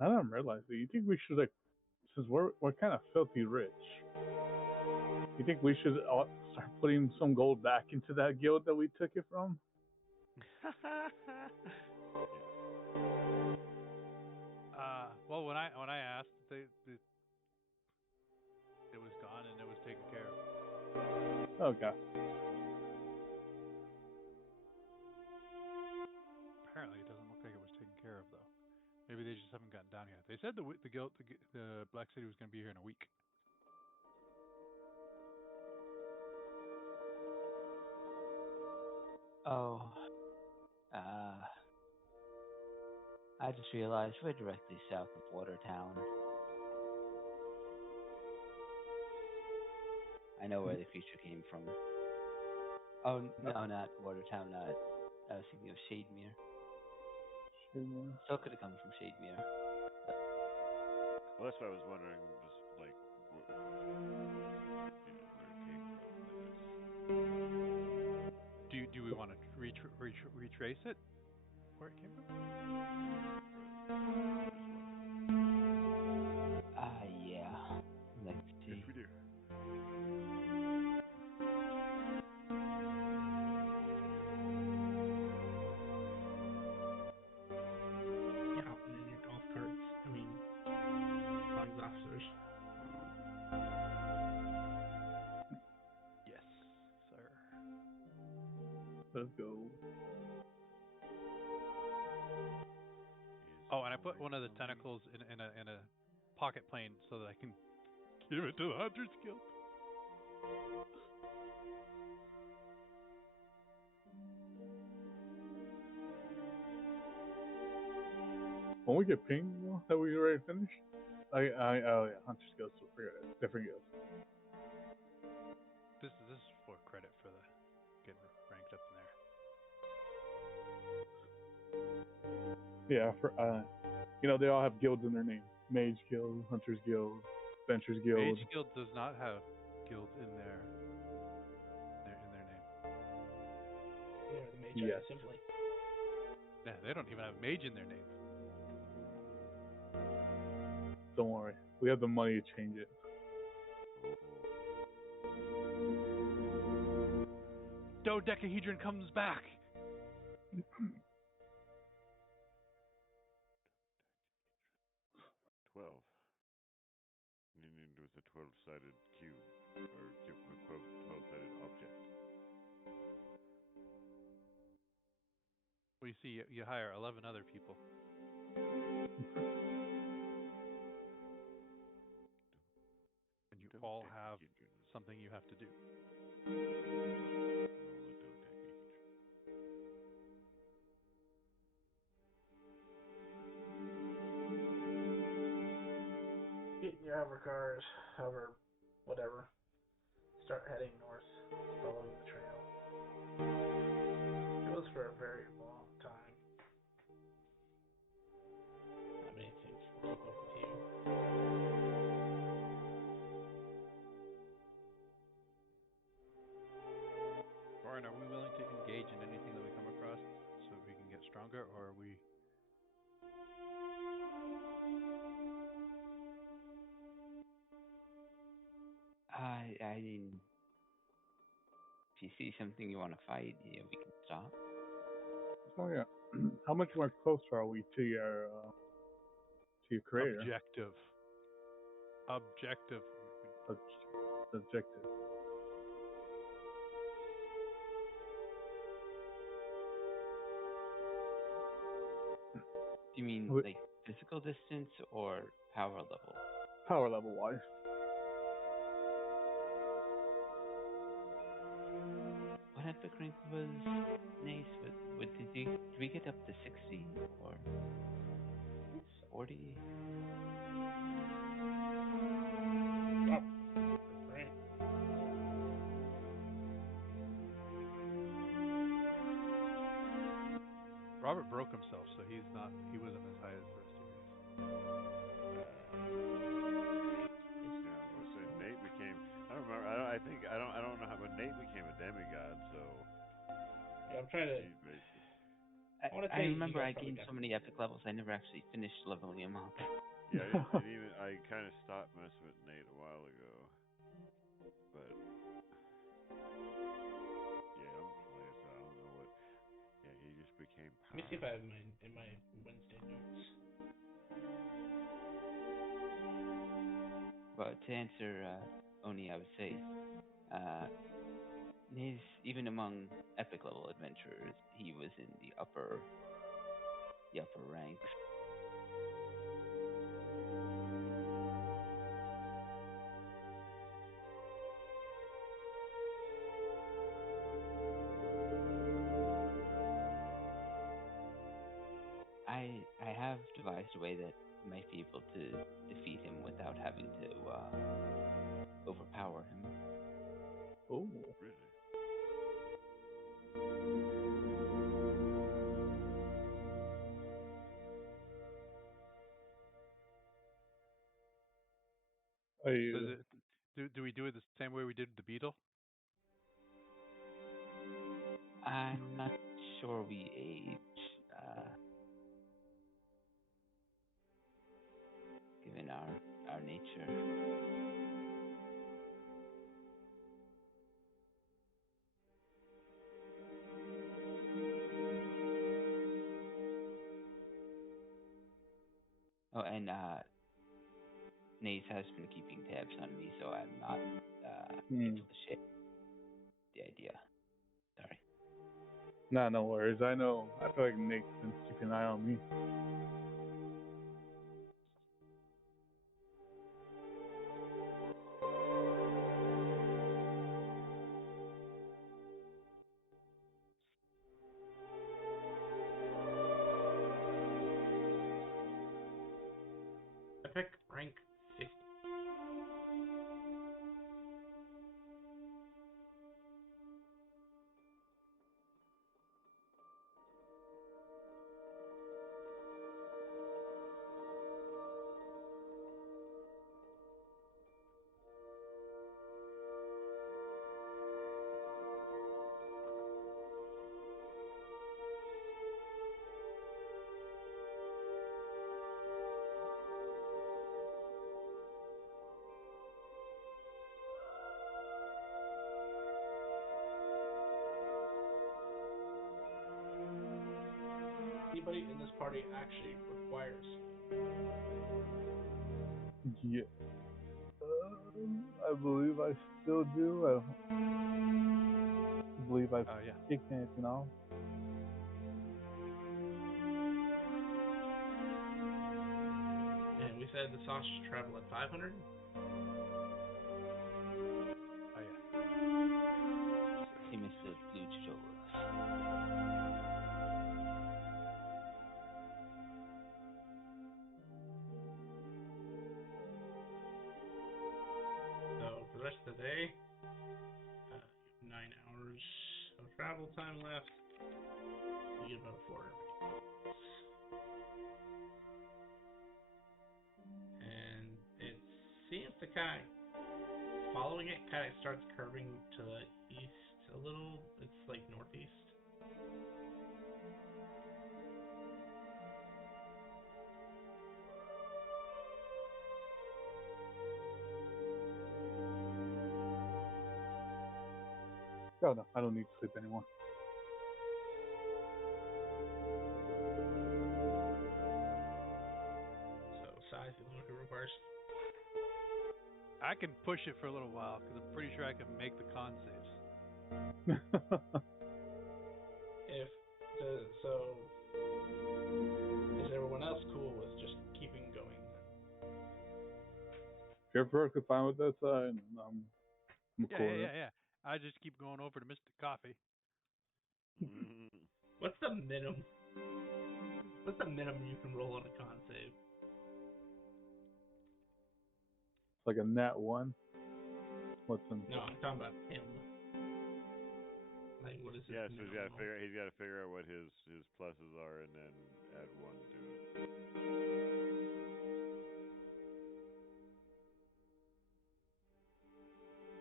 Now that I'm realizing, you think we should, like, since we're kind of filthy rich, you think we should start putting some gold back into that guild that we took it from? Well, when I asked, it was gone and it was taken care of. Okay. Apparently, it doesn't look like it was taken care of though. Maybe they just haven't gotten down yet. They said the Black City was going to be here in a week. Oh, I just realized we're directly south of Watertown. I know where the creature came from. Oh, no, not Watertown, not. I was thinking of Shademere. Still could have come from Shademere. Well, that's what I was wondering. Just like, where it came from. Do we want to retrace it? Where it came from? Yeah. Let's see. Yes, we do. Yeah, and then your golf carts. I mean, dogs officers. Yes, sir. Let's go. Oh, and I put one of the tentacles in a pocket plane so that I can give it to the Hunter's Guild. When we get pinged, that we already finished? Oh yeah, Hunter's Guild, so forget it. Different guild. This is for credit for the getting ranked up in there. Yeah, for they all have guilds in their name. Mage Guild, Hunter's Guild, Adventurers Guild. Mage Guild does not have guilds in their name. They're the Magi Yes. simply. Yeah, they don't even have mage in their name. Don't worry, we have the money to change it. Dodecahedron comes back. 12. You need to do with a 12-sided cube, or 12-sided object. Well, you see, you hire 11 other people. And you all have something you have to do. Get in your hovercars, whatever. Start heading north, following the trail. It was for a very long time. Not many things can keep up with you. Warren, are we willing to engage in anything that we come across so we can get stronger, or are we... I mean, if you see something you want to fight, we can stop. Oh yeah. How much more closer are we to your creator. Objective. Objective. Objective. Do you mean Wh- like physical distance or power level? Power level wise. What epic rank was Nace? Did we get up to 60 or 40? Wow. Right. Robert broke himself, so he wasn't as high as first years. So Nate became. I don't remember. I don't know how, but Nate became a demigod. So Yeah, I'm trying to. he basically. I remember I gained so many epic levels, I never actually finished leveling him up. Yeah, I kind of stopped messing with Nate a while ago, but yeah, like I said, I don't know what. Yeah, he just became. Let me see if I have in my Wednesday notes. But to answer Oni, I would say even among epic level adventurers, he was in the upper ranks. I have devised a way that might be able to defeat him without having to overpower him. Oh. Really? Are you? Do we do it the same way we did the beetle? I'm not sure we age, given our nature. Oh, and Naze has been keeping tabs on me, so I'm not able to share the idea. Sorry. Nah, no worries. I know. I feel like Nate's been keeping an eye on me. Epic rank 50. Anybody in this party actually requires. Yeah. I believe I still do. I believe I've Yeah. kicked anything off. And we said the sausage travel at 500. Oh yeah. Same as the blue cholos. So for the rest of the day, you have 9 hours of travel time left. You get about 400 points. And it seems to kind of, following it, kind of starts curving to the east a little. It's like northeast. Oh no, I don't need to sleep anymore. So I can push it for a little while because I'm pretty sure I can make the con saves. If so, is everyone else cool with just keeping going? If you're perfectly fine with that side, I'm cool with it. Yeah. I just keep going over to Mr. Coffee. What's the minimum? What's the minimum you can roll on a con save? It's like a nat 1. What's in? No, I'm talking about him. Like, what is his Yeah, so minimum? he's got to figure out what his pluses are and then add 1 to it.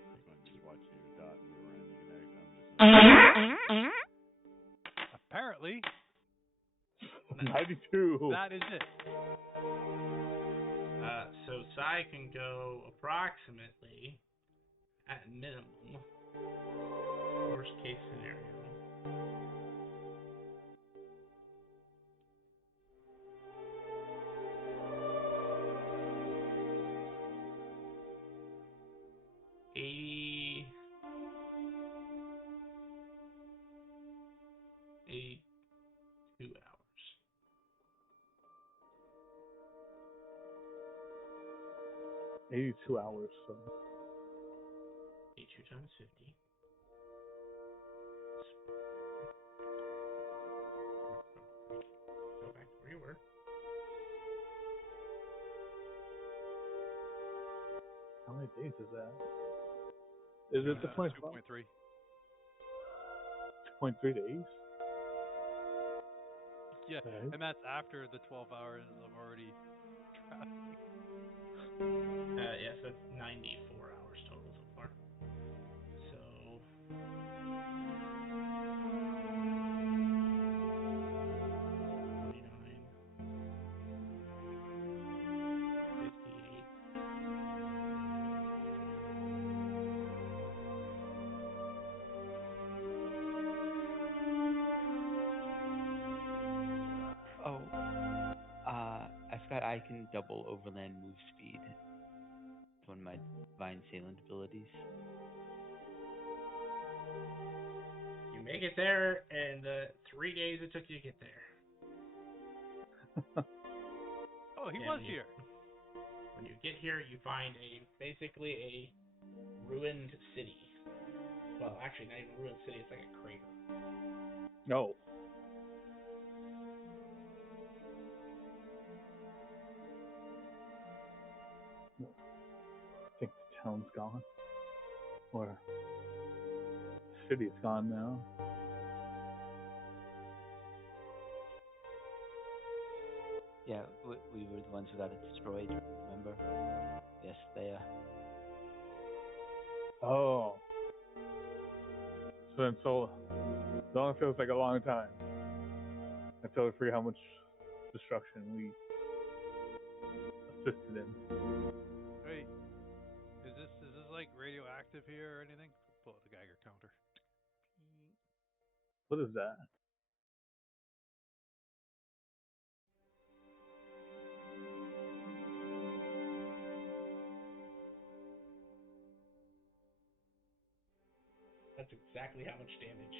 I'm just watching your dot move around. Apparently, 92. that is it. So Sai can go approximately at minimum. Worst case scenario. $82 hours. 82 hours. So 82 times 50. Go back to where you were. how many days is that? Is it the 25? 2.3. 2.3 days? Yeah, Okay. and that's after the 12 hours of already traveling. Yes, that's 94 hours total so far. So. 58. Oh, I forgot I can double overland move speed. It's one of my divine assailant abilities. You make it there in the 3 days it took you to get there. Oh, he And was here. When you get here, you find basically a ruined city. Well, actually, not even a ruined city. It's like a crater. No. I think the town's gone. Or the city's gone now. Yeah, we were the ones who got it destroyed, remember? Yes, they Oh. So then, it only feels like a long time. I totally forget how much destruction we assisted in. Wait, is this like radioactive here or anything? Pull out the Geiger counter. What is that? That's exactly how much damage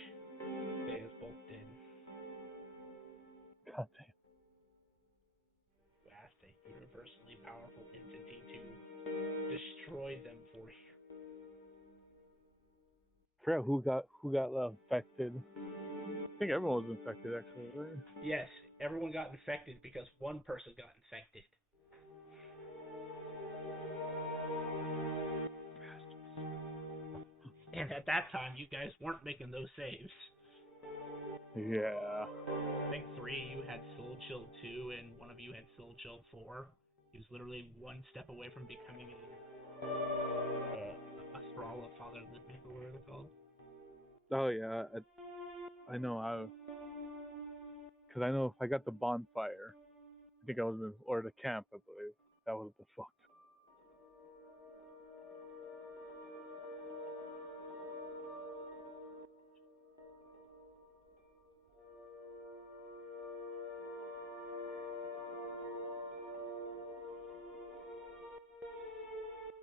Deus Bolt did. God damn. You asked a universally powerful entity to destroy them for you. I forgot who got infected. I think everyone was infected actually, right? Yes, everyone got infected because one person got infected. And at that time, you guys weren't making those saves. Yeah. I think 3 of you had Soul Chill 2, and one of you had Soul Chill 4. He was literally one step away from becoming a Thrall of Father Litnik, or whatever they're called. Oh yeah. I know. Because I know if I got the bonfire, I think I was in, or the camp, I believe. That was the fuck.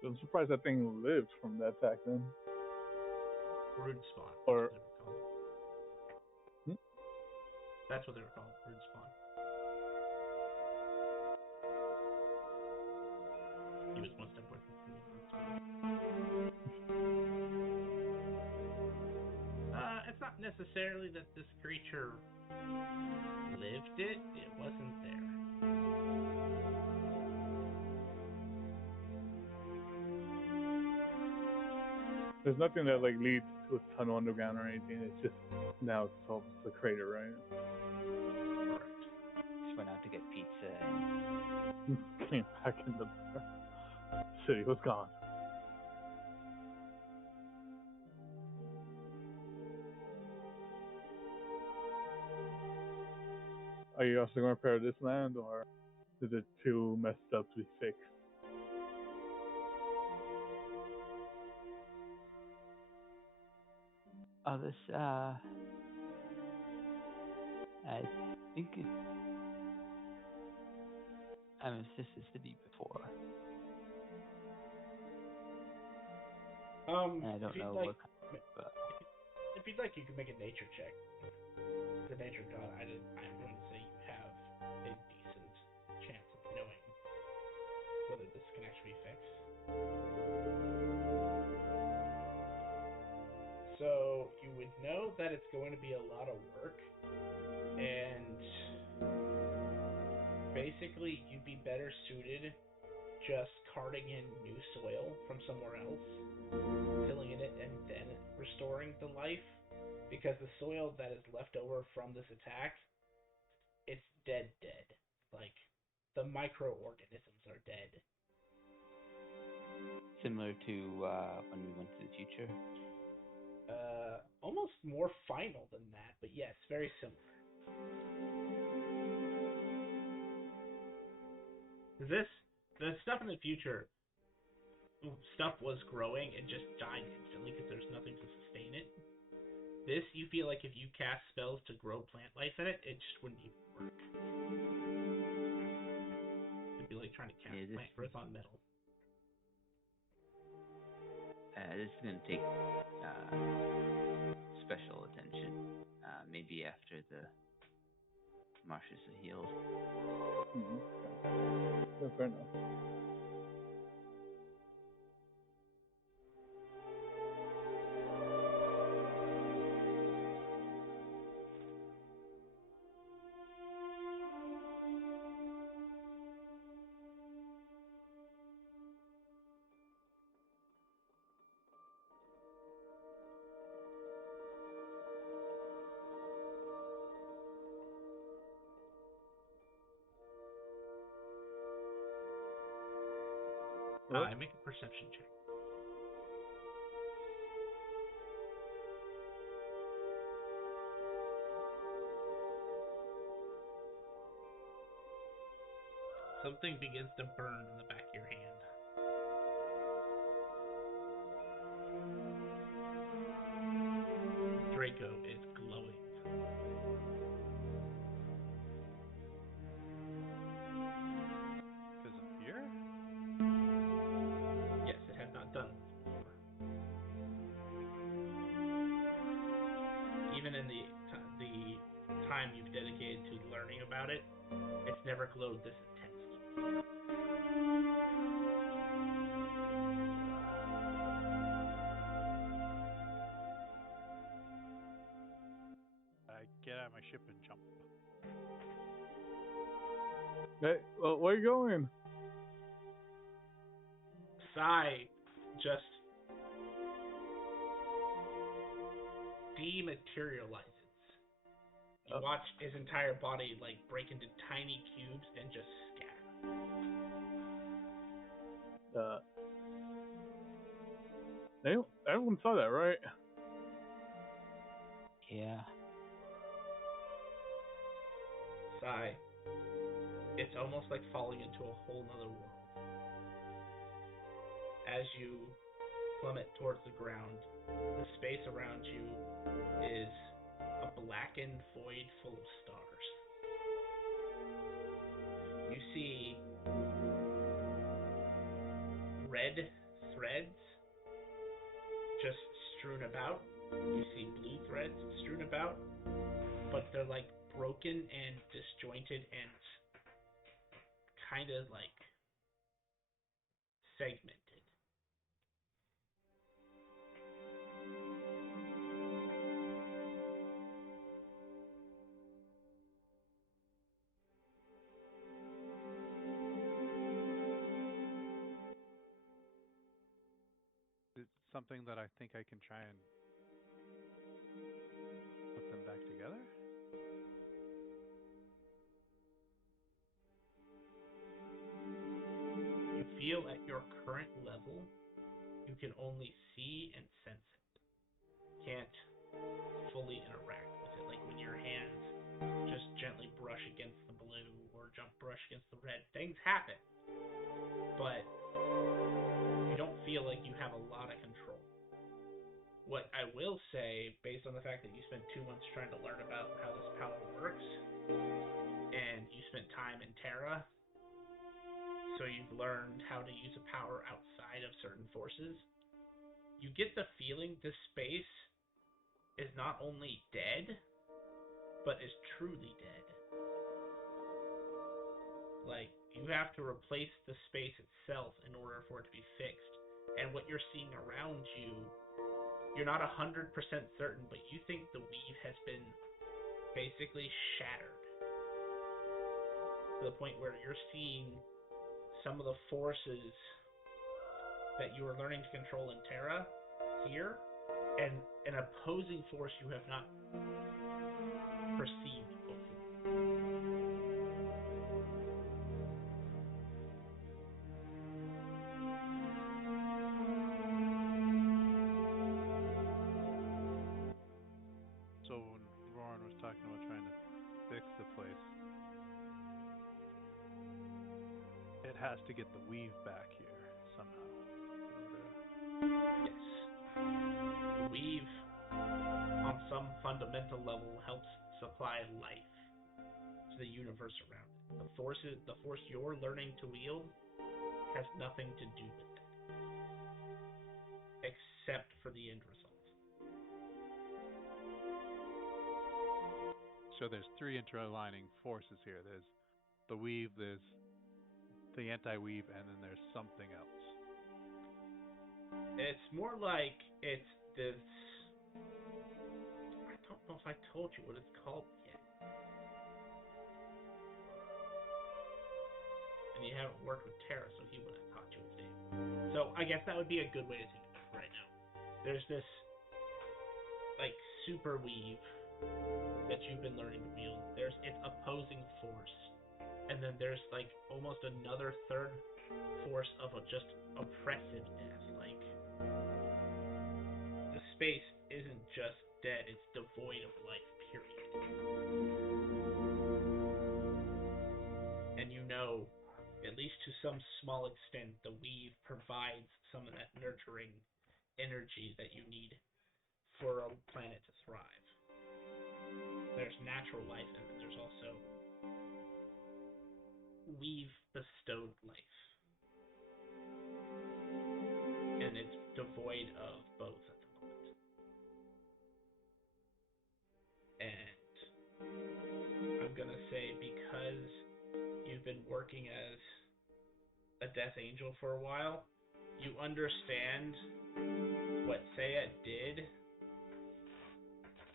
I'm surprised that thing lived from that attack then. Rude spawn. Or That's what they were called. Rude spawn. He was one step away from being rude spawn. It's not necessarily that this creature lived it. It wasn't there. there's nothing that like leads to a tunnel underground or anything. It's just now it's all just a crater, right? Correct. Just went out to get pizza. Came back in the city was gone. Are you also going to repair this land, or is it too messed up to be fixed? This, I think it, I mean, this is to be before. And I don't know what kind of, if you'd like, you could make a nature check. The nature god, I'm going to say you have a decent chance of knowing whether this can actually be fixed. So you would know that it's going to be a lot of work, and basically you'd be better suited just carting in new soil from somewhere else, filling in it, and then restoring the life, because the soil that is left over from this attack, it's dead. Like, the microorganisms are dead. similar to when we went to the future. Almost more final than that, but yes, very similar. The stuff in the future, stuff was growing and just died instantly because there's nothing to sustain it. This, you feel like if you cast spells to grow plant life in it, it just wouldn't even work. It'd be like trying to cast plant growth on metal. This is going to take special attention. Maybe after the marshes are healed. Mm-hmm. Yeah, fair enough. I make a perception check. Something begins to burn in the back of your hand. Draco is glowing. Because of fear? Yes, it had not done this before. Even in the time you've dedicated to learning about it, it's never glowed this intensely. I get out of my ship and jump. Hey, well, where are you going? Sai just dematerializes. You watch his entire body like break into tiny cubes and just scatter. Everyone saw that, right? Yeah. Sai, it's almost like falling into a whole nother world. As you plummet towards the ground, the space around you is a blackened void full of stars. You see red threads just strewn about. You see blue threads strewn about, but they're like broken and disjointed and kind of like segmented. It's something that I think I can try and put them back together. You feel at your current level, you can only see and sense it. Can't fully interact with it. Like when your hands just gently brush against the blue or brush against the red, things happen. But you don't feel like you have a lot of control. What I will say, based on the fact that you spent 2 months trying to learn about how this power works, and you spent time in Terra, so you've learned how to use a power outside of certain forces, you get the feeling this space is not only dead, but is truly dead. Like, you have to replace the space itself in order for it to be fixed. And what you're seeing around you, you're not 100% certain, but you think the weave has been basically shattered. To the point where you're seeing some of the forces that you are learning to control in Terra here, and an opposing force you have not perceived before. So when Roran was talking about trying to fix the place, it has to get the weave back here somehow. Yes. The weave, on some fundamental level, helps supply life to the universe around it. The force you're learning to wield has nothing to do with it, except for the end result. So there's 3 interlining forces here. There's the weave, there's the anti-weave, and then there's something else. It's more like it's this. I don't know if I told you what it's called yet. And you haven't worked with Terra, so he wouldn't have taught you his name. So I guess that would be a good way to think of it right now. There's this, like, super weave that you've been learning to wield. There's its opposing force. And then there's, like, almost another third force of just oppressiveness. Like, the space isn't just dead, it's devoid of life, period. And you know, at least to some small extent, the weave provides some of that nurturing energy that you need for a planet to thrive. There's natural life, and then there's also weave bestowed life. And it's devoid of both at the moment. And I'm gonna say, because you've been working as a Death Angel for a while, you understand what Sess did.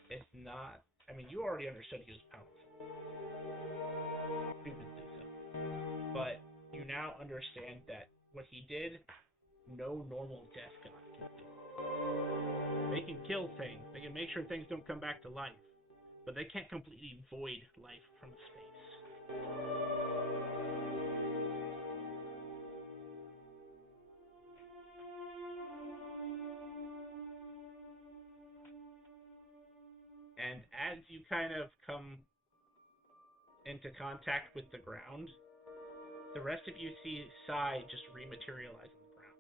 It's not. I mean, you already understood he was powerful. Stupidly so. But you now understand that what he did, no normal death god can do. They can kill things. They can make sure things don't come back to life. But they can't completely void life from space. And as you kind of come into contact with the ground, the rest of you see Sai just rematerialize on the ground.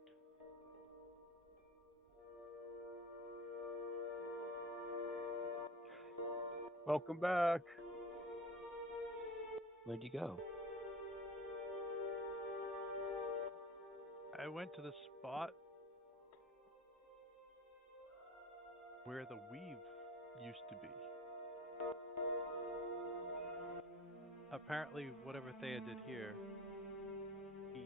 Welcome back. Where'd you go? I went to the spot where the weave used to be. Apparently, whatever Thea did here, he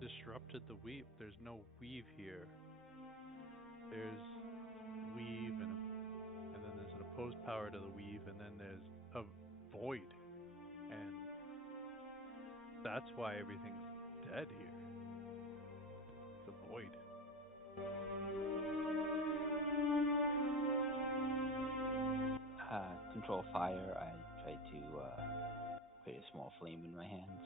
disrupted the weave. There's no weave here. There's weave and then there's an opposed power to the weave, and then there's a void, and that's why everything's dead here. The void. Control fire. I try to create a small flame in my hands.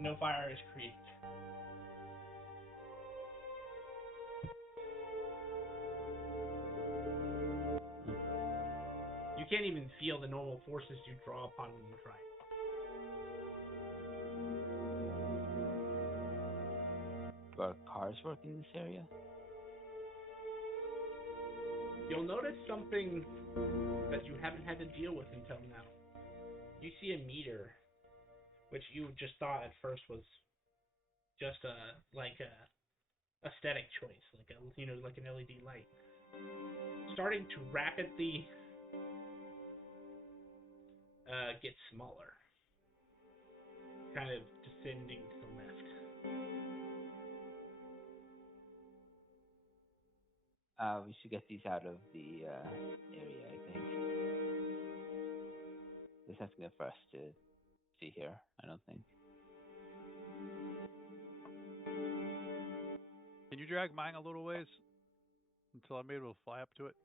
No fire is created. You can't even feel the normal forces you draw upon when you try. Do our cars work in this area? You'll notice something that you haven't had to deal with until now. You see a meter, which you just thought at first was just a aesthetic choice, like an LED light, starting to rapidly get smaller, kind of descending to the left. We should get these out of the area, I think. There's nothing for us to see here, I don't think. Can you drag mine a little ways until I'm able to fly up to it?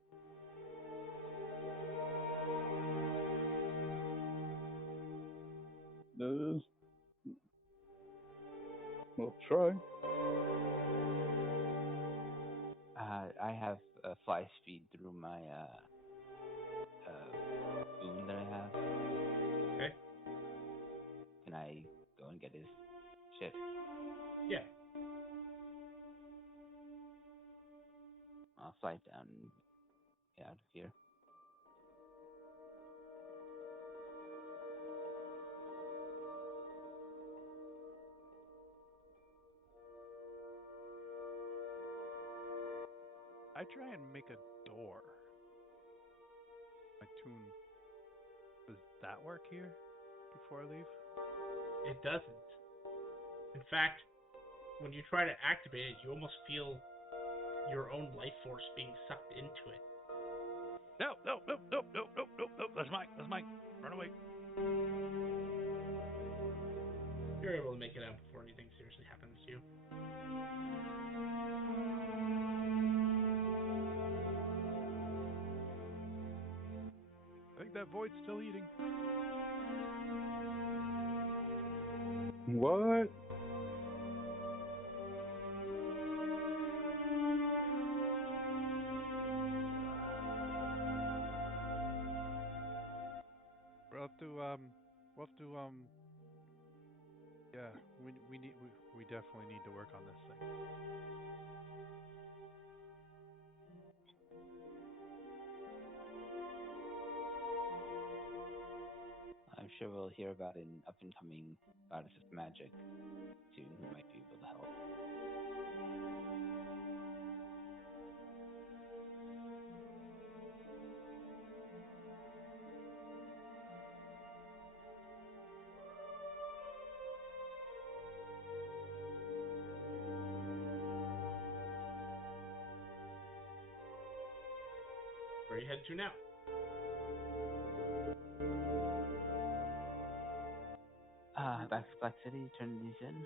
We'll try. I have fly speed through my boon that I have. Okay. Can I go and get his ship? Yeah. I'll fly down and get out of here. I try and make a door. My tune. Does that work here before I leave? It doesn't. In fact, when you try to activate it, you almost feel your own life force being sucked into it. No. That's mine. Run away. You're able to make it out before anything seriously happens to you. I think that void's still eating. What? We'll have to yeah, we definitely need to work on this thing. I'm sure we'll hear about an up-and-coming goddess of magic soon who might be able to help. Where you head to now? Back to Black City, turn these in.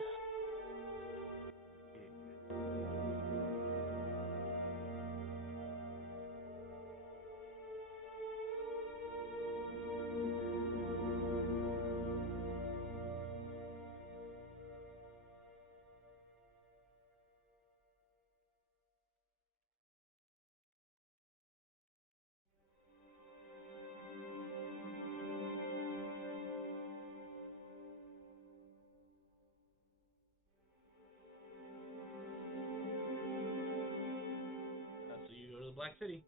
Black City.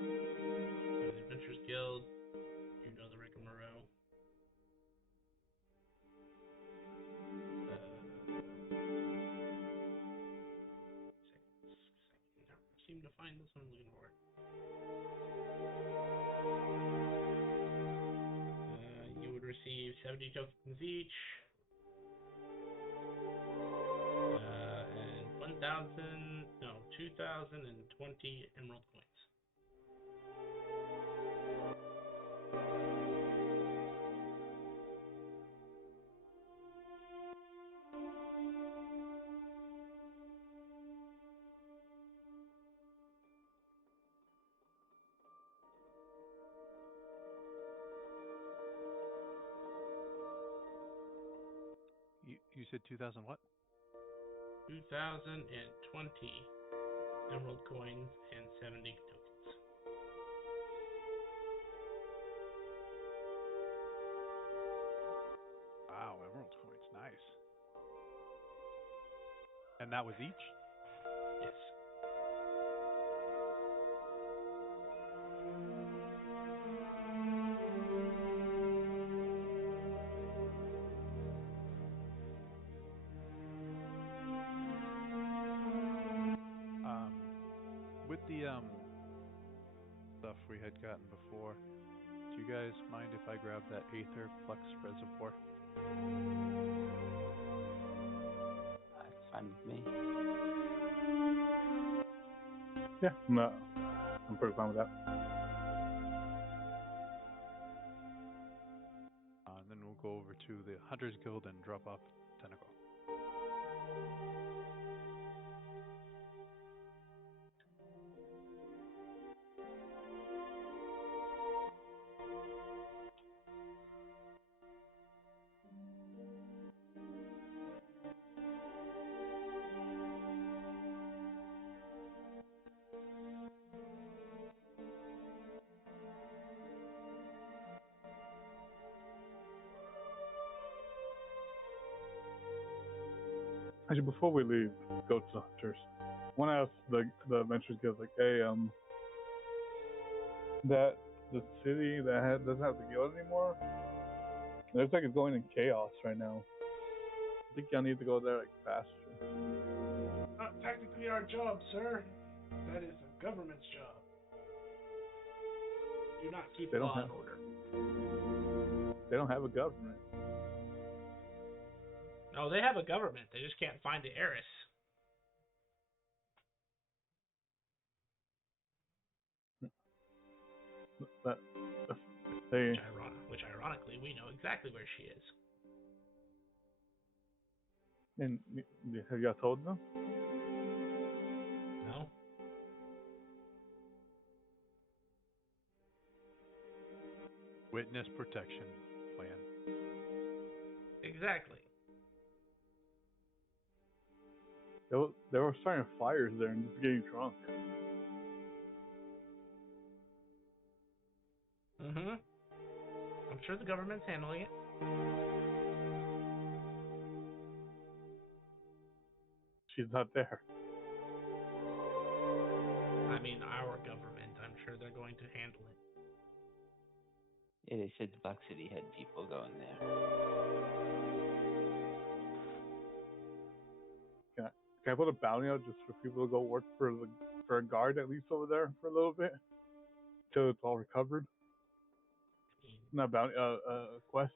The Adventurers Guild. You know the rigmarole. Never seem to find this one. I'm looking for it. You would receive 70 tokens each. And 2,020 emerald coins. You said 2,000 what? 2,020 emerald coins and 70 tokens. Wow, emerald coins, nice. And that was each? Yes. With the stuff we had gotten before, do you guys mind if I grab that Aether Flux Reservoir? That's fine with me. Yeah, I'm pretty fine with that. And then we'll go over to the Hunters Guild and drop off Tentacle. Actually, before we leave, go to the hunters. I want to ask the Adventurers Guild, like, hey, that the city that doesn't have the guild anymore, it looks like it's going in chaos right now. I think y'all need to go there like faster. Not technically our job, sir. That is the government's job. Do not keep law and order. They don't have a government. No, they have a government. They just can't find the heiress. Which ironically, we know exactly where she is. And have y'all told them? No. Witness protection plan. Exactly. They were starting fires there and just getting drunk. Mm-hmm. I'm sure the government's handling it. She's not there. I mean, our government. I'm sure they're going to handle it. Yeah, they said the Black City had people going there. Can I put a bounty out just for people to go work for a guard at least over there for a little bit until it's all recovered? I mean, Not bounty, quest.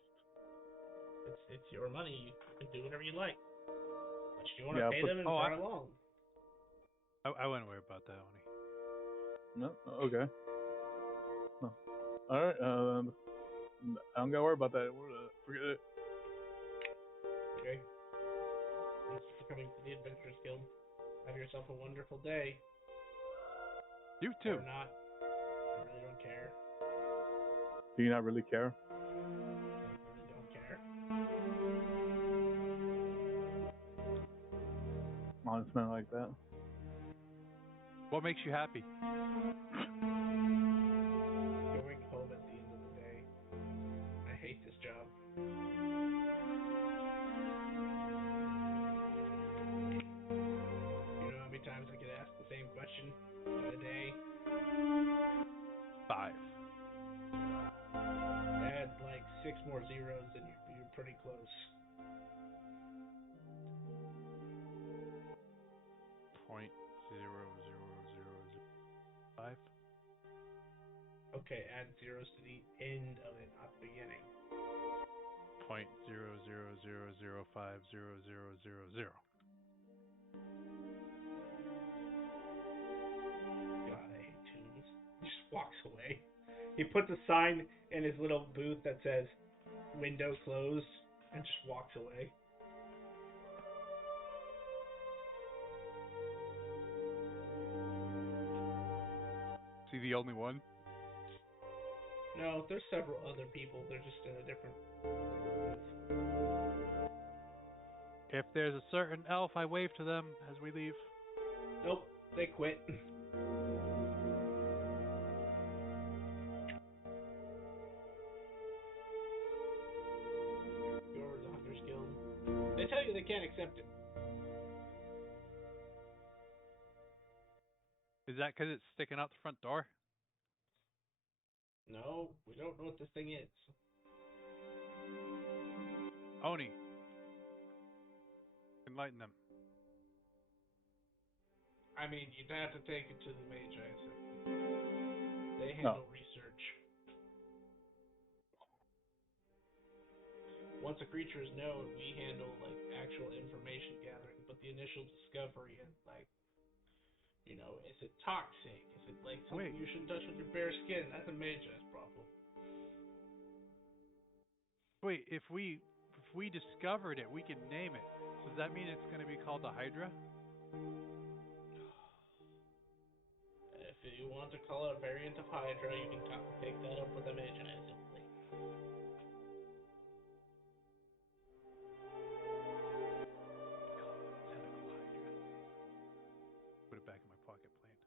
It's your money. You can do whatever you like. But you want to pay them and far along. I wouldn't worry about that, honey. No, okay. No. All right. I don't gotta worry about that. Forget it. Okay. Thank you for coming to the Adventurers Guild. Have yourself a wonderful day. You too. Or not. I really don't care. Do you not really care? I really don't care. Honest man like that. What makes you happy? Going home at the end of the day. I hate this job. question of the day. 5. Add like 6 more zeros, and you're pretty close. 0.00005. Okay, add zeros to the end of it, not the beginning. 0.000050000. God, I hate tunes. He just walks away. He puts a sign in his little booth that says "window closed" and just walks away. Is he the only one? No, there's several other people. They're just in a different booth. If there's a certain elf, I wave to them as we leave. Nope, they quit. Go over to the Hunters Guild. They tell you they can't accept it. Is that because it's sticking out the front door? No, we don't know what this thing is. Oni, enlighten them. I mean, you'd have to take it to the Magi. So they handle research. Once a creature is known, we handle like actual information gathering, but the initial discovery and like, you know, is it toxic? Is it like something you shouldn't touch with your bare skin? That's a Magi's problem. Wait, if we discovered it, we can name it. So does that mean it's going to be called the Hydra? If you want to call it a variant of Hydra, you can take that up with the Magi simply. Put it back in my pocket plane.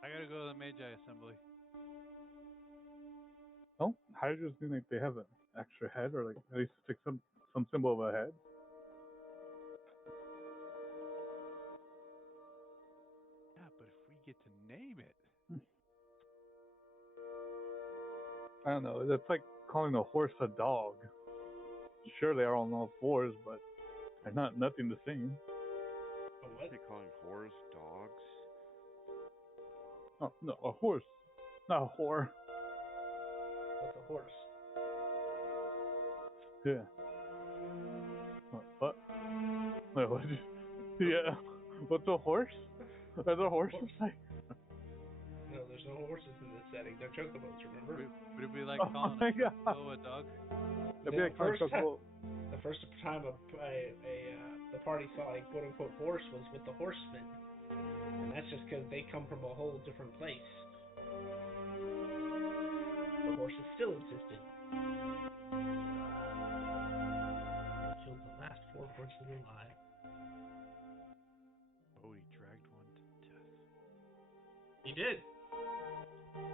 I gotta go to the Magi Assembly. Oh, Hydras mean like they have an extra head, or like at least stick some symbol of a head. Yeah, but if we get to name it. I don't know. That's like calling a horse a dog. Sure, they are on all fours, but they're nothing the same. What? Are they calling whores dogs? Oh no, a horse, not a whore. What's a horse? Yeah. What? Wait, what? Yeah. What's a horse? Are there horses? No, there's no horses in this setting. They're chocobos, remember? Would it be like calling a chocobo a dog? It'd be like calling chocobo. The first time the party saw a quote unquote horse was with the horsemen, and that's just because they come from a whole different place. The horses still existed. They killed the last 4 horses alive. Oh, he dragged one to death. He did.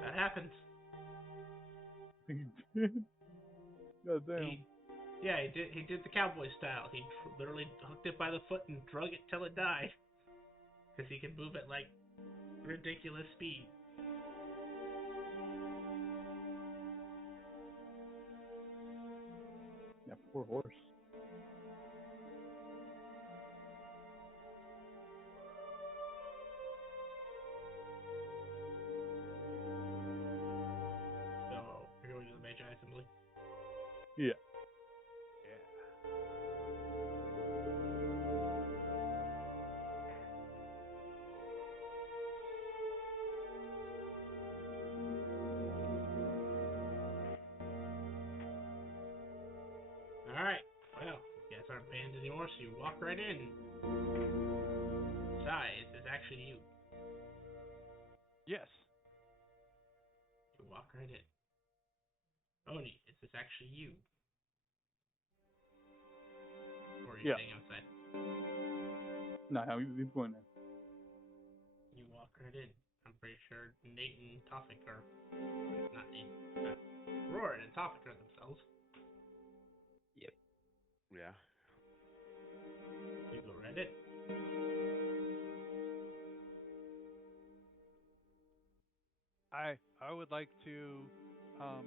That happens. He did. God damn. He did the cowboy style. He literally hooked it by the foot and drug it till it died. Because he could move at like ridiculous speed. Yeah, poor horse. So, you're going to the Magi Assembly? Yeah. Alright, well, you guys aren't banned anymore, so you walk right in. Besides, it's actually you. Yes. You walk right in. Oni, is this actually you? Or are you staying outside? Nah, he's going in. You walk right in. I'm pretty sure Nate and Tophic are... Not Nate. Roarin and Tophic are themselves. Yep. Yeah. You go right in. I would like to um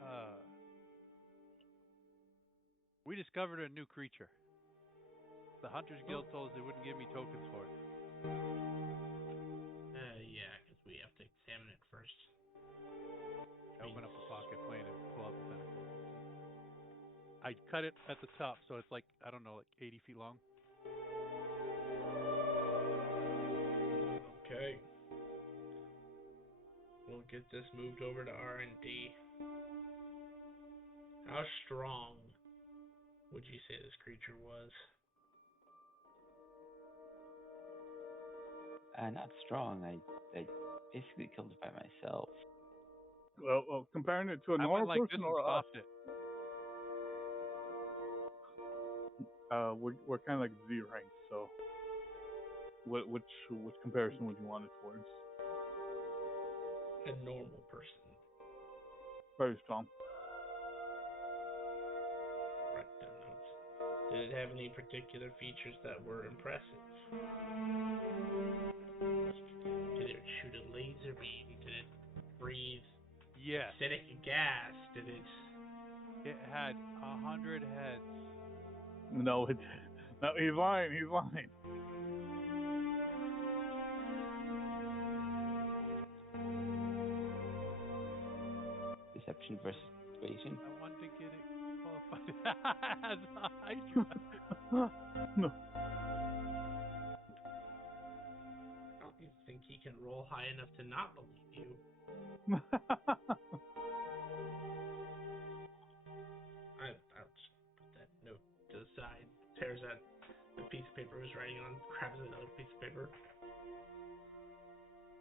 uh we discovered a new creature. The Hunters Guild told us they wouldn't give me tokens for it. Yeah, because we have to examine it first. I open up a pocket plane and pull out the tentacle. I cut it at the top, so it's like, I don't know, like 80 feet long. Okay. We'll get this moved over to R&D. How strong would you say this creature was? Not strong. I basically killed it by myself. Well, comparing it to a I went normal like this person and or us, stopped it. we're kind of like Z rank. So, which comparison would you want it towards? A normal person. Very strong. Write down notes. Did it have any particular features that were impressive? Did it shoot a laser beam? Did it breathe Yes. acidic gas? Did it... It had 100 heads. No, he's lying. He's lying. Deception versus persuasion. I wanted to get it qualified as a Hydra. No. You think he can roll high enough to not believe you? I'll just put that note to the side, tears out the piece of paper he was writing on, grabs another piece of paper,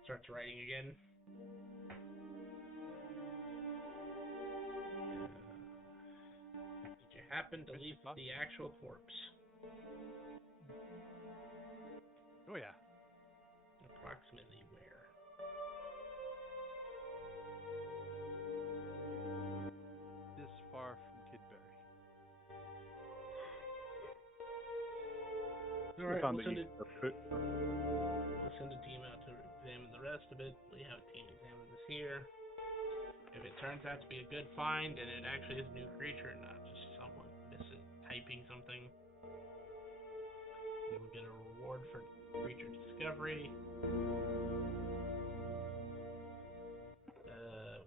starts writing again. Did you happen to leave the actual corpse? Oh yeah. Approximately where? This far from Kidbury. It's on the east of it. We'll send a team out to examine the rest of it. We have a team examine this here. If it turns out to be a good find and it actually is a new creature, not just someone typing something, we will get a reward for creature discovery.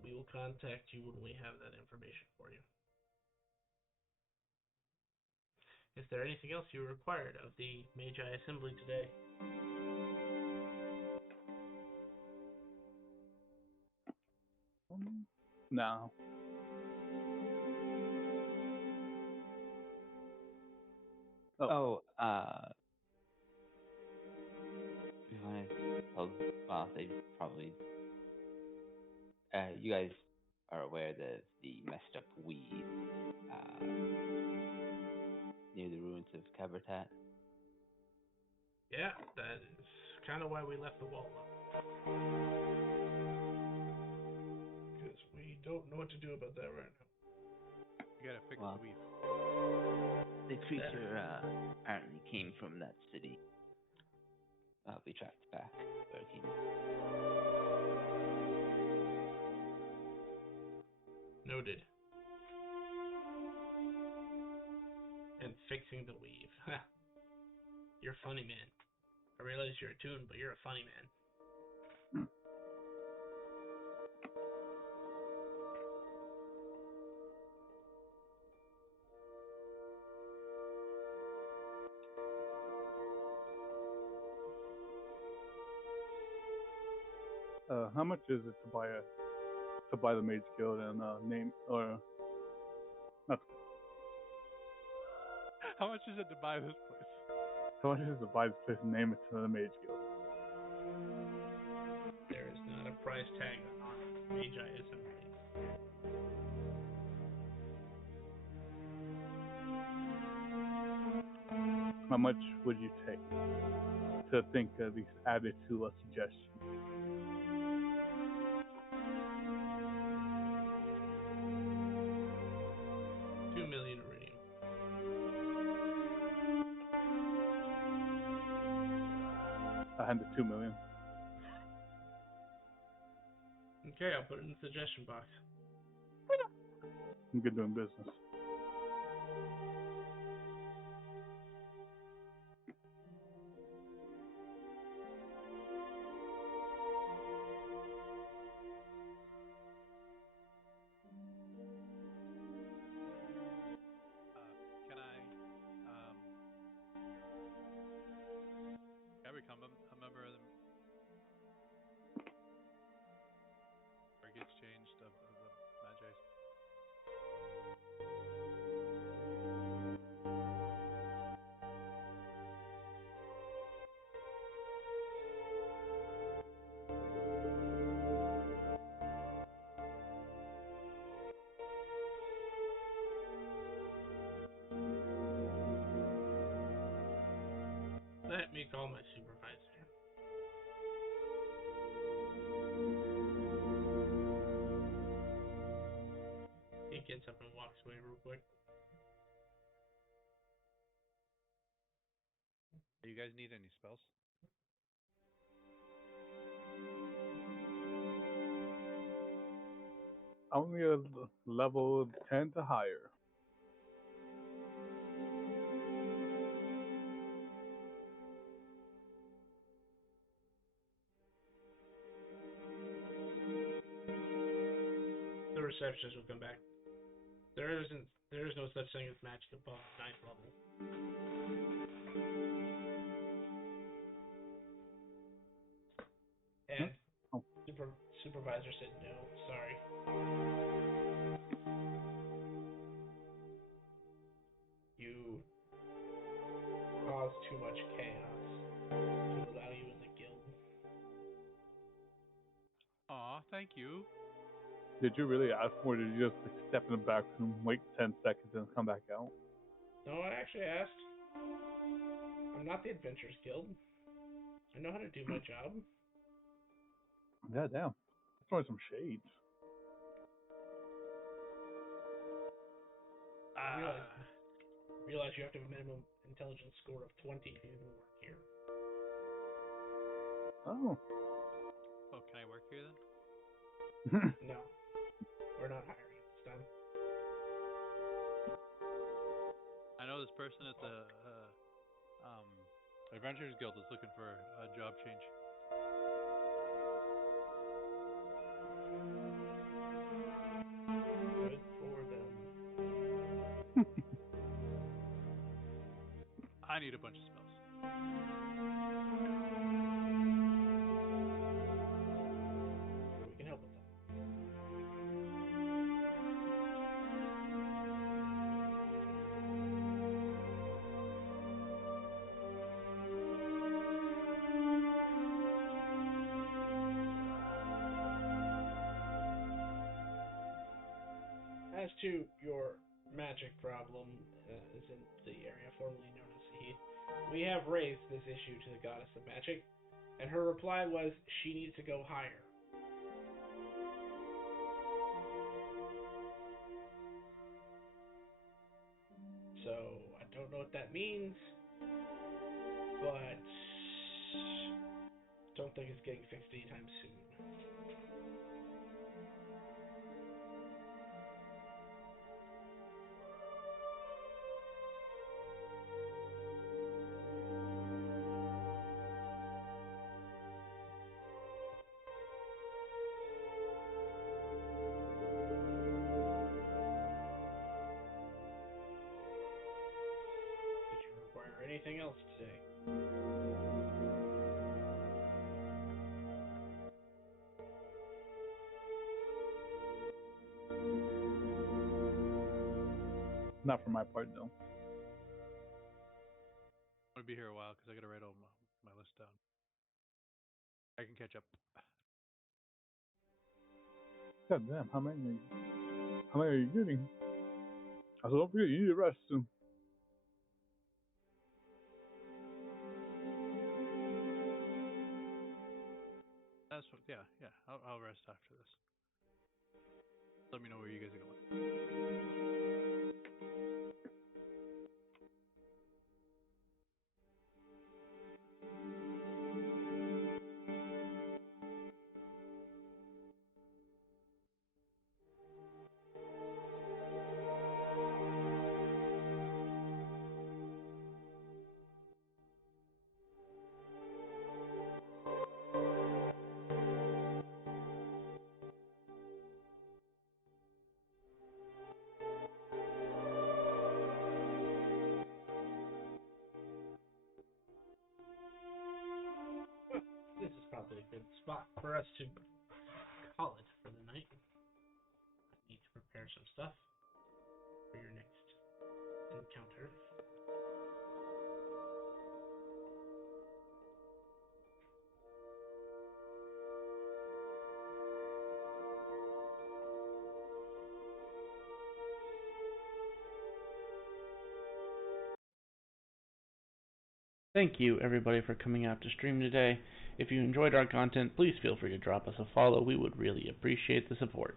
We will contact you when we have that information for you. Is there anything else you required of the Magi Assembly today? No. Oh, we want to tell, well, they probably, you guys are aware that the messed up weed near the ruins of Cabertat. Yeah, that is kind of why we left the wall up. Because we don't know what to do about that right now. You gotta fix Well, the weave. The creature apparently came from that city. We tracked back where it came from. Noted. And fixing the weave. You're a funny man. I realize you're a toon, but you're a funny man. How much is it to buy the Mage Guild and name or not? How much is it to buy this place? How much is it to buy this place and name it to the Mage Guild? There is not a price tag on Magi Assembly. How much would you take to think at least add it to a suggestion? $2 million iridium. I handed $2 million. Okay, I'll put it in the suggestion box. I'm good doing business. Can I become a member of the, or it gets changed of the Magi? Let me call my supervisor. He gets up and walks away real quick. Do you guys need any spells? Only a level 10 to higher. The receptionist will come back. There is no such thing as magic above 9th level. And Oh. supervisor said no, sorry. You cause too much chaos to allow you in the guild. Aw, thank you. Did you really ask for it, or did you just like, step in the back room, wait 10 seconds, and come back out? No, I actually asked. I'm not the Adventurers Guild. I know how to do my job. Yeah, damn. Throwing some shades. Realize you have to have a minimum intelligence score of 20 to even work here. Oh. Oh, can I work here then? No, we're not hiring at this time. I know this person at the Adventurers Guild is looking for a job change. Good for them. I need a bunch of spells. We can help with that. As to your magic problem, is in the area formerly known as the Heath, we have raised this issue to the goddess of magic, and her reply was she needs to go higher. So, I don't know what that means, but don't think it's getting fixed anytime soon. Did you require anything else today? Not for my part, though. I'm gonna be here a while because I gotta write all my list down. I can catch up. God damn, how many are you getting? I said, don't forget, you need to rest soon. That's what, yeah. I'll rest after this. Let me know where you guys are going. this is probably a good spot for us to call it for the night. I need to prepare some stuff for your next encounter. Thank you, everybody, for coming out to stream today. If you enjoyed our content, please feel free to drop us a follow. We would really appreciate the support.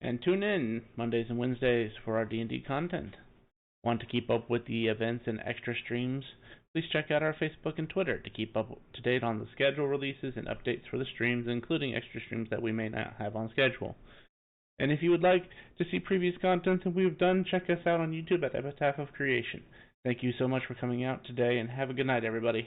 And tune in Mondays and Wednesdays for our D&D content. Want to keep up with the events and extra streams? Please check out our Facebook and Twitter to keep up to date on the schedule releases and updates for the streams, including extra streams that we may not have on schedule. And if you would like to see previous content that we've done, check us out on YouTube at Epitaph of Creation. Thank you so much for coming out today, and have a good night, everybody.